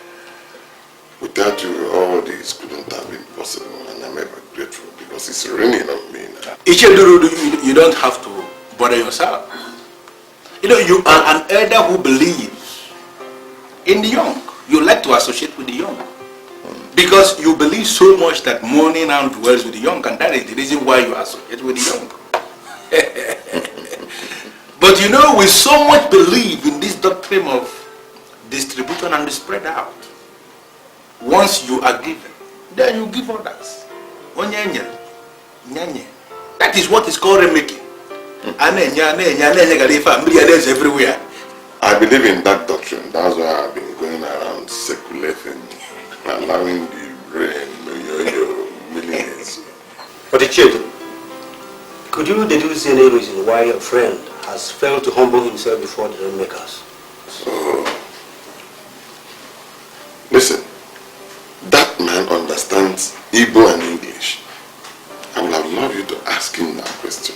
Without you, all this couldn't have been possible, and I'm ever grateful because it's raining on me now. Chinedu, you don't have to bother yourself. You know, you are an elder who believes in the young. You like to associate with the young. Because you believe so much that money now dwells with the young, and that is the reason why you associate with the young. But you know, we so much believe in this doctrine of distribution and spread out. Once you are given, then you give others. That is what is called remaking. Everywhere. I believe in that doctrine. That's why I've been going around circulating, allowing the rain, millionaires. But Chinedu, could you deduce any reason why your friend has failed to humble himself before the rainmakers? Listen, that man understands Igbo and English. I would have loved you to ask him that question.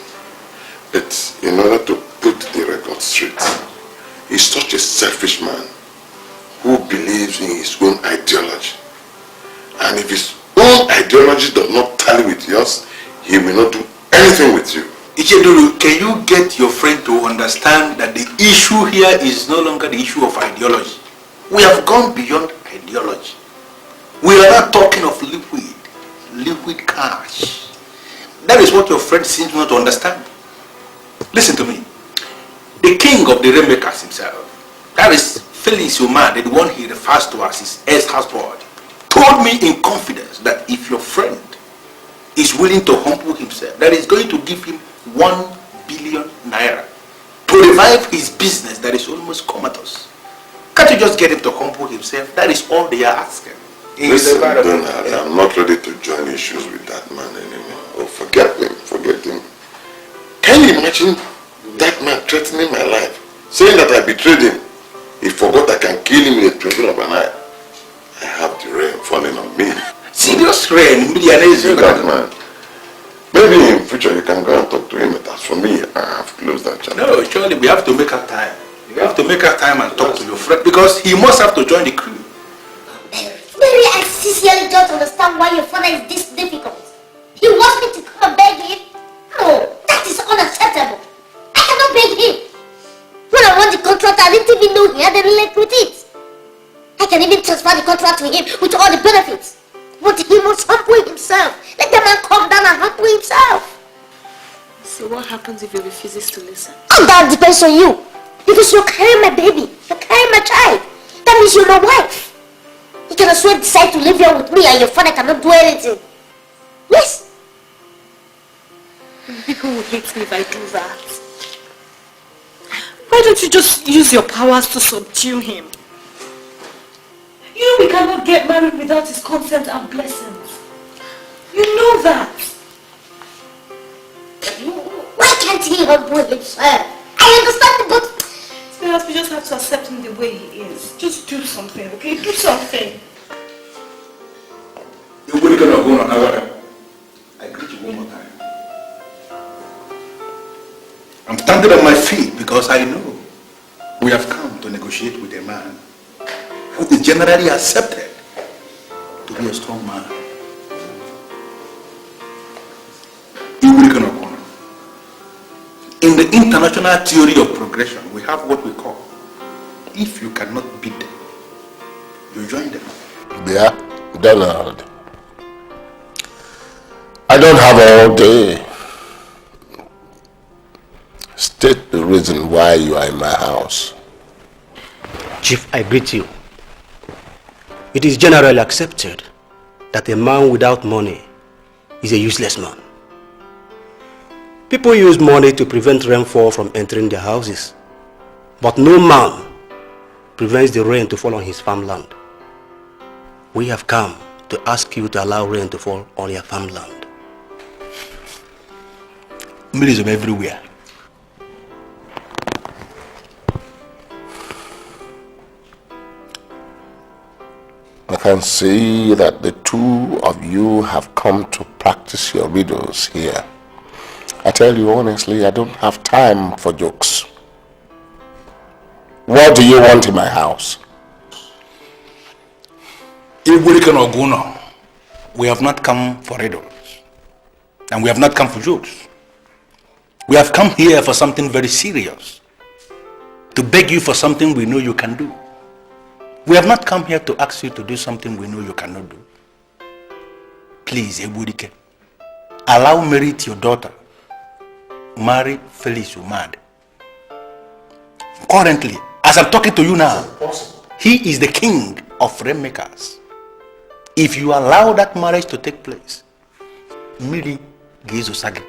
But in order to put the record straight, he's such a selfish man who believes in his own ideology. And if his own ideology does not tally with yours, he will not do anything with you. Chinedu, can you get your friend to understand that the issue here is no longer the issue of ideology? We have gone beyond ideology. We are not talking of liquid cash. That is what your friend seems not to understand. Listen to me. The king of the rainmakers himself, that is Felix Umar, the one he refers to as his ex-husband, told me in confidence that if your friend is willing to humble himself, that is going to give him 1 billion naira to revive his business that is almost comatose. Can't you just get him to humble himself? That is all they are asking. Listen, Donald, I'm not ready to join issues with that man anymore. Oh, forget him. Can you imagine that man threatening my life? Saying that I betrayed him. He forgot I can kill him in a twinkling of an eye. I have the rain falling on me. Serious rain? That man. Maybe in future you can go and talk to him, but as for me, I have closed that chapter. No, surely we have to make our time. You have to make our time and talk to your friend because he must have to join the crew. Mary, I sincerely don't understand why your father is this difficult. He wants me to come and beg him? No, that is unacceptable. I cannot beg him. When I won the contract, I didn't even know he had any link with it. I can even transfer the contract to him with all the benefits. But he must humble himself. Let the man come down and humble himself. So what happens if he refuses to listen? And that depends on you. Because you're carrying my baby. You're carrying my child. That means you're my wife. You can as well decide to live here with me and your father cannot do anything. Yes. People will hate me if I do that. Why don't you just use your powers to subdue him? You know we cannot get married without his consent and blessings. You know that. Why can't he humble himself? I understand, but perhaps we just have to accept him the way he is. Just do something, okay? Do something. You're really gonna go on our. I greet you one more time. I'm standing on my feet because I know we have come to negotiate with a man who is generally accepted to be a strong man. In the international theory of progression, we have what we call, if you cannot beat them, you join them. Yeah, Donald. I don't have all day. State the reason why you are in my house. Chief, I greet you. It is generally accepted that a man without money is a useless man. People use money to prevent rainfall from entering their houses, but no man prevents the rain to fall on his farmland. We have come to ask you to allow rain to fall on your farmland. Millism everywhere. I can see that the two of you have come to practice your riddles here. I tell you honestly, I don't have time for jokes. What do you want in my house? We have not come for riddles. And we have not come for jokes. We have come here for something very serious. To beg you for something we know you can do. We have not come here to ask you to do something we know you cannot do. Please, Ebudike, allow Merit, your daughter, marry Felix Umad. Currently, as I'm talking to you now, he is the king of rainmakers. If you allow that marriage to take place, Miri Gizosagi.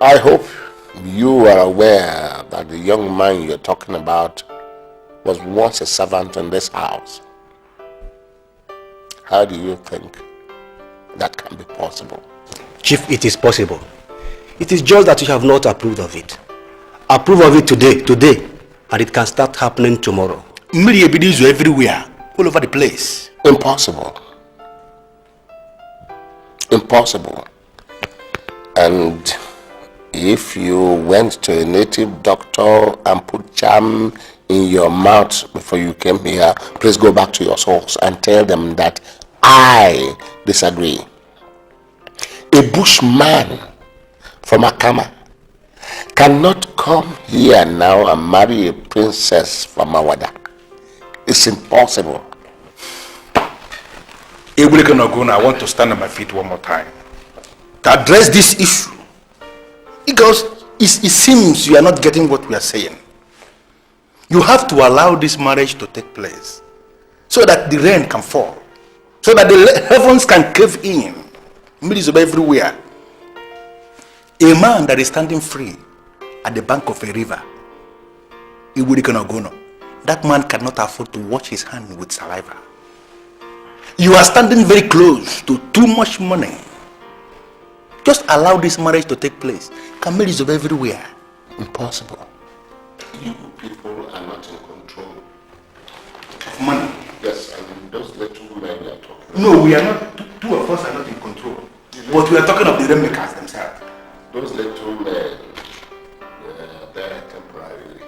I hope you are aware that the young man you're talking about was once a servant in this house. How do you think that can be possible? Chief, it is possible. It is just that you have not approved of it. Approve of it today, and it can start happening tomorrow. Media videos are everywhere, all over the place. Impossible. Impossible. And if you went to a native doctor and put charm in your mouth before you came here, please go back to your source and tell them that I disagree. A bushman from Akama cannot come here now and marry a princess from Awada. It's impossible. I want to stand on my feet one more time to address this issue, because it seems you are not getting what we are saying. You have to allow this marriage to take place so that the rain can fall, so that the heavens can cave in. Mirrors are everywhere. A man that is standing free at the bank of a river, that man cannot afford to wash his hand with saliva. You are standing very close to too much money. Just allow this marriage to take place. Marriages of everywhere. Impossible. You people are not in control of money. Yes, I mean those little men you are talking. No, we are not. Two of us are not in control. But we are talking of the rainmakers themselves. Those little men, they're temporarily.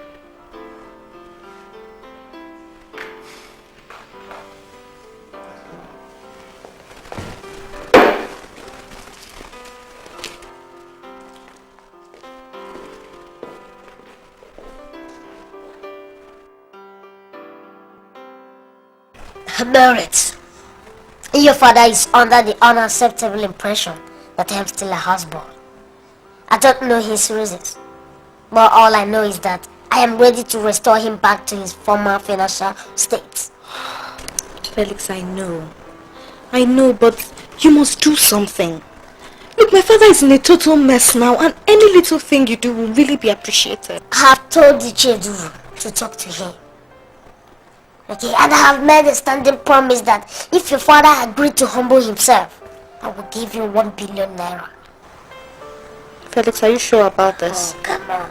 Merit. Your father is under the unacceptable impression that I am still a houseboy. I don't know his reasons, but all I know is that I am ready to restore him back to his former financial state. Felix, I know, but you must do something. Look, my father is in a total mess now, and any little thing you do will really be appreciated. I have told the Chinedu to talk to him. Okay, and I have made a standing promise that if your father agreed to humble himself, I will give you 1 billion naira. Felix, are you sure about this? Oh, come on.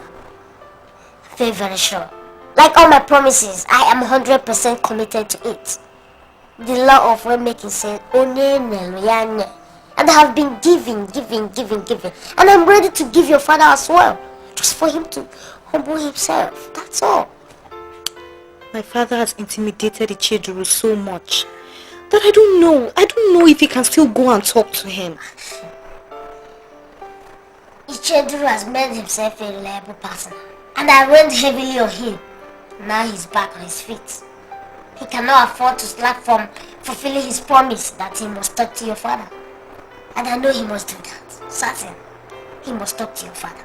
Very, very sure. Like all my promises, I am 100% committed to it. The law of remaking says, and I have been giving. And I'm ready to give your father as well. Just for him to humble himself. That's all. My father has intimidated Icheduru so much that I don't know if he can still go and talk to him. Icheduru has made himself a reliable partner, and I went heavily on him. Now he's back on his feet. He cannot afford to slack from fulfilling his promise that he must talk to your father. And I know he must do that. Certain. He must talk to your father.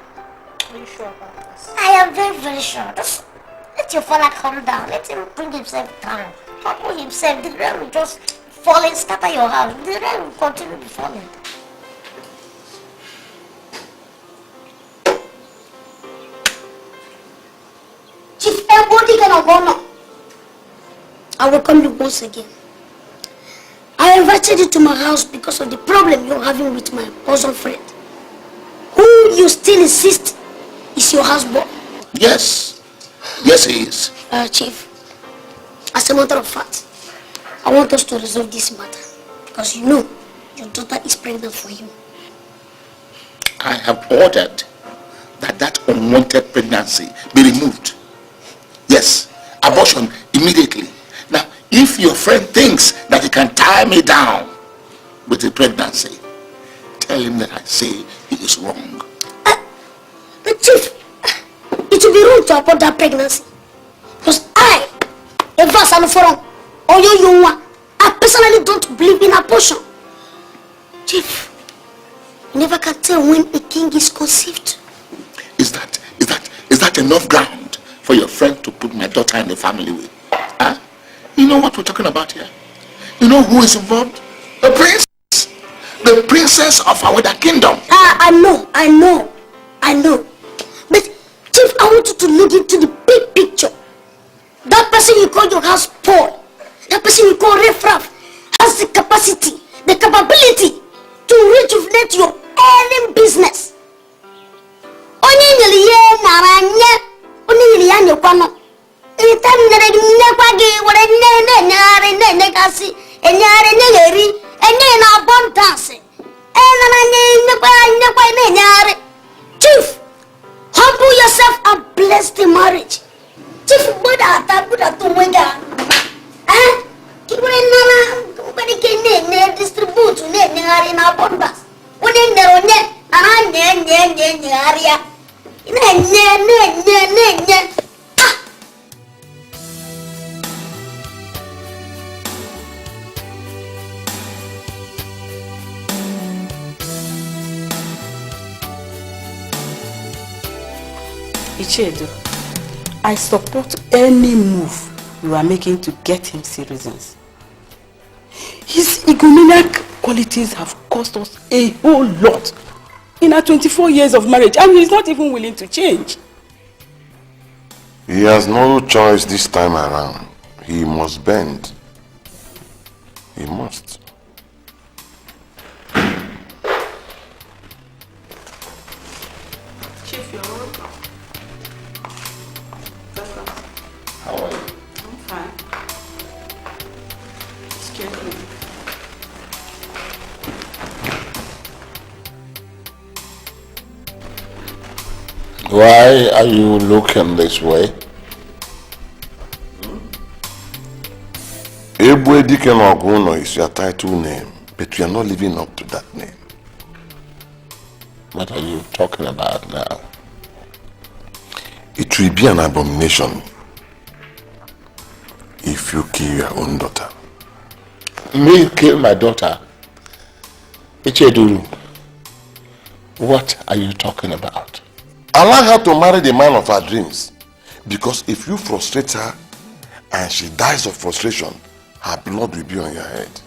Are you sure about this? I am very, very sure. Just let your father calm down. Let him bring himself down. Humble himself. The rain will just fall and scatter your house. The rain will continue to fall. Chief, everybody can go now. I welcome you once again. I invited you to my house because of the problem you're having with my bosom friend, who you still insist is your husband. Yes. Yes, he is. Chief, as a matter of fact, I want us to resolve this matter because you know your daughter is pregnant for you. I have ordered that unwanted pregnancy be removed. Yes, abortion immediately. Now, if your friend thinks that he can tie me down with a pregnancy, tell him that I say he is wrong. But Chief, it will be wrong to abort that pregnancy. Because I personally don't believe in abortion. Chief, you never can tell when a king is conceived. Is that enough ground for your friend to put my daughter in the family with? Huh? You know what we're talking about here? You know who is involved? The princess. The princess of our kingdom. I know. But Chief, I want you to look into the big picture. That person you call your house Paul, that person you call riffraff, has the capacity, the capability to rejuvenate your own business. Chief, humble yourself and bless the marriage. Chief, distribute Ichedu, I support any move you are making to get him citizens. egomaniac qualities have cost us a whole lot in our 24 years of marriage, and he's not even willing to change. He has no choice this time around. He must bend. He must. Chief, you're welcome. How are you? I'm fine. Excuse me. Why are you looking this way? Ebwedike Noguno is your title name, but you are not living up to that name. What are you talking about now? It will be an abomination if you kill your own daughter. Me kill my daughter? Chinedu, what are you talking about? Allow her to marry the man of her dreams. Because if you frustrate her and she dies of frustration, her blood will be on your head.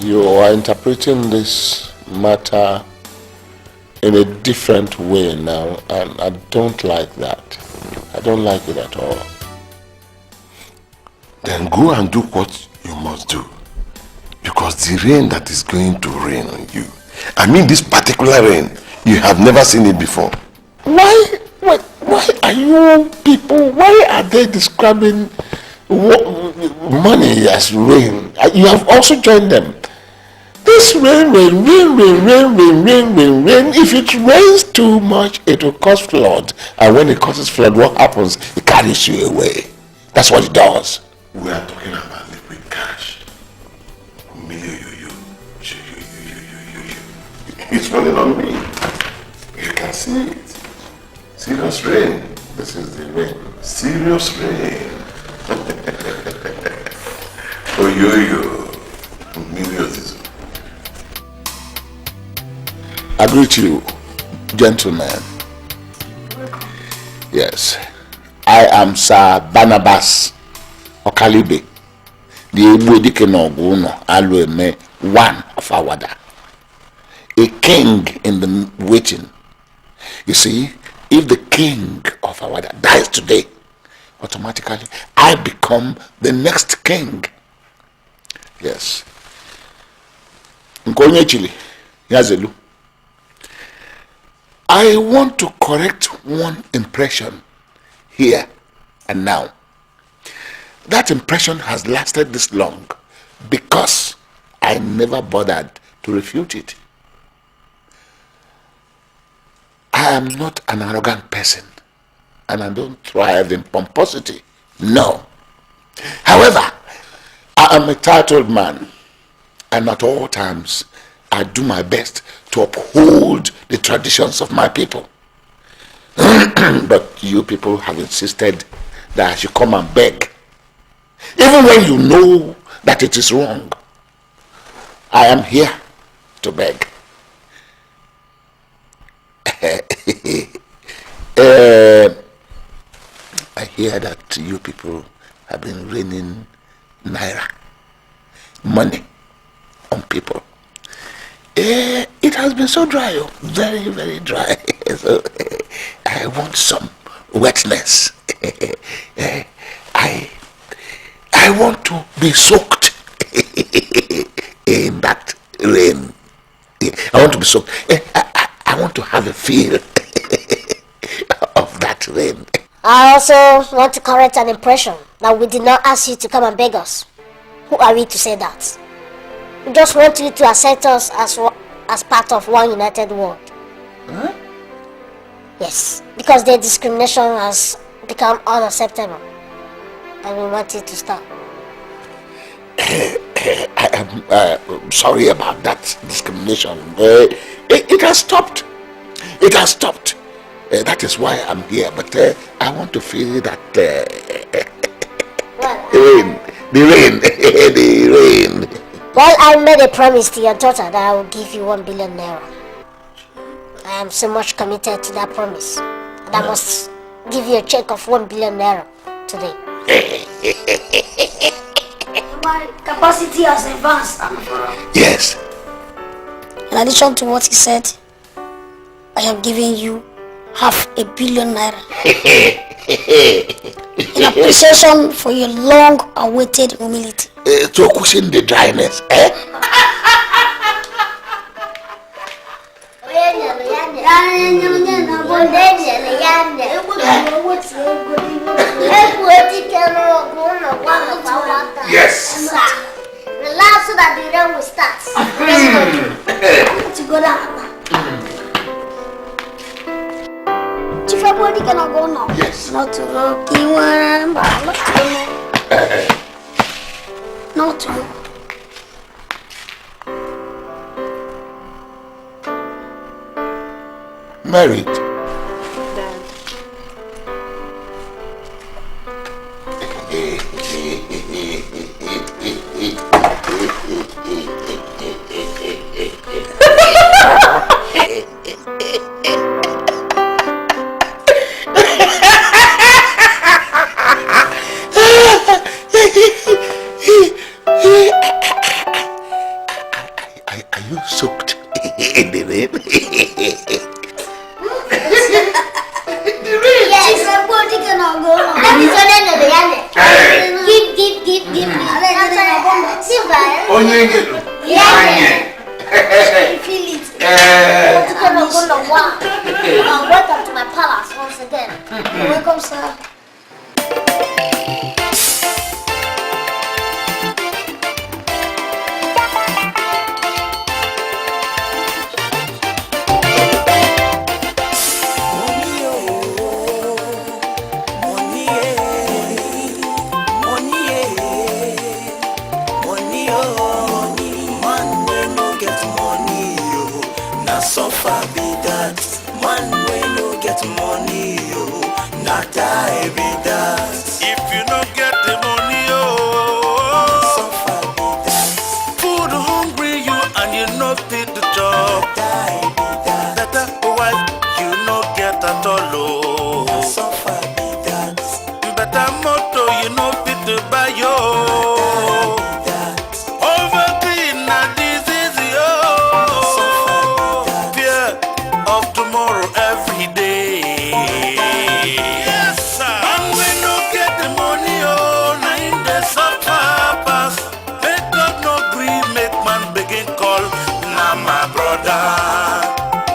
You are interpreting this matter in a different way now, and I don't like that. I don't like it at all. Then go and do what you must do. Because the rain that is going to rain on you, I mean this particular rain, you have never seen it before. Why are you people, why are they describing money as rain? You have also joined them. This rain. If it rains too much, it will cause flood. And when it causes flood, what happens? It carries you away. That's what it does. We are talking about liquid cash. It's running on me. You can see it. Serious rain. This is the rain. Serious rain. Millions. I greet you, gentlemen. Yes, I am Sir Barnabas Okalibe, the Ebwedike Noguno Alueme, one of Awada, a king in the waiting. You see, if the king of Awada dies today, automatically I become the next king. Yes. Nkonye Chili, Yazelu. I want to correct one impression here and now. That impression has lasted this long because I never bothered to refute it. I am not an arrogant person and I don't thrive in pomposity. No. However, I am a titled man and at all times I do my best to uphold the traditions of my people. But you people have insisted that I should come and beg. Even when you know that it is wrong, I am here to beg. I hear that you people have been raining naira, money on people. It has been so dry, very, very dry. So I want some wetness. I want to be soaked in that rain. I want to be soaked. I want to have a feel of that rain. I also want to correct an impression that we did not ask you to come and beg us. Who are we to say that? We just want you to accept us as part of one united world. Huh? Yes, because their discrimination has become unacceptable. And we want it to stop. I am sorry about that discrimination. It has stopped. It has stopped. That is why I'm here. But I want to feel that the rain. Well, I made a promise to your daughter that I will give you 1 billion naira. I am so much committed to that promise that I must give you a check of 1 billion naira today. My capacity has advanced. Yes. In addition to what he said, I am giving you 500 million naira. In appreciation for your long-awaited humility. To cushion the dryness, eh? Yes. Relax so that the rain will start. Let's go. To go down. Chief, everybody cannot go now. Yes. Not to rock you one, not to. Not to. Married. Are you soaked in the rain? Yes, everybody cannot go now. Give. Feel it. Welcome to my palace once again. Welcome, sir. Suffer be that man when no get money, not I be that. If you no get the money, suffer be that. Food hungry you and you no fit the job. Die be that. Better wife you no get at all. Suffer be that. Better motor you no fit to buy yo.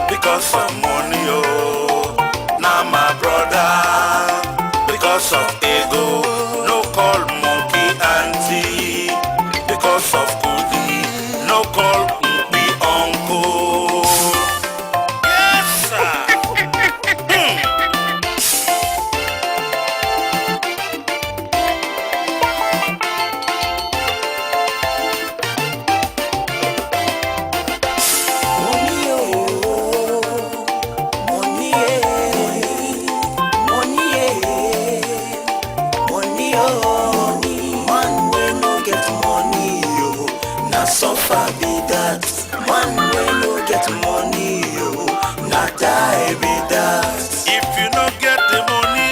Because of money, now my brother. Because of ego, no call monkey auntie. Because of goodie, no call be uncle. Yes, sir. Suffer be that man when no get money, not I be that. If you no get the money,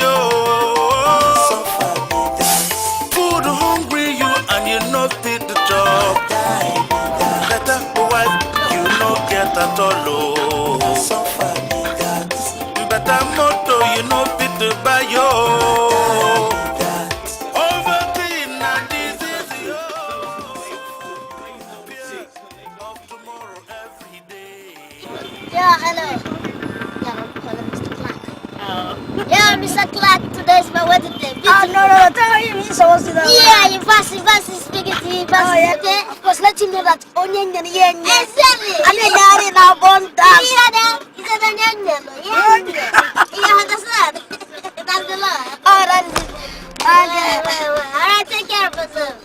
suffer be that. Food hungry you and you no fit the job. Die be that. Better wife you no get at all. Suffer be that. Better motor you no fit to buy yo. Yeah, hello. Mr. Clark. Yeah, Mr. Clark, today is my wedding day. No, tell him he's supposed to do that. Yeah, you pass speaking to him, okay? Of course, let him know that onion and yen. Exactly. And then you're in our bond dance. Yeah, he said onion. You understand? That's the law. Oh, that is it. Okay. All right, take care of yourself.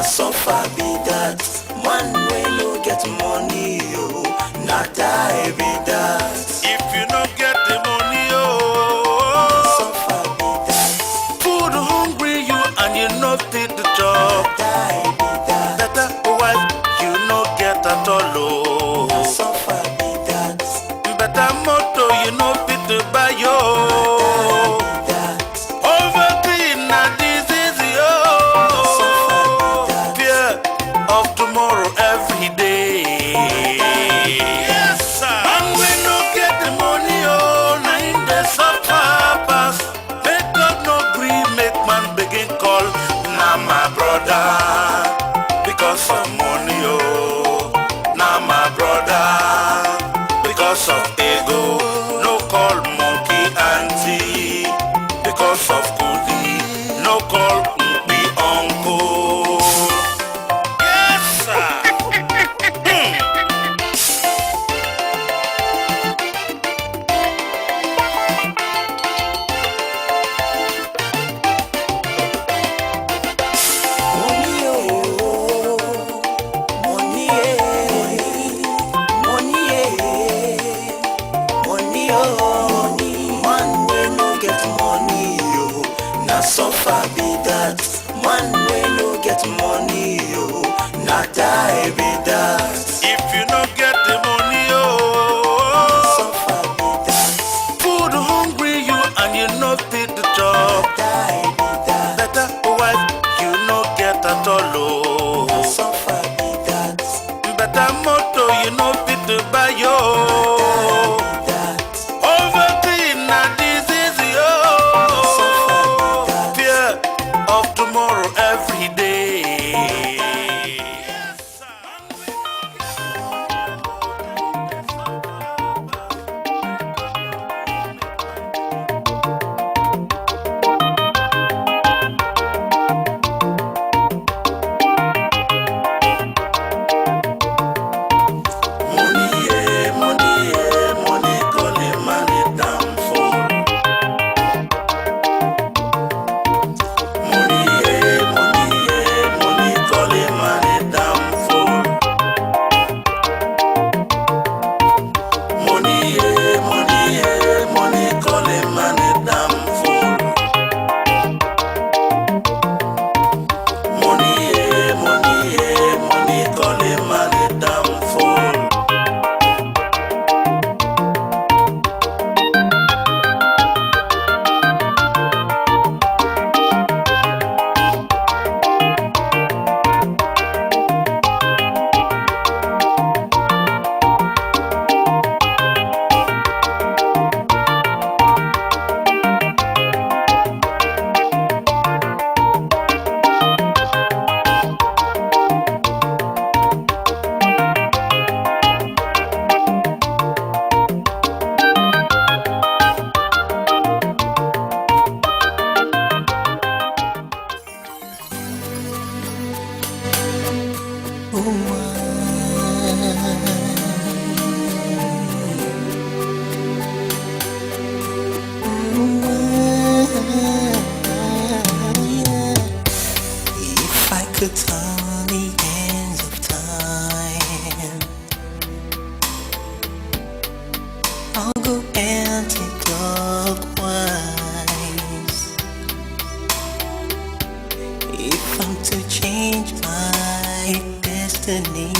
na suffer be that. Man when no get money, yo, na die be that. If you no get the money, suffer be that. Food hungry you and you no fit the job. Die be that. Better wife you no get at all, na suffer be that. Better motor you no fit to buy, yo. Overclean na disease, yo. Fear of tomorrow every day. Yes, sir. And we no get the money, na in the suffer pass. Make God no gree, make man begin call. Na my brother, because of money, na my brother, because of ego. No call monkey auntie, because of goodie. No call me uncle. Yes, sir. Suffer be that. Man when no get money, yo, na die be that. If you no get the money, suffer be that. Food hungry you and you no fit the job. Die be that. Better wife you no get at all, suffer be that. Better motor you no fit to buy, yo. Overclean na disease, yo. Fear of tomorrow every day. If I could turn the hands of time, I'll go anti-clockwise. If I'm to change my destiny,